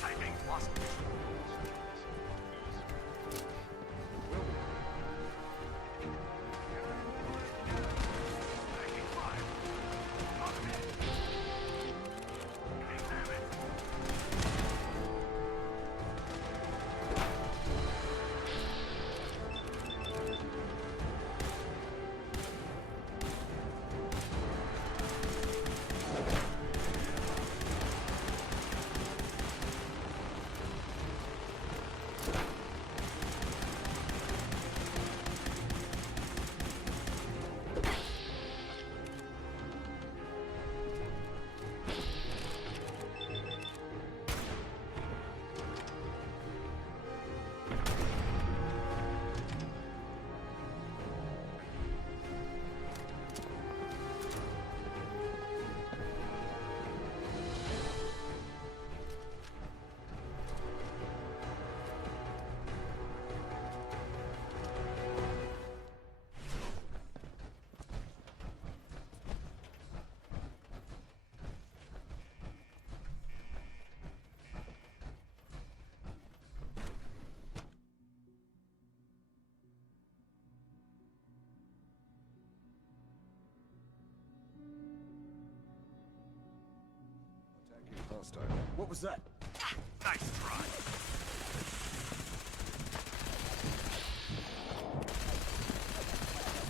Taking hostage. Taking fire. Hostile. What was that? Nice try.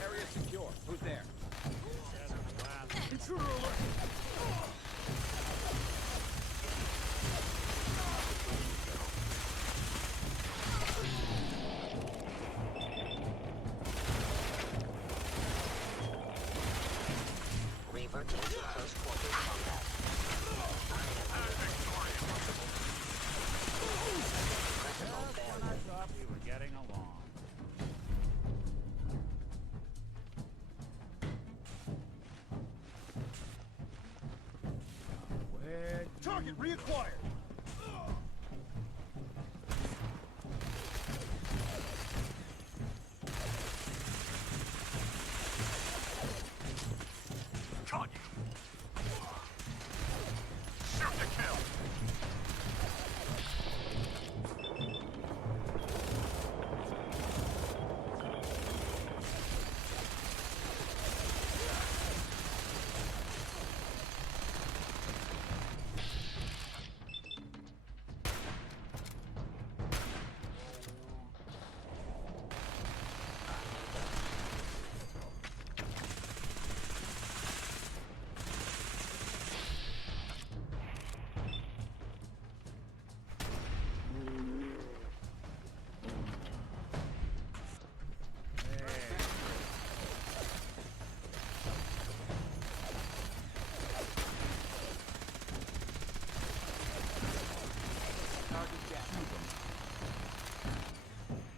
Area secure. Who's there? Intruder alert! Reverting to close quarters combat. When I thought we were getting along. Target reacquired! Caught you. Shoot to kill.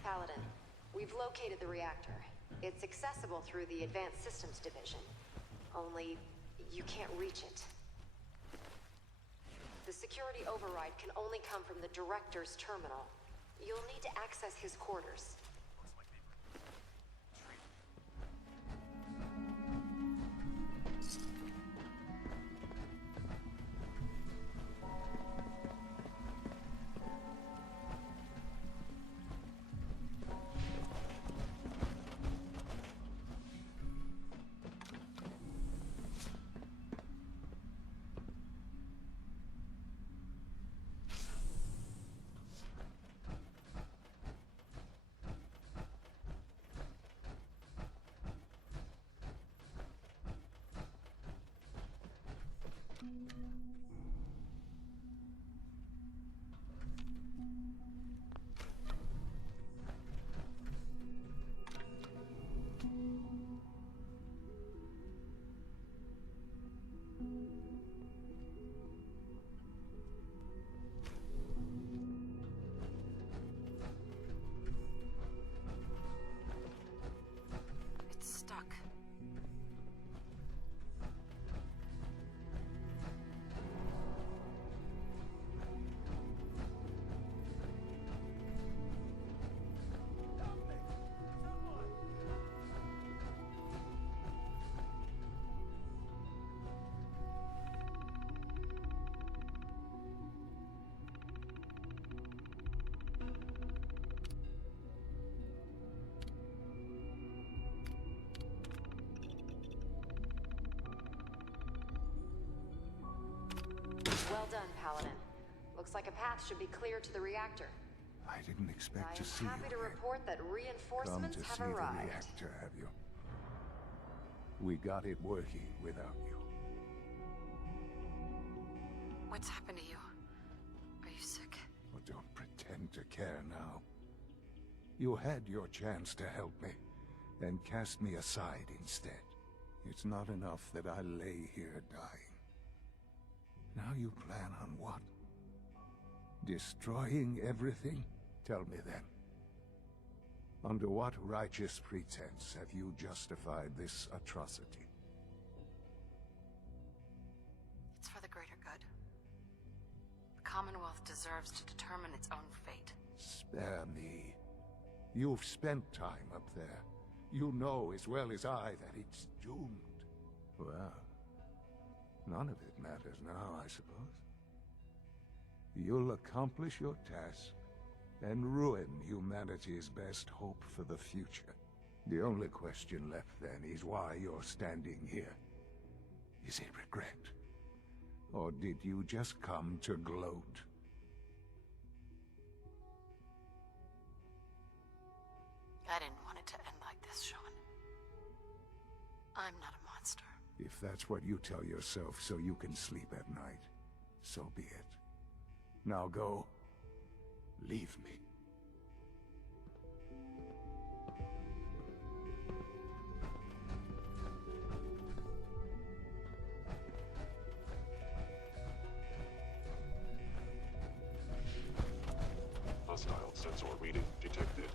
Paladin, we've located the reactor. It's accessible through the Advanced Systems Division. Only, you can't reach it. The security override can only come from the Director's terminal. You'll need to access his quarters. Looks like a path should be clear to the reactor. I didn't expect to see I am happy you to here. report that Come reinforcements to have see arrived. the reactor, have you? We got it working without you. What's happened to you? Are you sick? Well, don't pretend to care now. You had your chance to help me, and cast me aside instead. It's not enough that I lay here dying. Now you plan on what? Destroying everything? Tell me then. Under what righteous pretense have you justified this atrocity? It's for the greater good. The Commonwealth deserves to determine its own fate. Spare me. You've spent time up there. You know as well as I that it's doomed. Well, none of it matters now, I suppose. You'll accomplish your task and ruin humanity's best hope for the future. The only question left then is why you're standing here. Is it regret? Or did you just come to gloat? I didn't want it to end like this, Sean. I'm not a monster. If that's what you tell yourself so you can sleep at night, so be it. Now go. Leave me. Hostile sensor reading detected.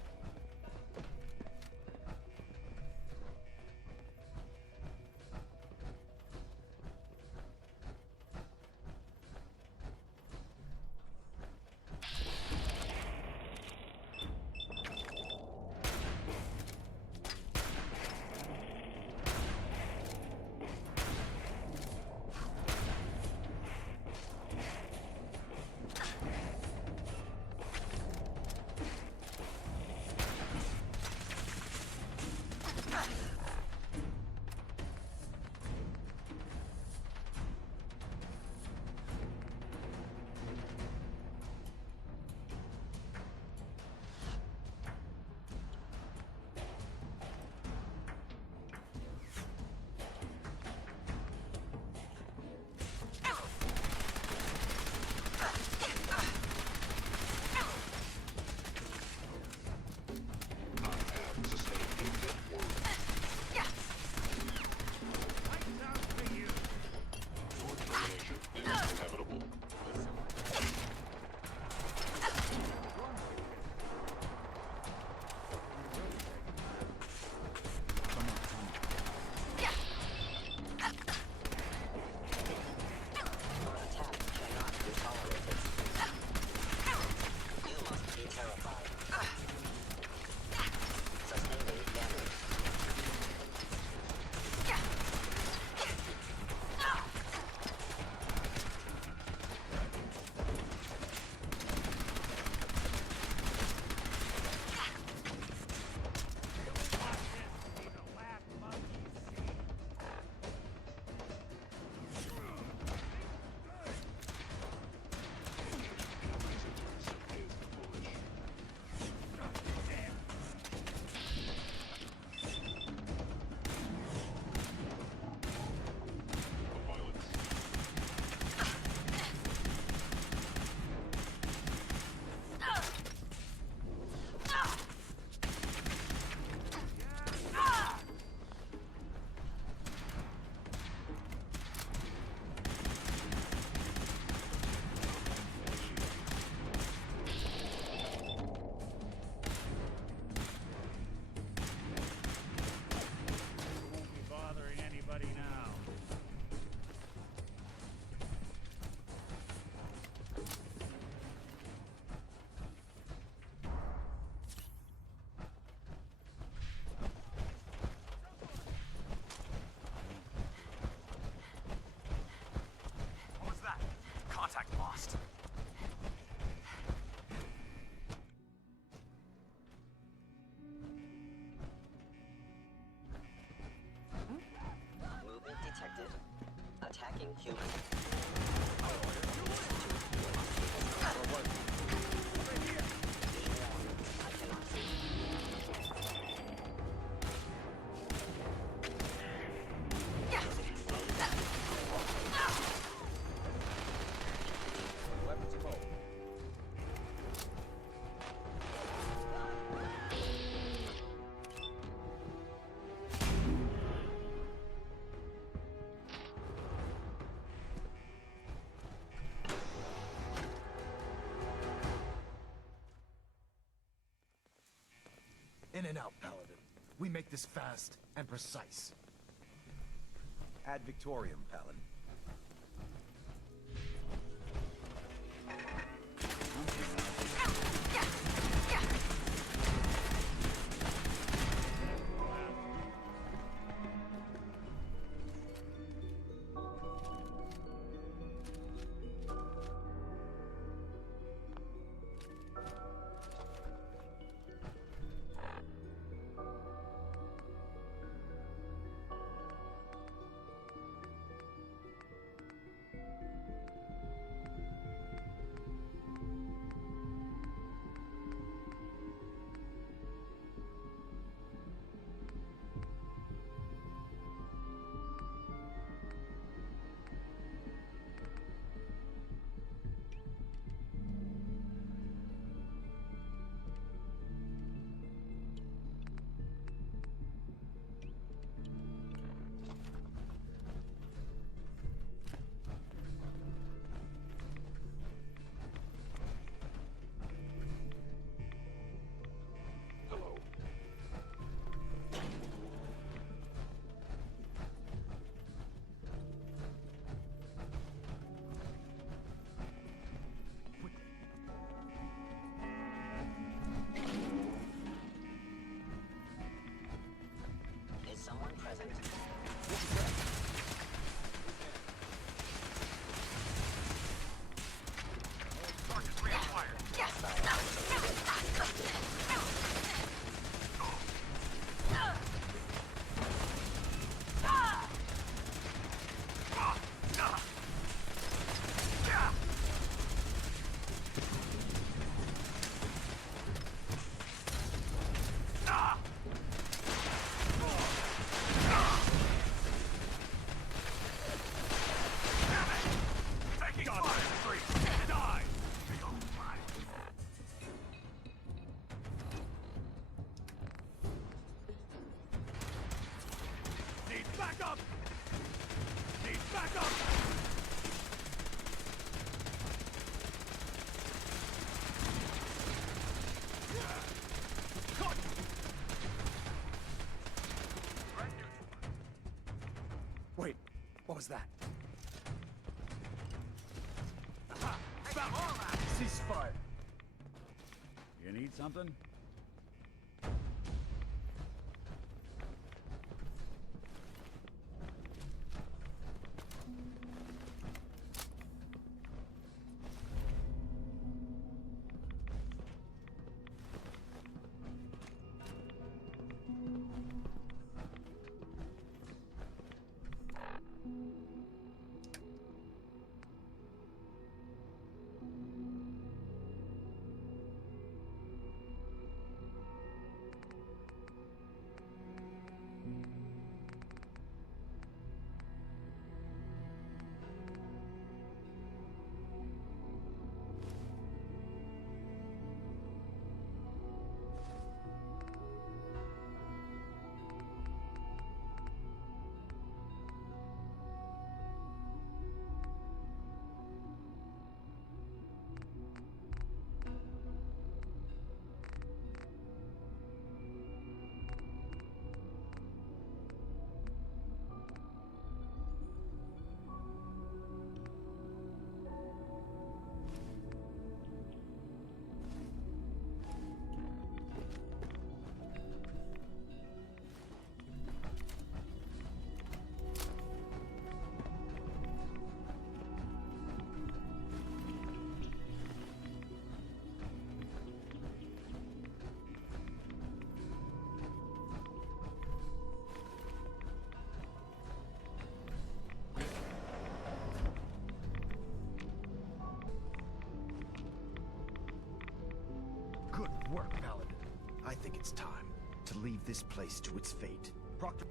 Attacking human. In and out, Paladin. We make this fast and precise. Ad Victorium, Paladin. Is someone present? Target reacquired. Taking fire! Die! Need backup! Need backup! Wait, what was that? Ceasefire. You need something? Good work, Paladin. I think it's time to leave this place to its fate. Proctor...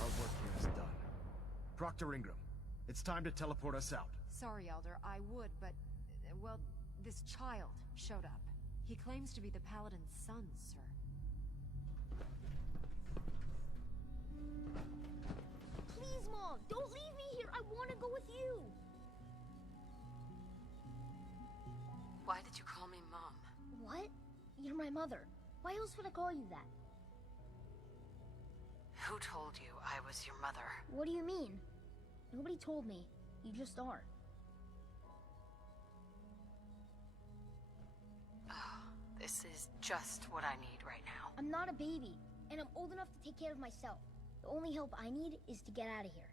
Our work here is done. Proctor Ingram, It's time to teleport us out. Sorry, Elder, I would, but... well, this child showed up. He claims to be the Paladin's son, sir. Please, Mom, don't leave me here. I want to go with you. Why did you call me Mom? What? You're my mother. Why else would I call you that? Who told you I was your mother? What do you mean? Nobody told me. You just are. Oh, this is just what I need right now. I'm not a baby, and I'm old enough to take care of myself. The only help I need is to get out of here.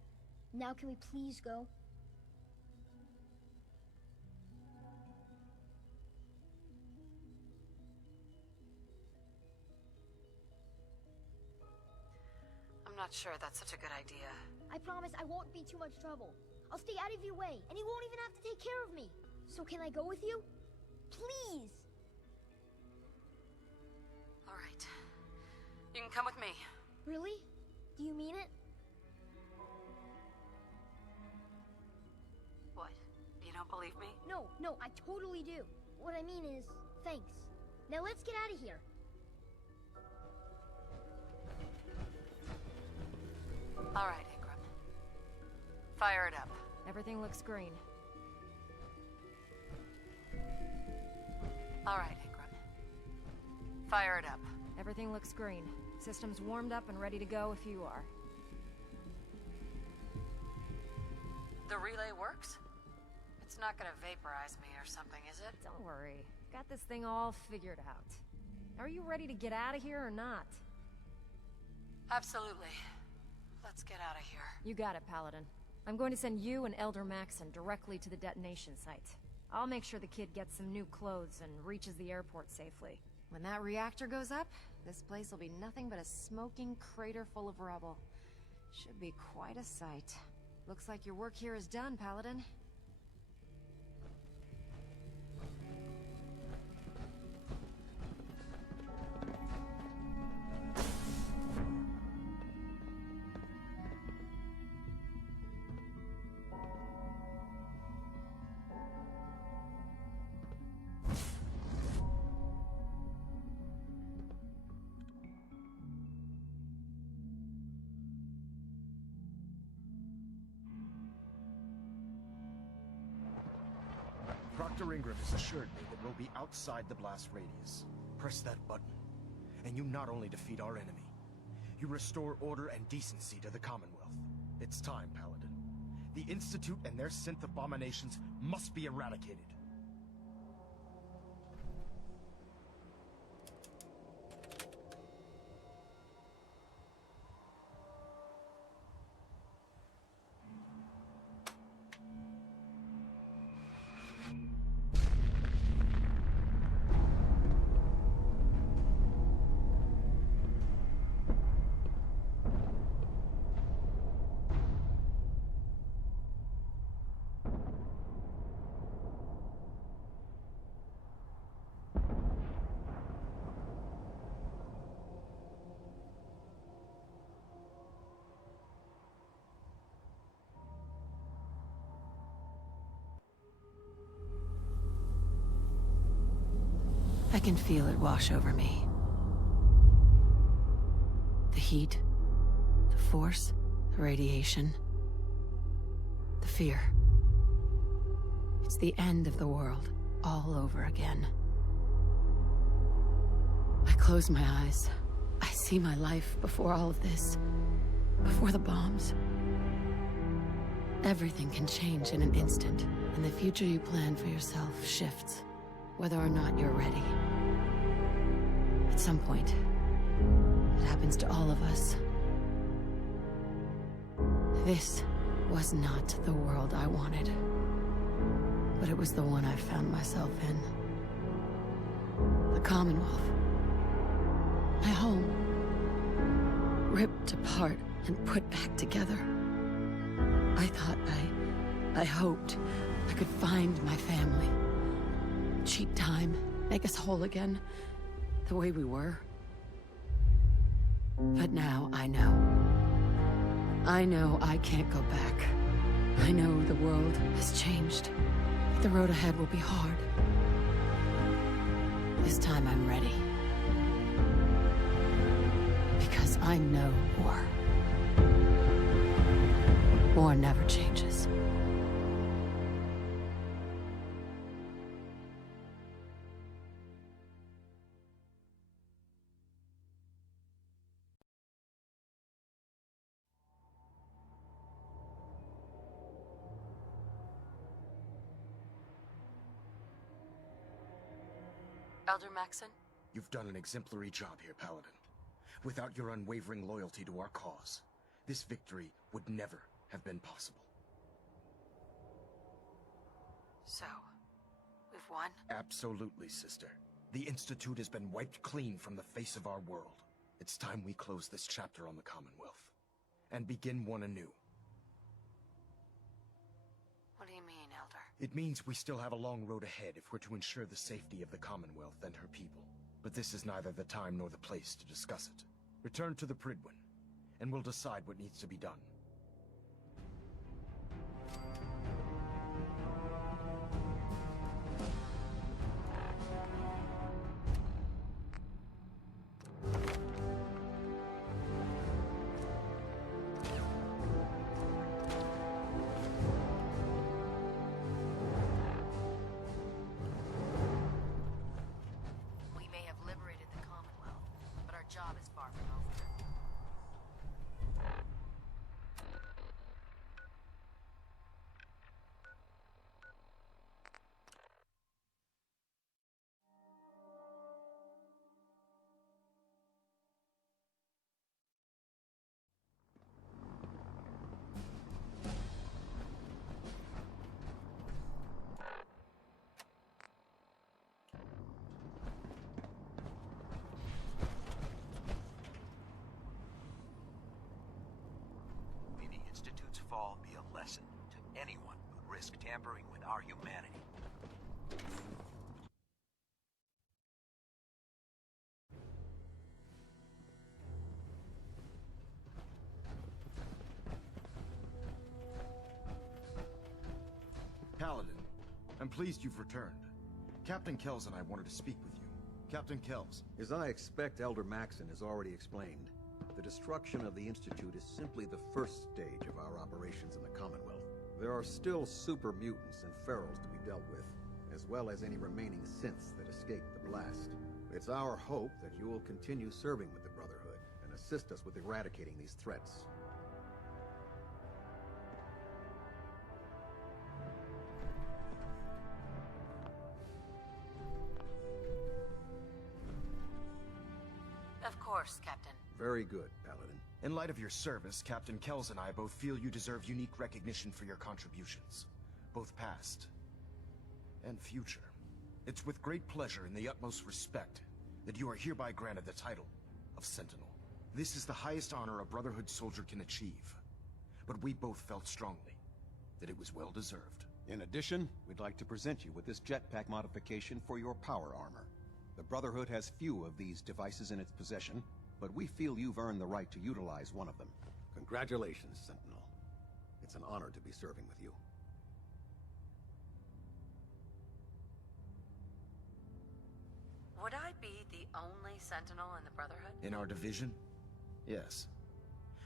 Now can we please go? I'm not sure that's such a good idea. I promise I won't be too much trouble. I'll stay out of your way, and you won't even have to take care of me. So can I go with you? Please! All right. You can come with me. Really? Do you mean it? What? You don't believe me? No, I totally do. What I mean is, thanks. Now let's get out of here. All right, Ingram. Fire it up. Everything looks green. All right, Ingram. Fire it up. Everything looks green. System's warmed up and ready to go if you are. The relay works? It's not gonna vaporize me or something, is it? Don't worry. Got this thing all figured out. Are you ready to get out of here or not? Absolutely. Let's get out of here. You got it, Paladin. I'm going to send you and Elder Maxon directly to the detonation site. I'll make sure the kid gets some new clothes and reaches the airport safely. When that reactor goes up, this place will be nothing but a smoking crater full of rubble. Should be quite a sight. Looks like your work here is done, Paladin. Dr. Ingram has assured me that we'll be outside the blast radius. Press that button, and you not only defeat our enemy, you restore order and decency to the Commonwealth. It's time, Paladin. The Institute and their synth abominations must be eradicated. I can feel it wash over me. The heat, the force, the radiation, the fear. It's the end of the world, all over again. I close my eyes. I see my life before all of this, before the bombs. Everything can change in an instant, and the future you plan for yourself shifts, whether or not you're ready. At some point, it happens to all of us. This was not the world I wanted, but it was the one I found myself in. The Commonwealth. My home. Ripped apart and put back together. I thought I hoped I could find my family. Cheat time, make us whole again, the way we were. But now I know. I know I can't go back. I know the world has changed. The road ahead will be hard. This time I'm ready. Because I know war. War never changes. Elder Maxon? You've done an exemplary job here, Paladin. Without your unwavering loyalty to our cause, this victory would never have been possible. So, we've won? Absolutely, sister. The Institute has been wiped clean from the face of our world. It's time we close this chapter on the Commonwealth, and begin one anew. What do you mean, Elder? It means we still have a long road ahead if we're to ensure the safety of the Commonwealth and her people. But this is neither the time nor the place to discuss it. Return to the Prydwen, and we'll decide what needs to be done. Fall be a lesson to anyone who'd risk tampering with our humanity. Paladin, I'm pleased you've returned. Captain Kells and I wanted to speak with you. Captain Kells. As I expect Elder Maxon has already explained, the destruction of the Institute is simply the first stage of our operations in the Commonwealth. There are still super mutants and ferals to be dealt with, as well as any remaining synths that escaped the blast. It's our hope that you will continue serving with the Brotherhood and assist us with eradicating these threats. Of course, Captain. Very good, Paladin. In light of your service, Captain Kells and I both feel you deserve unique recognition for your contributions, both past and future. It's with great pleasure and the utmost respect that you are hereby granted the title of Sentinel. This is the highest honor a Brotherhood soldier can achieve, but we both felt strongly that it was well deserved. In addition, we'd like to present you with this jetpack modification for your power armor. The Brotherhood has few of these devices in its possession, but we feel you've earned the right to utilize one of them. Congratulations, Sentinel. It's an honor to be serving with you. Would I be the only Sentinel in the Brotherhood? In our division? Yes.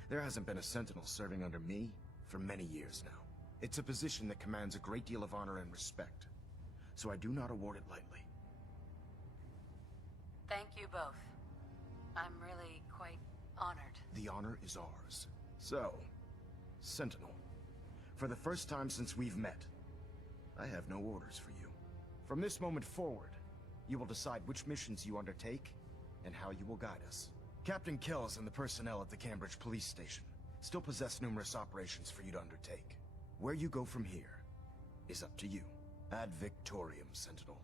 There hasn't been a Sentinel serving under me for many years now. It's a position that commands a great deal of honor and respect, so I do not award it lightly. Thank you both. I'm really quite honored. The honor is ours. So, Sentinel, for the first time since we've met, I have no orders for you. From this moment forward, you will decide which missions you undertake and how you will guide us. Captain Kells and the personnel at the Cambridge Police Station still possess numerous operations for you to undertake. Where you go from here is up to you. Ad Victorium, Sentinel.